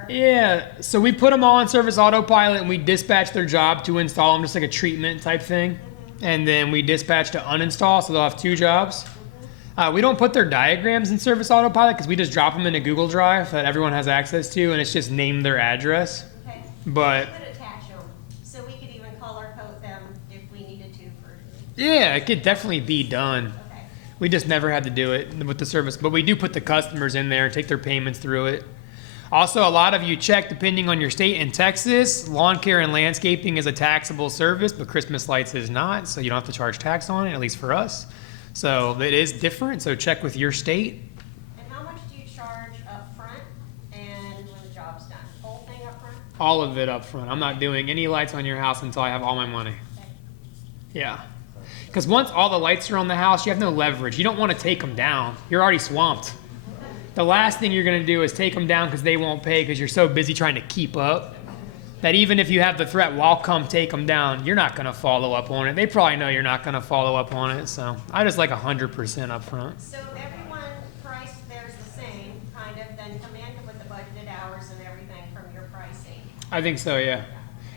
Yeah, so we put them all on service autopilot and we dispatch their job to install them, just like a treatment type thing. And then we dispatch to uninstall, so they'll have two jobs. We don't put their diagrams in service autopilot because we just drop them in a Google Drive that everyone has access to, and it's just name their address. Okay. But We could attach them, so we could even color code them if we needed to for. yeah, it could definitely be done. Okay. We just never had to do it with the service, but we do put the customers in there and take their payments through it. Also, a lot of you check, depending on your state. In Texas, lawn care and landscaping is a taxable service, but Christmas lights is not, so you don't have to charge tax on it, at least for us. So it is different, so check with your state. And how much do you charge up front and when the job's done? Whole thing up front? All of it up front. I'm not doing any lights on your house until I have all my money. Okay. Yeah. Because once all the lights are on the house, you have no leverage. You don't want to take them down. You're already swamped. The last thing you're going to do is take them down because they won't pay because you're so busy trying to keep up that even if you have the threat, well, I'll come take them down, you're not going to follow up on it. They probably know you're not going to follow up on it. So I just like 100% up front. So if everyone priced theirs the same, kind of, then Command could put the budgeted hours and everything from your pricing. I think so, yeah.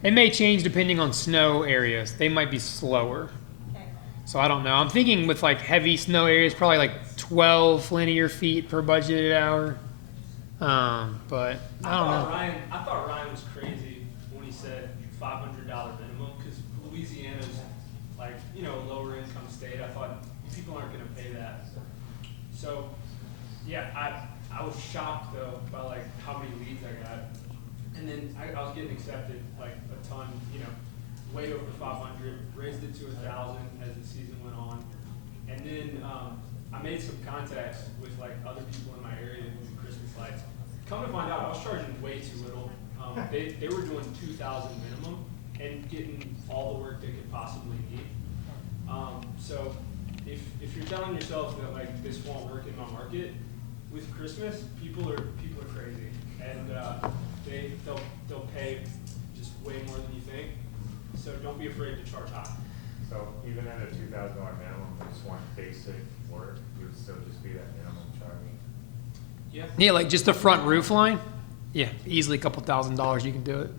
It may change depending on snow areas. They might be slower. Okay. So I don't know. I'm thinking with like heavy snow areas, probably like 12 linear feet per budgeted hour. But I don't know. I thought Ryan was crazy when he said $500 minimum, because Louisiana's like, you know, a lower income state. I thought people aren't going to pay that. So, yeah, I was shocked though by like how many leads I got. And then I was getting accepted like a ton, you know, way over 500, raised it to 1,000 as the season went on. And then I made some contacts with like other people in my area doing Christmas lights. Come to find out, I was charging way too little. They were doing 2,000 minimum and getting all the work they could possibly need. So if you're telling yourself that like this won't work in my market, with Christmas, people are crazy, and they'll pay just way more than you think. So don't be afraid to charge high. So even at a $2,000 minimum, we just want basic work, you would still just be that minimum charging. Yeah, like just the front roof line. Yeah, easily a couple $1,000s you can do it.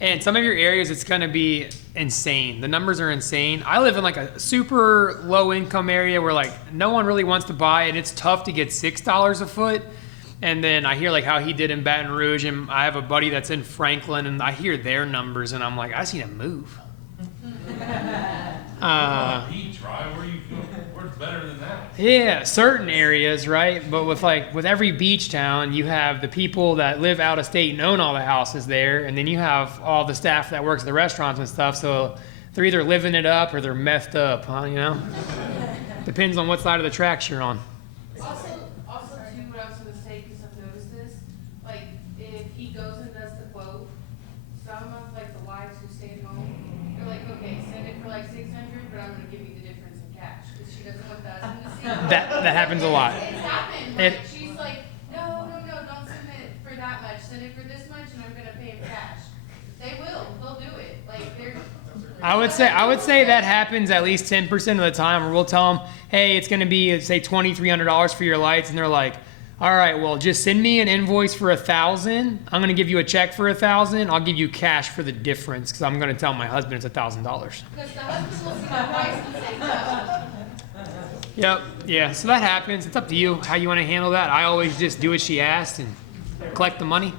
And some of your areas, it's going to be insane. The numbers are insane. I live in like a super low income area where like no one really wants to buy, and it's tough to get $6 a foot. And then I hear like how he did in Baton Rouge, and I have a buddy that's in Franklin, and I hear their numbers, and I'm like, I just need to move. Beach, right? Where's better than that? Yeah, certain areas, right? But with every beach town, you have the people that live out of state and own all the houses there, and then you have all the staff that works at the restaurants and stuff. So they're either living it up or they're messed up, huh? You know, depends on what side of the tracks you're on. Also too, what I was gonna say, because I've noticed this, like, if he goes and does the quote, some of like the wives who stay at home, they're like, okay, send it for like 600, but I'm gonna give you the difference in cash, because she doesn't want that in the seal. That happens a lot. It's happened, like, she's like, no, don't send it for that much, send it for this much, and I'm gonna pay him cash. They'll do it, like, they're. I would say that happens at least 10% of the time, where we'll tell them, hey, it's going to be, say, $2,300 for your lights. And they're like, all right, well, just send me an invoice for 1,000. I'm going to give you a check for 1,000. I'll give you cash for the difference, because I'm going to tell my husband it's $1,000. Because the husband will see the price and say no. Yep. Yeah. So that happens. It's up to you how you want to handle that. I always just do what she asked and collect the money.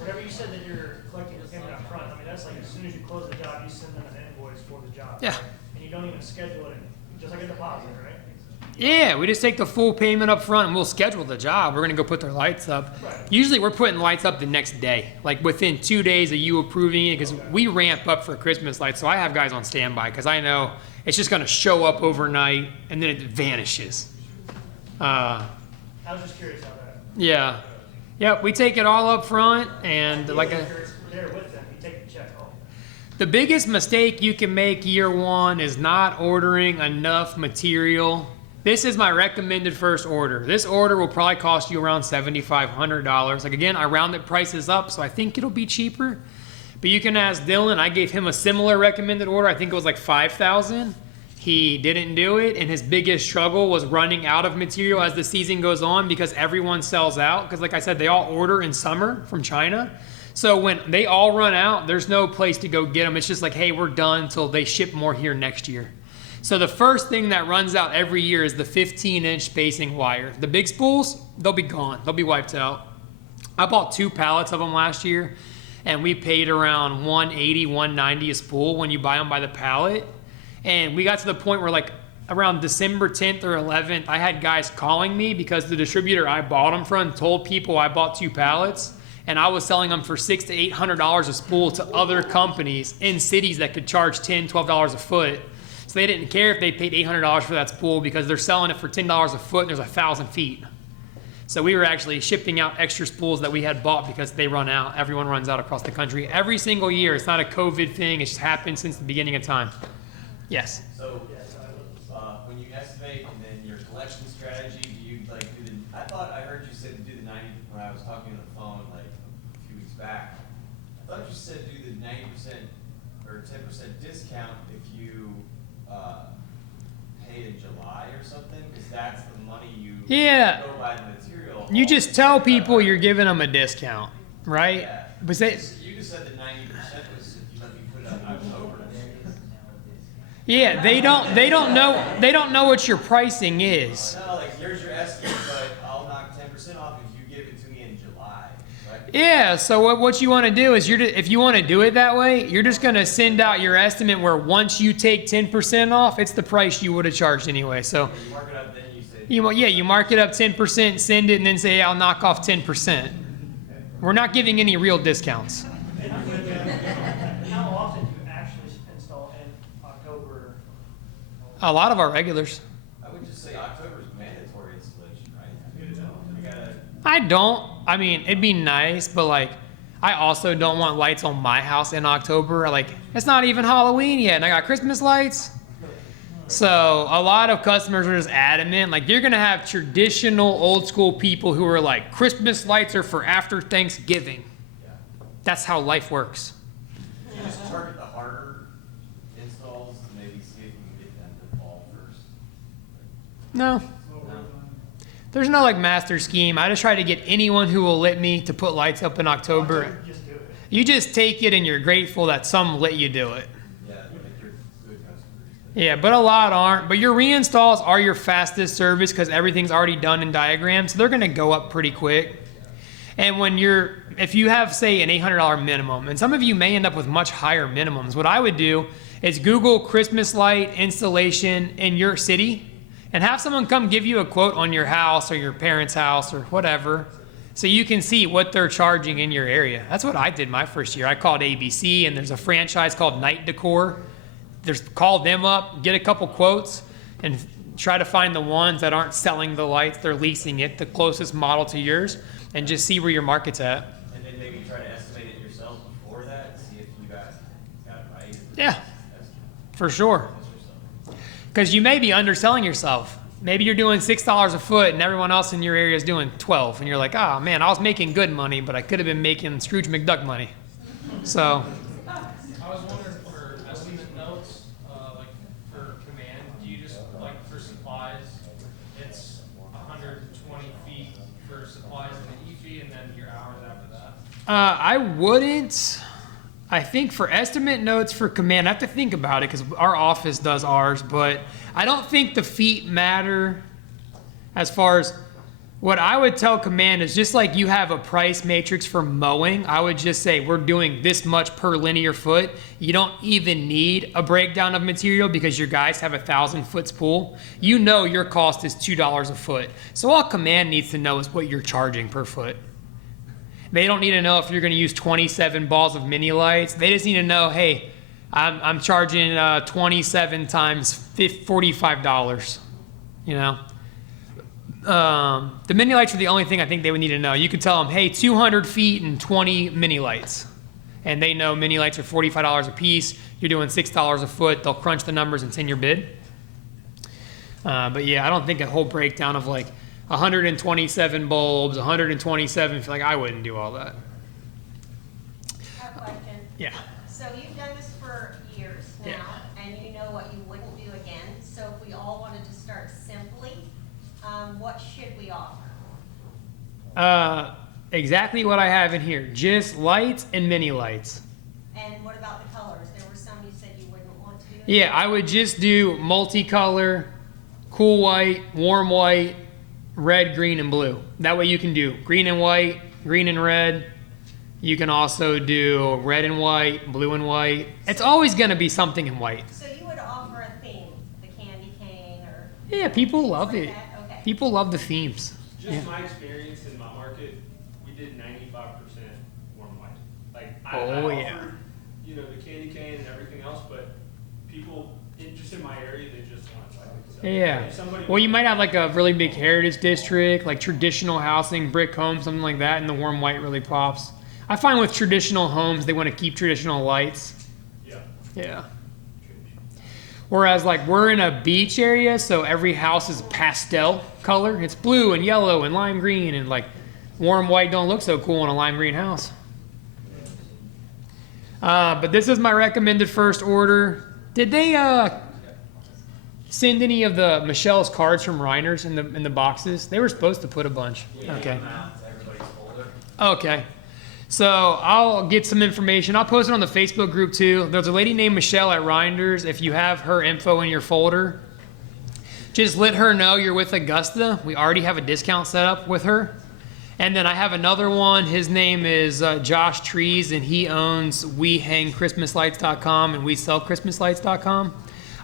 Whatever you said that you're collecting the payment up front, I mean, that's like as soon as you close the job, you send them an invoice for the job. Yeah. And you don't even schedule it, just like a deposit, right? Yeah, we just take the full payment up front and we'll schedule the job. We're going to go put their lights up. Right. Usually we're putting lights up the next day, like within 2 days of you approving it, because we ramp up for Christmas lights. So I have guys on standby because I know it's just going to show up overnight and then it vanishes. I was just curious how that. Yeah. Yep, we take it all up front, and like You're there with them, you take the check home. the biggest mistake you can make year one is not ordering enough material. This is my recommended first order. This order will probably cost you around $7,500. Like again, I rounded prices up, so I think it'll be cheaper. But you can ask Dylan. I gave him a similar recommended order. I think it was like $5,000. He didn't do it, and his biggest struggle was running out of material as the season goes on, because everyone sells out. Because like I said, they all order in summer from China. So when they all run out, there's no place to go get them. It's just like, hey, we're done until they ship more here next year. So the first thing that runs out every year is the 15-inch spacing wire. The big spools, they'll be gone. They'll be wiped out. I bought 2 pallets of them last year, and we paid around $180, $190 a spool when you buy them by the pallet. And we got to the point where like around December 10th or 11th, I had guys calling me because the distributor I bought them from told people I bought 2 pallets, and I was selling them for $600 to $800 a spool to other companies in cities that could charge $10, $12 a foot. So they didn't care if they paid $800 for that spool because they're selling it for $10 a foot and there's 1,000 feet. So we were actually shipping out extra spools that we had bought because they run out. Everyone runs out across the country every single year. It's not a COVID thing. It's just happened since the beginning of time. Yes. So, when you estimate and then your collection strategy, do you like do the, I thought I heard you said do the 90, when I was talking on the phone like a few weeks back, I thought you said do the 90% or 10% discount if you pay in July or something, because that's the money you go buy the material. You just tell people you're giving them a discount, right? Yeah. But they, You just said that 90% was if you let me put it on October. Yeah, they don't know what your pricing is. No, like, here's your estimate, but I'll knock 10% off if you give it to me in July, right? Yeah, so what you want to do is if you want to do it that way, you're just going to send out your estimate where once you take 10% off, it's the price you would have charged anyway. So You mark it up, then you say. you mark it up 10%, send it, and then say, I'll knock off 10%. We're not giving any real discounts. How often do you actually install in October? A lot of our regulars. I would just say October is mandatory installation, right? You gotta, I don't. I mean, it'd be nice, but like, I also don't want lights on my house in October. Like, it's not even Halloween yet, and I got Christmas lights. So a lot of customers are just adamant. Like, you're gonna have traditional old school people who are like, Christmas lights are for after Thanksgiving. yeah. That's how life works. You just target the harder installs to maybe see if you can get them to fall first. No, there's no like master scheme. I just try to get anyone who will let me to put lights up in October. Just do it. You just take it and you're grateful that some let you do it. Yeah, like you're good customers. Yeah, but a lot aren't. But your reinstalls are your fastest service because everything's already done in diagrams, so they're gonna go up pretty quick. And if you have, say, an $800 minimum, and some of you may end up with much higher minimums, what I would do is Google Christmas light installation in your city and have someone come give you a quote on your house or your parents' house or whatever, so you can see what they're charging in your area. That's what I did my first year. I called ABC, and there's a franchise called Night Decor. Call them up, get a couple quotes, and try to find the ones that aren't selling the lights, they're leasing it, the closest model to yours, and just see where your market's at. And then maybe try to estimate it yourself before that, see if you got it right. Yeah, for sure. Because you may be underselling yourself. Maybe you're doing $6 a foot and everyone else in your area is doing 12, and you're like, oh man, I was making good money, but I could have been making Scrooge McDuck money. So I was wondering for estimate notes, like for command, do you just, like for supplies, it's 120 feet for supplies in the E-fee and then your hours after that? I wouldn't. I think for estimate notes for command, I have to think about it because our office does ours, but I don't think the feet matter as far as what I would tell command is just like you have a price matrix for mowing. I would just say we're doing this much per linear foot. You don't even need a breakdown of material because your guys have 1,000 foot spool. You know your cost is $2 a foot. So all command needs to know is what you're charging per foot. They don't need to know if you're going to use 27 balls of mini lights. They just need to know, hey, I'm charging 27 times $45. You know, the mini lights are the only thing I think they would need to know. You could tell them, hey, 200 feet and 20 mini lights, and they know mini lights are $45 a piece. You're doing $6 a foot. They'll crunch the numbers and send your bid. But yeah, I don't think a whole breakdown of like 127 bulbs, 127, like I wouldn't do all that. I have a question. Yeah. So you've done this for years now, and you know what you wouldn't do again. So if we all wanted to start simply, what should we offer? Exactly what I have in here. Just lights and mini lights. And what about the colors? There were some you said you wouldn't want to do. Yeah, I would just do multicolor, cool white, warm white, red, green, and blue. That way you can do green and white, green and red. You can also do red and white, blue and white. It's always going to be something in white. So you would offer a theme, the candy cane or? Yeah, people love like it. that? Okay. People love the themes. Just Yeah. my experience in my market, we did 95% warm white. Like I Oh, offered, yeah. you know, the candy cane and everything else, but people just in my area, they just want white. So Yeah. if somebody Well, you might have like a really big heritage district, like traditional housing, brick homes, something like that, and the warm white really pops. I find with traditional homes, they want to keep traditional lights. Yeah. Yeah. Whereas like we're in a beach area, so every house is pastel color. It's blue and yellow and lime green, and like warm white don't look so cool in a lime green house. But this is my recommended first order. Did they send any of the Michelle's cards from Reiner's in the boxes? They were supposed to put a bunch. Okay. Everybody's folder. Okay. So I'll get some information. I'll post it on the Facebook group too. There's a lady named Michelle at Reinders. If you have her info in your folder, just let her know you're with Augusta. We already have a discount set up with her. And then I have another one. His name is Josh Trees, and he owns WeHangChristmasLights.com and WeSellChristmasLights.com.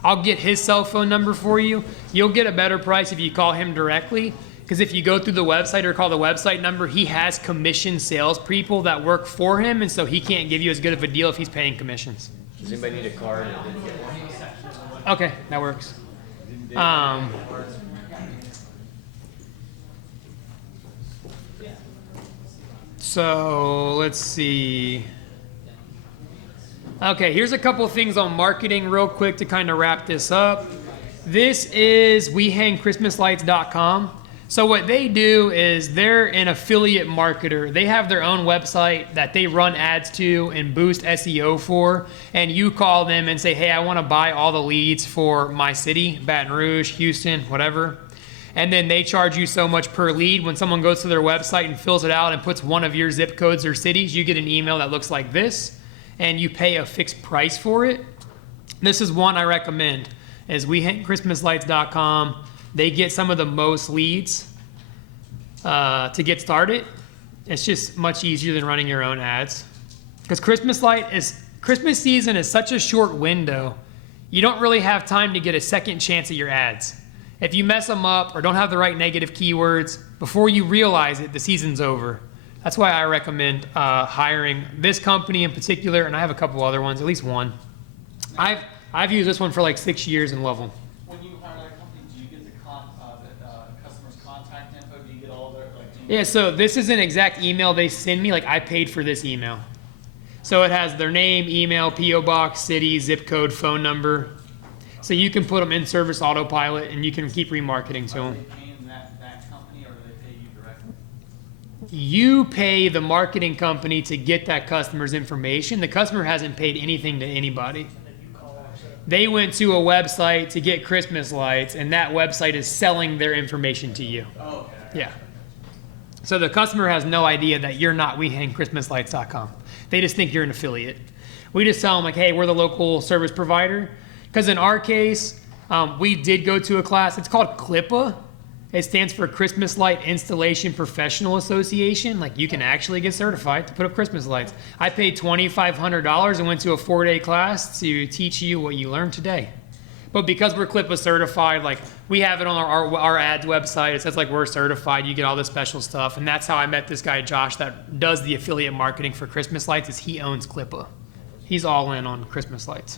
I'll get his cell phone number for you. You'll get a better price if you call him directly. Because if you go through the website or call the website number, he has commission salespeople that work for him, and so he can't give you as good of a deal if he's paying commissions. Does anybody need a card? Okay, that works. So let's see. Okay, here's a couple things on marketing real quick to kind of wrap this up. This is WeHangChristmasLights.com. So what they do is they're an affiliate marketer. They have their own website that they run ads to and boost SEO for. And you call them and say, hey, I want to buy all the leads for my city, Baton Rouge, Houston, whatever. And then they charge you so much per lead. When someone goes to their website and fills it out and puts one of your zip codes or cities, you get an email that looks like this, and you pay a fixed price for it. This is one I recommend, is WeHangChristmasLights.com. They get some of the most leads to get started. It's just much easier than running your own ads. Because Christmas season is such a short window, you don't really have time to get a second chance at your ads. If you mess them up or don't have the right negative keywords, before you realize it, the season's over. That's why I recommend hiring this company in particular, and I have a couple other ones, at least one. I've used this one for like 6 years and love them. When you hire that company, do you get the customer's contact info? Do you get all their, like, Yeah, so this is an exact email they send me. Like, I paid for this email. So it has their name, email, P.O. box, city, zip code, phone number. So you can put them in service autopilot and you can keep remarketing to them. Are they paying that company, or do they pay you directly? You pay the marketing company to get that customer's information. The customer hasn't paid anything to anybody. They went to a website to get Christmas lights, and that website is selling their information to you. Oh, okay. Yeah. So the customer has no idea that you're not WeHangChristmasLights.com. They just think you're an affiliate. We just tell them, like, hey, we're the local service provider. Because in our case, we did go to a class. It's called CLIPA. It stands for Christmas Light Installation Professional Association. Like, you can actually get certified to put up Christmas lights. I paid $2,500 and went to a 4-day class to teach you what you learned today. But because we're CLIPA certified, like, we have it on our ads website. It says, like, we're certified. You get all this special stuff. And that's how I met this guy, Josh, that does the affiliate marketing for Christmas lights, is he owns CLIPA. He's all in on Christmas lights.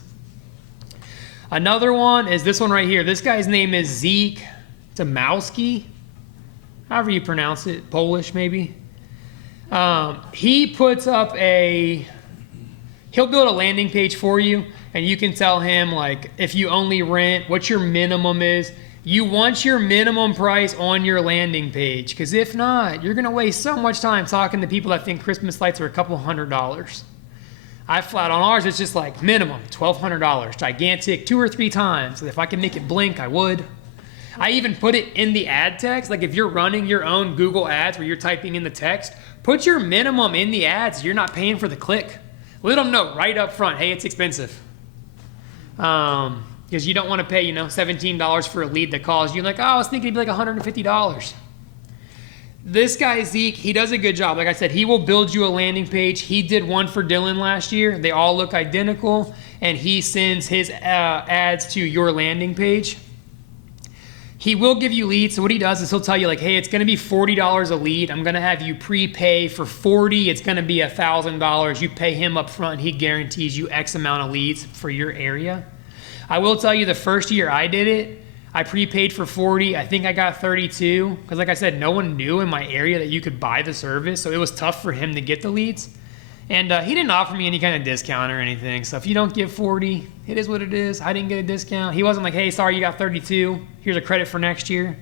Another one is this one right here. This guy's name is Zeke Tomowski, however you pronounce it, Polish maybe. He puts up he'll build a landing page for you, and you can tell him, like, if you only rent, what your minimum is. You want your minimum price on your landing page, because if not, you're going to waste so much time talking to people that think Christmas lights are a couple $100. I flat on ours, it's just like minimum $1,200, gigantic, 2 or 3 times. If I can make it blink, I would. I even put it in the ad text. Like, if you're running your own Google ads where you're typing in the text, put your minimum in the ads. You're not paying for the click. Let them know right up front, hey, it's expensive. Because you don't want to pay, $17 for a lead that calls you. Like, oh, I was thinking it'd be like $150. This guy, Zeke, he does a good job. Like I said, he will build you a landing page. He did one for Dylan last year. They all look identical, and he sends his ads to your landing page. He will give you leads. So what he does is he'll tell you, like, hey, it's going to be $40 a lead. I'm going to have you prepay for $40. It's going to be $1,000. You pay him up front. He guarantees you X amount of leads for your area. I will tell you, the first year I did it, I prepaid for $40. I think I got $32. Because like I said, no one knew in my area that you could buy the service. So it was tough for him to get the leads. And he didn't offer me any kind of discount or anything. So if you don't give $40, it is what it is. I didn't get a discount. He wasn't like, hey, sorry, you got $32. Here's a credit for next year.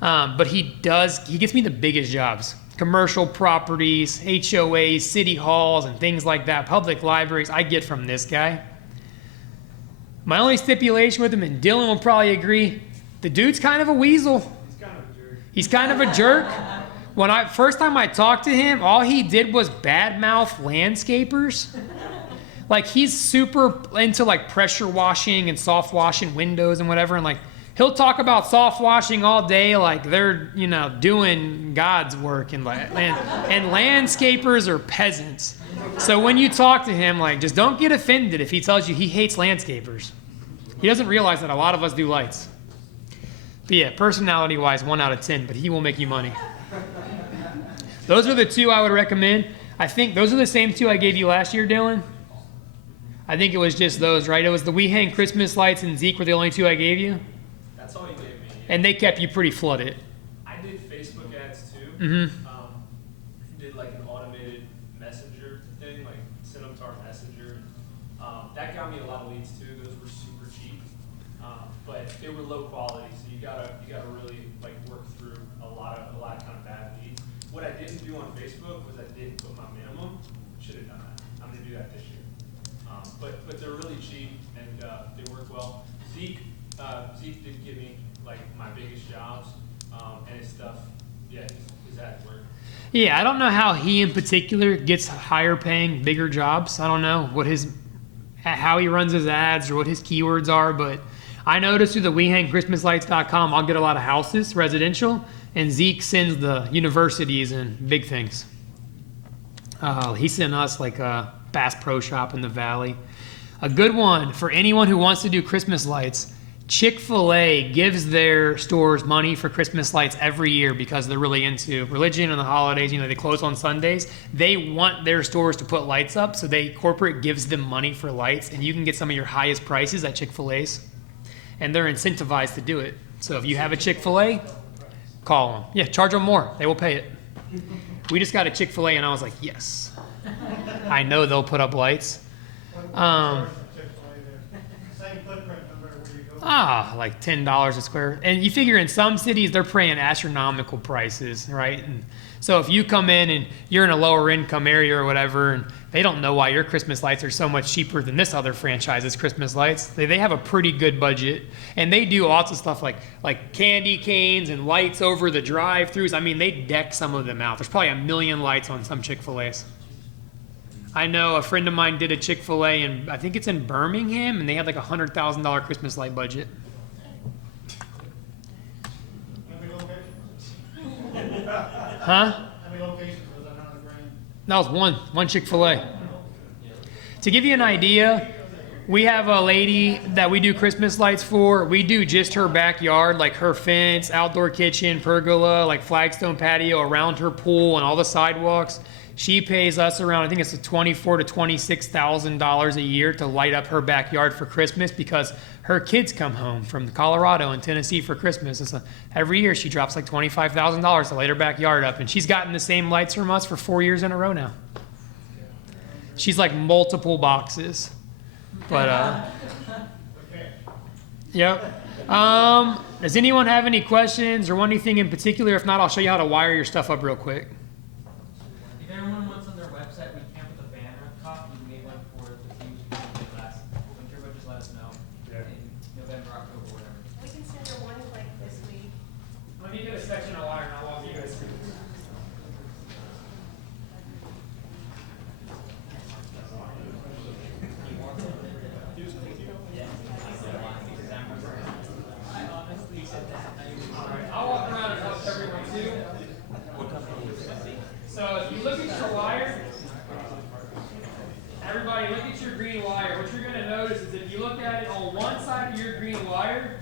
But he gets me the biggest jobs. Commercial properties, HOAs, city halls, and things like that. Public libraries, I get from this guy. My only stipulation with him, and Dylan will probably agree, the dude's kind of a weasel. He's kind of a jerk. When first time I talked to him, all he did was badmouth landscapers. Like he's super into like pressure washing and soft washing windows and whatever, and like he'll talk about soft washing all day, like they're doing God's work, and and landscapers are peasants. So when you talk to him, like just don't get offended if he tells you he hates landscapers. He doesn't realize that a lot of us do lights. But yeah, personality-wise, 1 out of 10, but he will make you money. Those are the 2 I would recommend. I think those are the same 2 I gave you last year, Dylan. I think it was just those, right? It was the We Hang Christmas Lights and Zeke were the only 2 I gave you. That's all you gave me. And they kept you pretty flooded. I did Facebook ads too. Mm-hmm. Did like an automated messenger thing, like sent them to our messenger. That got me a lot of leads too. Those were super cheap, but they were low quality. So you gotta really like work through a lot of kind of bad leads. What I didn't do on Facebook was I didn't put my minimum. Should have done that. I'm gonna do that this year. But they're really cheap and they work well. Zeke did give me like my biggest jobs and his stuff. Yeah, his ads work. Yeah, I don't know how he in particular gets higher paying, bigger jobs. I don't know how he runs his ads or what his keywords are, but I noticed through the WeHangChristmasLights.com, I'll get a lot of houses, residential, and Zeke sends the universities and big things. He sent us like a Bass Pro Shop in the Valley. A good one for anyone who wants to do Christmas lights. Chick-fil-A gives their stores money for Christmas lights every year because they're really into religion and the holidays. They close on Sundays. They want their stores to put lights up, so corporate gives them money for lights, and you can get some of your highest prices at Chick-fil-A's, and they're incentivized to do it. So if you have a Chick-fil-A, call them. Yeah, charge them more. They will pay it. We just got a Chick-fil-A, and I was like, yes. I know they'll put up lights. Like $10 a square. And you figure in some cities, they're paying astronomical prices, right? And so if you come in and you're in a lower income area or whatever, and they don't know why your Christmas lights are so much cheaper than this other franchise's Christmas lights, they have a pretty good budget. And they do lots of stuff like candy canes and lights over the drive-thrus. I mean, they deck some of them out. There's probably 1 million lights on some Chick-fil-A's. I know a friend of mine did a Chick-fil-A, and I think it's in Birmingham, and they had like $100,000 Christmas light budget. Huh? How many locations was that, $100,000? That was one Chick-fil-A. To give you an idea, we have a lady that we do Christmas lights for. We do just her backyard, like her fence, outdoor kitchen, pergola, like flagstone patio around her pool and all the sidewalks. She pays us around, I think it's $24,000 to $26,000 a year to light up her backyard for Christmas because her kids come home from Colorado and Tennessee for Christmas. And so every year she drops like $25,000 to light her backyard up. And she's gotten the same lights from us for 4 years in a row now. She's like multiple boxes. But, yep. Does anyone have any questions or want anything in particular? If not, I'll show you how to wire your stuff up real quick. If everyone wants on their website, we can't put the banner up top. We made one for the teams we did last winter, but just let us know in November, October, whatever. We can send her one like this week. Let me get a section of wire and I'll walk you guys through. I'll walk around and help everyone too. So if you look at your wire, everybody look at your green wire. What you're going to notice is if you look at it on one side of your green wire,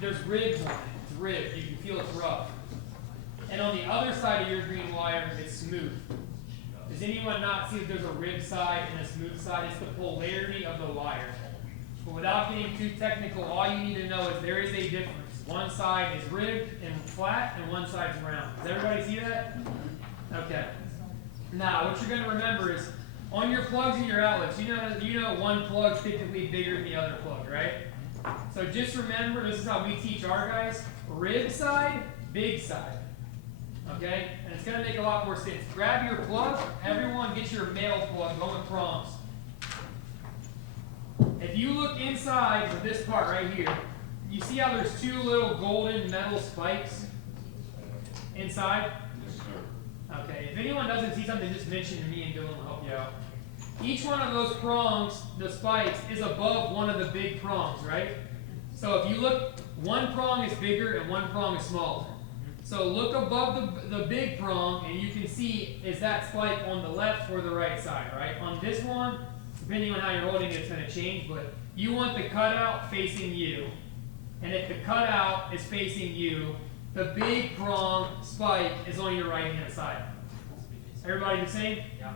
there's ribs on it. It's ribbed. You can feel it's rough. And on the other side of your green wire, it's smooth. Does anyone not see that there's a rib side and a smooth side? It's the polarity of the wire. But without getting too technical, all you need to know is there is a difference. One side is ribbed and flat, and one side's round. Does everybody see that? Okay. Now, what you're going to remember is, on your plugs and your outlets, you know one plug's typically bigger than the other plug, right? So just remember, this is how we teach our guys, rib side, big side. Okay? And it's going to make a lot more sense. Grab your plug. Everyone get your male plug going prongs. If you look inside of this part right here, you see how there's two little golden metal spikes inside? Yes, sir. Okay, if anyone doesn't see something, just mention to me and Dylan will help you out. Each one of those prongs, the spikes, is above one of the big prongs, right? So if you look, one prong is bigger and one prong is smaller. So look above the big prong and you can see, is that spike on the left or the right side, right? On this one, depending on how you're holding it, it's going to change, but you want the cutout facing you. And if the cutout is facing you, the big prong spike is on your right hand side. Everybody the same? Yeah.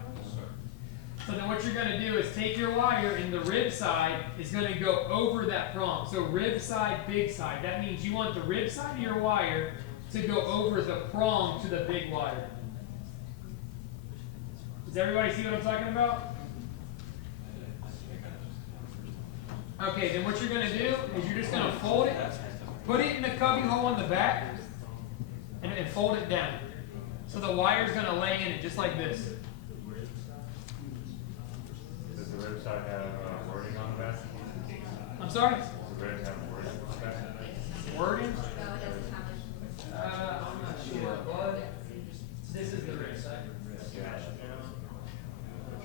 So then what you're going to do is take your wire and the rib side is going to go over that prong. So rib side, big side. That means you want the rib side of your wire to go over the prong to the big wire. Does everybody see what I'm talking about? Okay, then what you're going to do is you're just going to fold it, put it in the cubby hole in the back, and fold it down. So the wire's going to lay in it just like this. Does the rib side have wording on the back? I'm sorry? Does the rib have wording on the back? Wording? No, it doesn't have it. I'm not sure, but this is the rib side.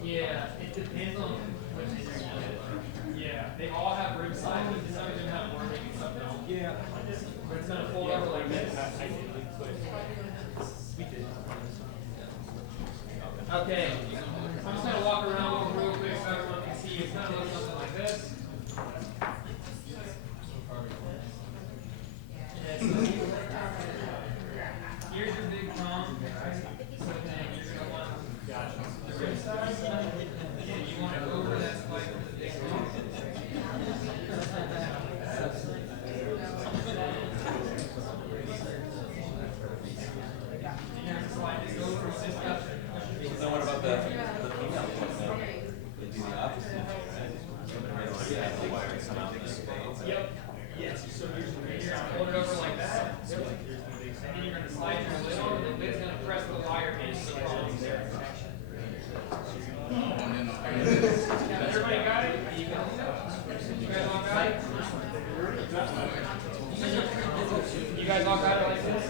Yeah, it depends on which is your Yeah, they all have rib side, but some of them have wording and some don't. Yeah. But it's going to fold over like this. Okay, I'm just going to walk around real quick so everyone can see. It's going to look something like this. Here's your big prong. So then you're going to want the rib side. And you want it over that spike with the big prong. So what about the female one? It'd be the opposite, right? Yeah, the wire is not big spades. Yep. Yes. So you're going to hold it over like that. And then you're going to slide your lid over. The lid's going to press the wire into the prong there. Everybody got it? You guys all got it? You guys all got it like this?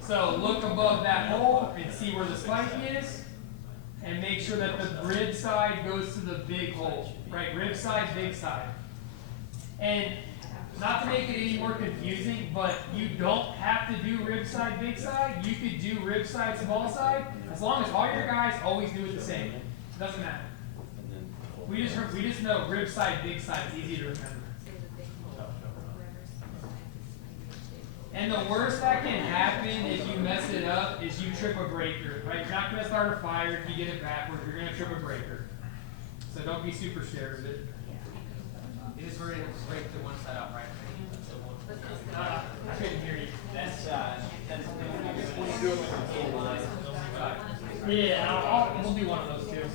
So look above that hole and see where the spike is, and make sure that the rib side goes to the big hole, right? Rib side, big side. And not to make it any more confusing, but you don't have to do rib side, big side. You could do rib side, small side, as long as all your guys always do it the same. It doesn't matter. We just know rib side, big side is easy to remember. And the worst that can happen if you mess it up is you trip a breaker, right? You're not going to start a fire if you get it backwards. You're going to trip a breaker. So don't be super scared of it. It is very break the one side out, right? I couldn't hear you. That's when you do it with the cable line. Yeah, we'll do one of those too.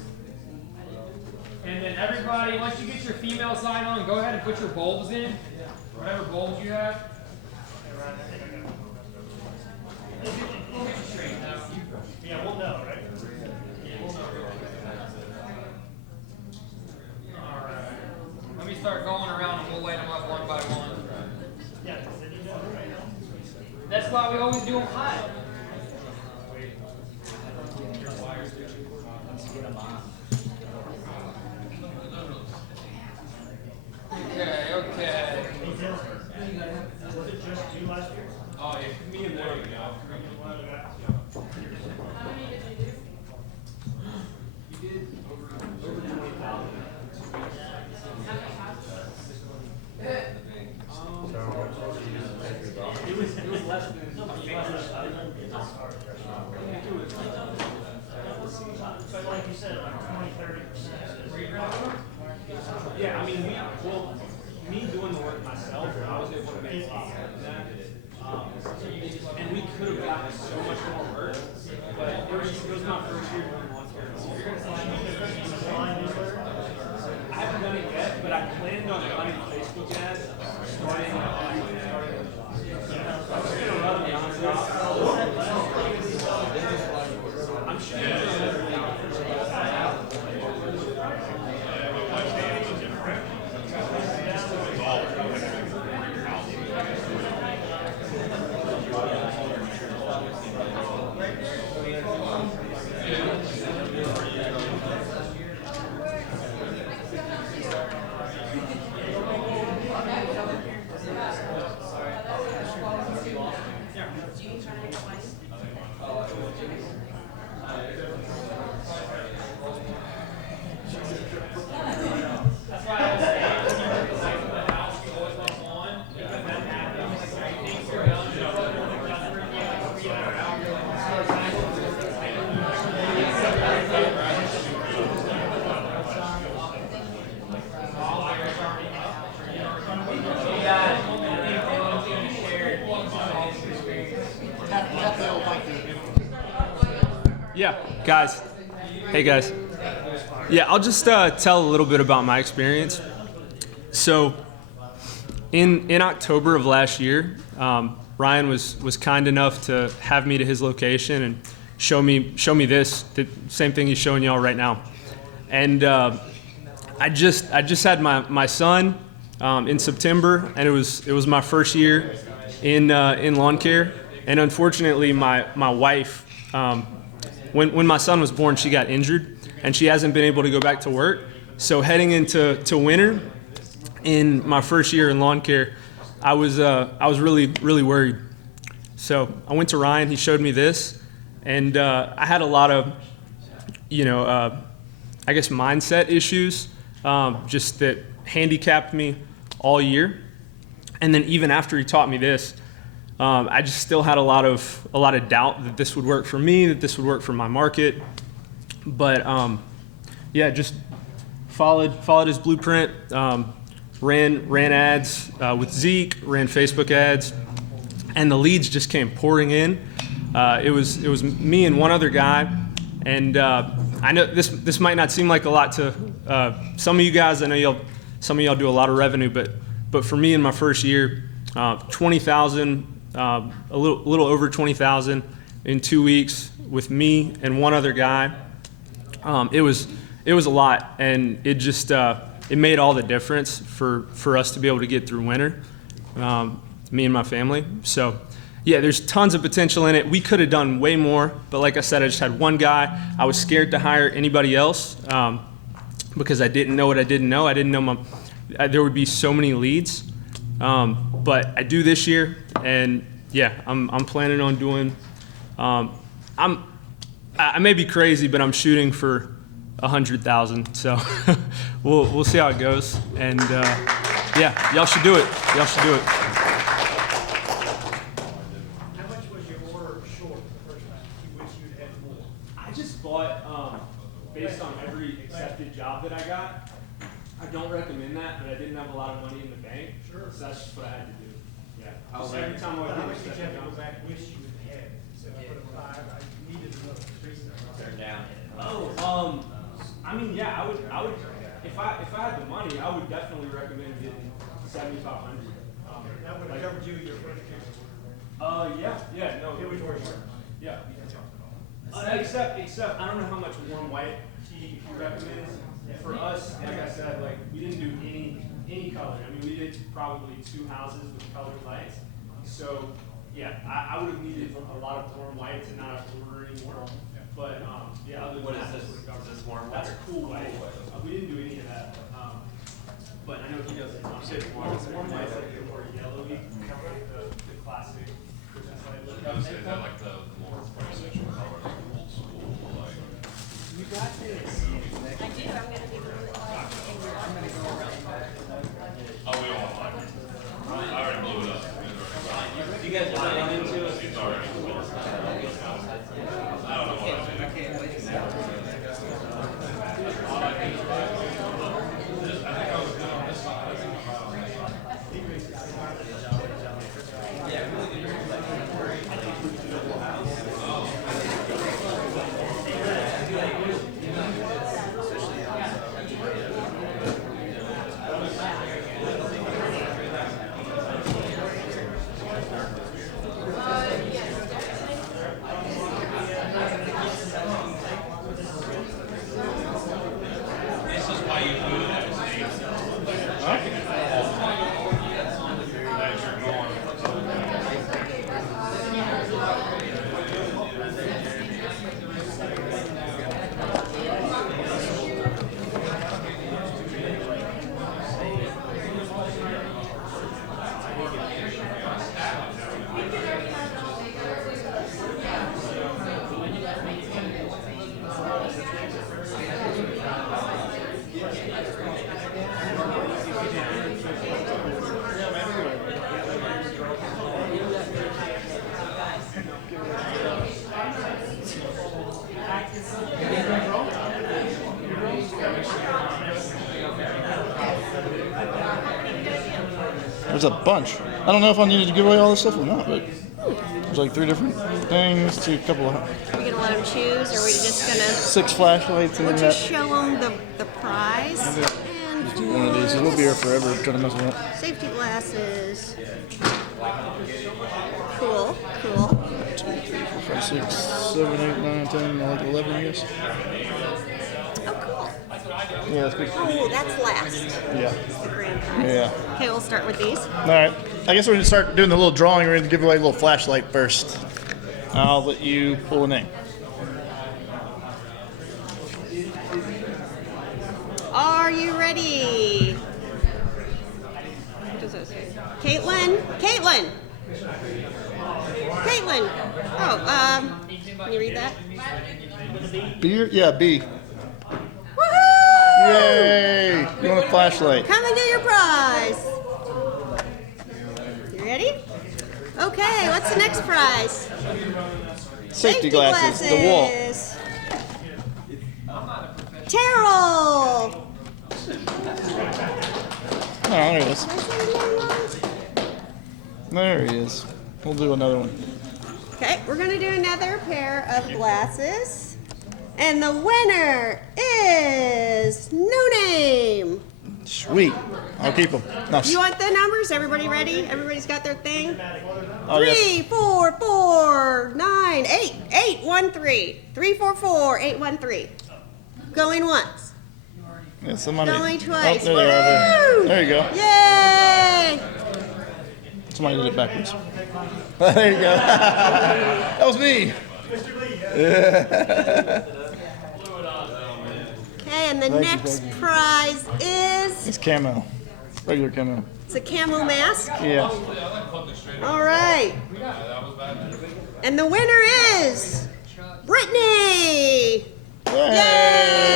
And then everybody, once you get your female side on, go ahead and put your bulbs in. Whatever bulbs you have. We'll get you straightened out. Yeah, we'll know, right? Yeah, we'll know real quick. Alright. Let me start going around and we'll light them up one by one. Yeah, then you know, right? That's why we always do them high. Okay, okay. just you last year? Oh, yeah, me and there you go. How many did you do? He did over 20,000. How many houses? It was less than. I think it was. But like you said, like 20-30%. Yeah, I mean, me doing the work myself, I was able to make a lot more than that. And we could have gotten so much more work, but it was my first year doing lawn care. I haven't done it yet, but I planned on running Facebook ads starting I'm just gonna run the nonstop. I'm shooting Yeah, guys. Hey, guys. Yeah, I'll just tell a little bit about my experience. So, in October of last year, Ryan was kind enough to have me to his location and show me this, the same thing he's showing y'all right now. And I just had my son in September, and it was my first year in lawn care. And unfortunately, my wife. When my son was born, she got injured, and she hasn't been able to go back to work. So heading into winter, in my first year in lawn care, I was really worried. So I went to Ryan. He showed me this, and I had a lot of, I guess mindset issues, just that handicapped me all year. And then even after he taught me this, I just still had a lot of doubt that this would work for me, that this would work for my market. But just followed his blueprint. Ran ads with Zeke, ran Facebook ads, and the leads just came pouring in. It was me and one other guy, and I know this might not seem like a lot to some of you guys. I know some of y'all do a lot of revenue, but for me in my first year, 20,000. A little over 20,000 in 2 weeks with me and one other guy. It was a lot, and it just it made all the difference for us to be able to get through winter, me and my family. So yeah, there's tons of potential in it. We could have done way more, but like I said, I just had one guy. I was scared to hire anybody else because I didn't know what I didn't know. I didn't know there would be so many leads. But I do this year, and yeah, I'm planning on doing. I may be crazy, but I'm shooting for 100,000. So we'll see how it goes, and yeah, y'all should do it. Y'all should do it. How much was your order short the first time? You wish you'd had more? I just bought based on every accepted job that I got. I don't recommend that, but I didn't have a lot of money in the bank. Sure. So that's just what I had to do. Yeah. Just Every time I How would much get did you have to accepted go jobs. back, wish you had had? So I put a 5, I needed another 3. Turn down. Oh, I mean, yeah, I would, if I had the money, I would definitely recommend getting 7,500. That would have covered you your first year. Yeah, no, It was worth it. yeah. Except I don't know how much warm white he recommends. For us, like I said, like we didn't do any color. I mean, we did probably 2 houses with colored lights. So yeah, I would have needed a lot of warm white to not have to order any more. But yeah, other than What that, is this? Is this warm white? That's a cool white. We didn't do any of that. but I know he does it. You said one is more yellowy, the classic Christmas light look. I would say that like the more quintessential color, like old school, like. I do, I'm gonna be really Oh, we don't want mine. I already blew it up. You guys want to into it? It's already. I don't know what I did. I think I was good on this side. I think I'm right on this side. This is why you do it at state. Checking it all the time. That you're going. There's a bunch. I don't know if I needed to give away all this stuff or not, but there's like 3 different things to a couple of Are we gonna let them choose, or are we just gonna? 6 flashlights and We'll then just show them the prize and do one of these. We'll be here forever trying to mess with it. safety glasses. Cool, cool. 2, 3, 4, 5, 6, 7, 8, 9, 10, like 11, I guess. Oh, cool. Yeah, that's good. Oh, that's last. Yeah. The grand prize. Yeah. Okay, we'll start with these. All right. I guess we're gonna start doing the little drawing. We're gonna give away a little flashlight first. I'll let you pull a name. Are you ready? What does that say? Caitlin? Caitlin! Caitlin! Oh, can you read that? B? Yeah, B. Woohoo! Yay! You want a flashlight? Come and get your prize. You ready? Okay, what's the next prize? Safety glasses. The wall. Terrell! Oh, there he is. There he is. We'll do another one. Okay, we're gonna do another pair of glasses. And the winner is No Name. Sweet. I'll keep them. No. You want the numbers? Everybody ready? Everybody's got their thing? Oh, 3, yes. 4, 4, 9, 8, 8, 1, 3. 3, 4, 4, 8, 1, 3. Going once. Yeah, somebody. Going twice. Oh, there they are. Woo! There you go. Yay! Somebody did it backwards. There you go. That was me. Yeah. Okay, and the Thank you, next thank you. prize is It's camo. Regular camo. it's a camo mask. Yeah. All right. And the winner is Brittany. Yay!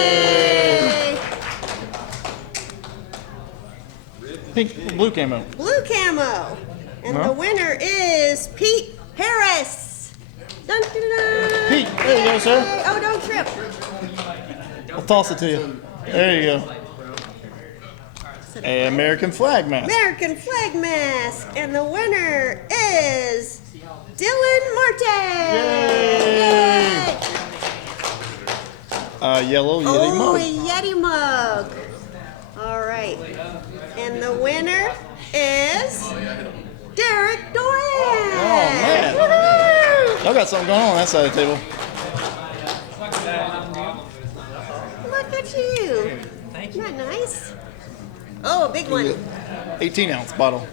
Pink, blue camo. Blue camo. And No? the winner is Pete Harris. Dun, dun, dun. Pete, there you go, sir. Yay. Oh, don't trip. I'll toss it to you. There you go. A American flag mask. American flag mask. And the winner is Dylan Martin. Yay! Yellow Yeti Oh, mug. a Yeti mug. All right. And the winner is Derek Doran. Oh, man. Woohoo! Y'all got something going on that side of the table. Look at you. Isn't that nice? Oh, a big one. 18-ounce bottle.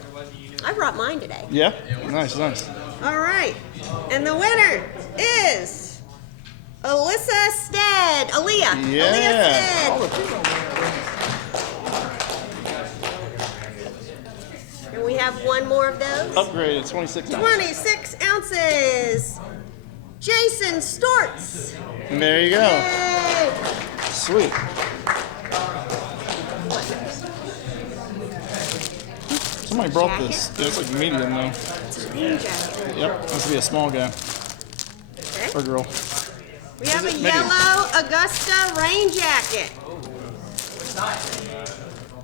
I brought mine today. Yeah? Nice, nice. All right. And the winner is Alyssa Stead. Aaliyah. Yeah. Aaliyah Stead. have one more of those. Upgraded, 26 ounces. 26 ounces. Jason Storts. There you go. Yay. Sweet. Somebody brought this. It's like medium though. It's a rain jacket. Yep, must be a small guy Okay. or girl. We have a Medium. yellow Augusta rain jacket.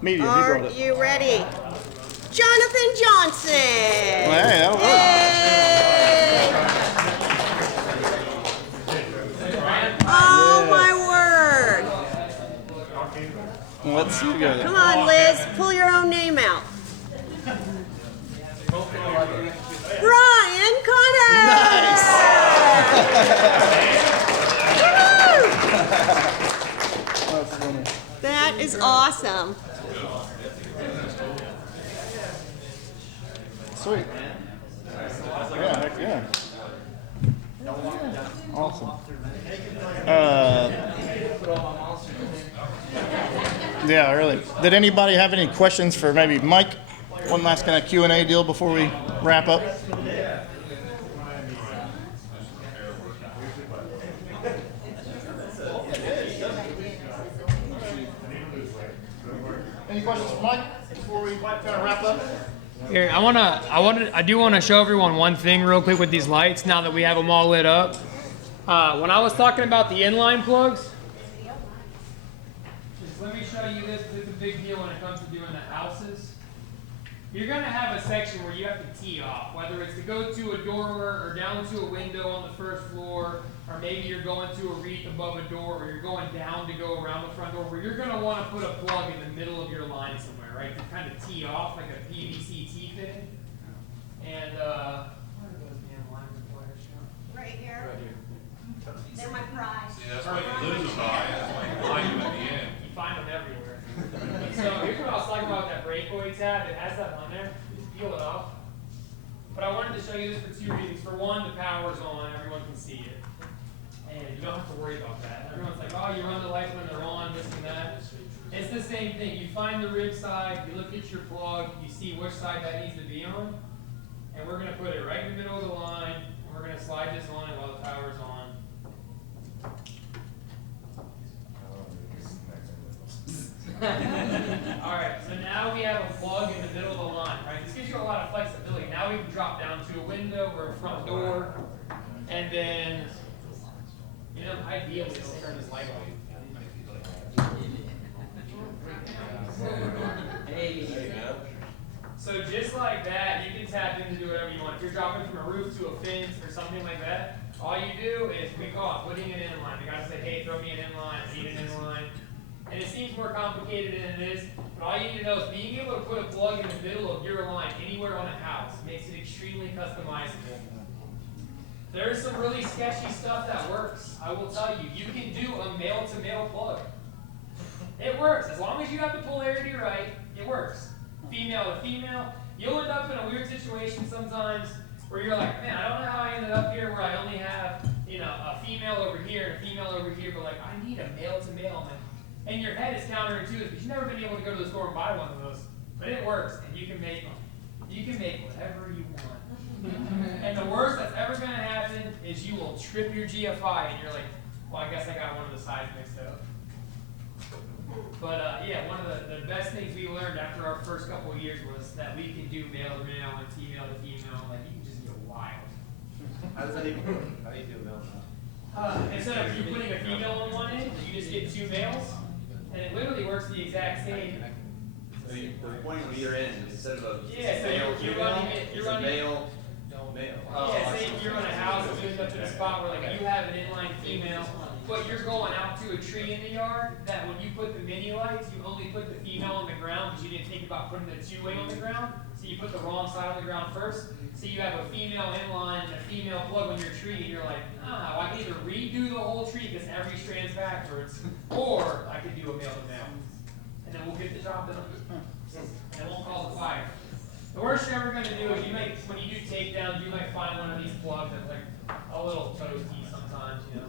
Medium, he Are brought it. you ready? Jonathan Johnson. Hey, that'll work. Yay. Oh my word. Let's see together. Come on, Liz, pull your own name out. Brian Connor. Nice. That's funny. That is awesome. Sweet. Yeah, heck yeah. Awesome. Yeah, really. Did anybody have any questions for maybe Mike? One last kind of Q&A deal before we wrap up. Any questions for Mike before we kind of wrap up? Here, I do want to show everyone one thing real quick with these lights. Now that we have them all lit up, when I was talking about the inline plugs, just let me show you this. This is a big deal when it comes to doing the houses. You're going to have a section where you have to tee off, whether it's to go to a dormer or down to a window on the first floor, or maybe you're going to a wreath above a door, or you're going down to go around the front door, where you're going to want to put a plug in the middle of your line somewhere, right, to kind of tee off like a PVC tee fitting. And, what are those damn lines of wires show? Right here. They're my prize. See, that's why you lose them, that's why you find them at the end. You find them everywhere. So here's what I was talking about with that breakaway tab. It has that on there. You just peel it off. But I wanted to show you this for two reasons. For one, the power's on. Everyone can see it. And you don't have to worry about that. Everyone's like, oh, you run the lights when they're on, this and that. It's the same thing. You find the rig side, you look at your plug, you see which side that needs to be on. And we're going to put it right in the middle of the line. And we're going to slide this on it while the power's on. Alright, so now we have a plug in the middle of the line, right? This gives you a lot of flexibility. Now we can drop down to a window or a front door, and then, you know, ideally, let's turn this light on. So just like that, you can tap in to do whatever you want. If you're dropping from a roof to a fence or something like that, all you do is, we call it putting it in line. The guy say, hey, throw me an inline, I need an inline. And it seems more complicated than it is, but all you need to know is being able to put a plug in the middle of your line anywhere on a house makes it extremely customizable. There's some really sketchy stuff that works. I will tell you, you can do a male-to-male plug. It works. As long as you have the polarity right, it works. Female to female. You'll end up in a weird situation sometimes where you're like, man, I don't know how I ended up here where I only have, you know, a female over here and a female over here, but like, I need a male-to-male. And your head is counterintuitive because you've never been able to go to the store and buy one of those. But it works, and you can make them. You can make whatever you want. And the worst that's ever going to happen is you will trip your GFI, and you're like, well, I guess I got one of the sides mixed up. But yeah, one of the best things we learned after our first couple of years was that we can do male to male and female to female. Like, you can just get wild. How do you do male? Instead of you putting a female on one end, you just get two males. And it literally works the exact same. So the point on either end, instead of a yeah, so male, you're running male, male. Yeah, say you're in a house and you end up in a spot where like you have an inline female, but you're going out to a tree in the yard, that when you put the mini lights, you only put the female on the ground because you didn't think about putting the two-way on the ground. So you put the wrong side on the ground first. So you have a female inline and a female plug on your tree, and you're like, oh, I can either redo the whole tree because every strand's backwards, or I could do a male to male. And then we'll get the job done. And it won't cause a fire. The worst you're ever going to do is when you do takedowns, you might find one of these plugs that's like a little toasty sometimes, you know.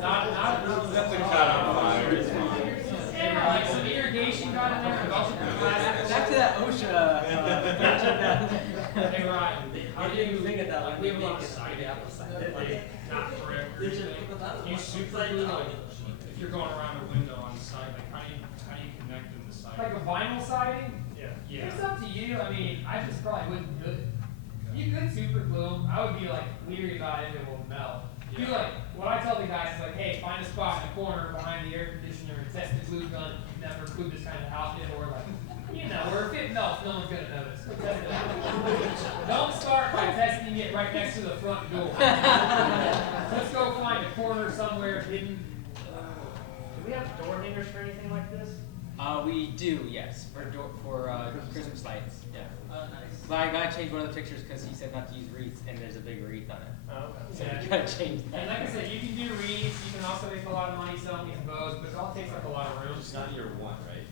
Not Nothing caught on fire. and like some irrigation foundation got in there, and also the plastic. Back to that OSHA. Hey Ryan, how do you, Think of that, like, like, we have a make lot of it siding, like like, not correct or anything. You super glue, like, if you're going around a window on the side, like, how do you connect them to siding? Like a vinyl siding? Yeah. It's up to you. I mean, I just probably wouldn't do it. You could super glue them. I would be like leery about it if it will melt. You like, what I tell the guys is like, hey, find a spot in the corner behind the air conditioner and test the glue gun. You've never glued this kind of house yet, or like, you know, or if it melts, no one's gonna notice. Go test it out. Don't start by testing it right next to the front door. Let's go find a corner somewhere hidden. Do we have door hangers for anything like this? We do, yes, for Christmas lights, yeah. Oh, nice. But I gotta change one of the pictures because he said not to use wreaths, and there's a big wreath on it. Oh, okay. So we gotta change that. And like I said, you can do wreaths. You can also make a lot of money selling these bows, but it all takes up a lot of room. It's not year one, right?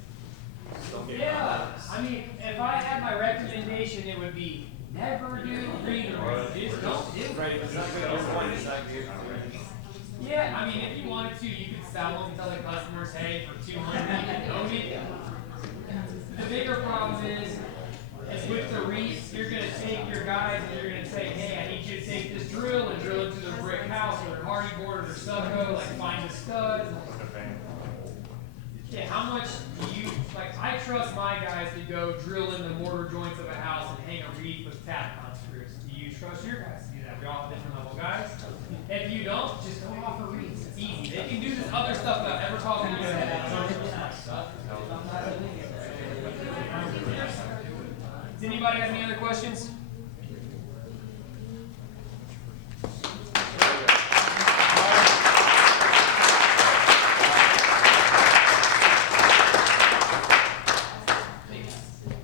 Don't get Yeah, I mean, if I had my recommendation, it would be never do read or just don't do it. Right, it's not good, it's not good. Yeah, I mean, if you wanted to, you could sell them, tell the customers, hey, for 200, you can own it. The bigger problem is with the wreaths, you're gonna take your guys and you're gonna say, hey, I need you to take this drill and drill into the brick house or hardy board or stucco, like find the studs. Yeah, how much do you, like, I trust my guys to go drill in the mortar joints of a house and hang a wreath with Tapcon screws. Do you trust your guys to do that? We all have different level guys. If you don't, just go off of wreaths. It's easy. They can do this other stuff without ever talking to you. Does anybody have any other questions?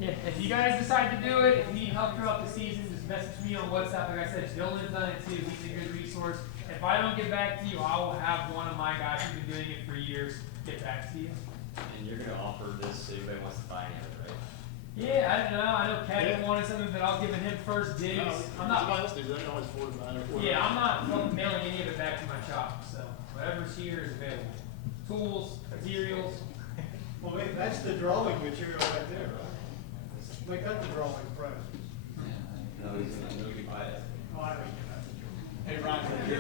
If you guys decide to do it, if you need help throughout the season, just message me on WhatsApp. Like I said, Dylan's done it too. He's a good resource. If I don't get back to you, I will have one of my guys who's been doing it for years get back to you. And you're gonna offer this so anybody wants to finance it, right? Yeah, I don't know. I know Kevin wanted something, but I'll give him first dibs. I'm not. Somebody else does that. Always forward mine. Yeah, I'm not mailing any of it back to my shop. So whatever's here is available. Tools, materials. Well, wait, that's the drawing material right there, right? Make that the drawing price. No, he's gonna, nobody buy it. Oh, I already Hey, Ryan, when you're,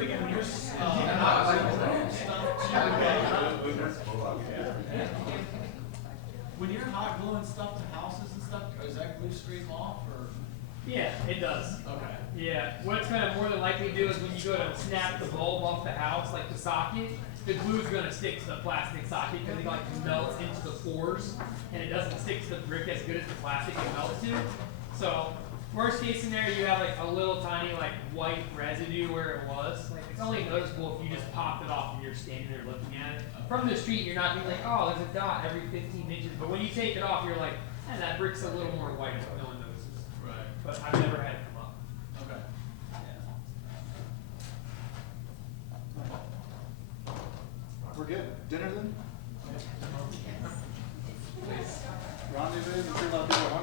when you're hot gluing stuff to houses and stuff, does that glue scrape off or? Yeah, it does. Okay. Yeah, what's gonna more than likely do is when you go to snap the bulb off the house, like the socket, the glue's gonna stick to the plastic socket because it like melts into the pores, and it doesn't stick to the brick as good as the plastic it melts to. So, worst case scenario, you have like a little tiny like white residue where it was. Like it's only noticeable if you just popped it off and you're standing there looking at it. From the street, you're not gonna be like, oh, there's a dot every 15 inches. But when you take it off, you're like, and that brick's a little more white, but no one notices. Right. But I've never had it come up. Okay. We're good. Dinner then? Rendezvous. I'm sure a lot of people are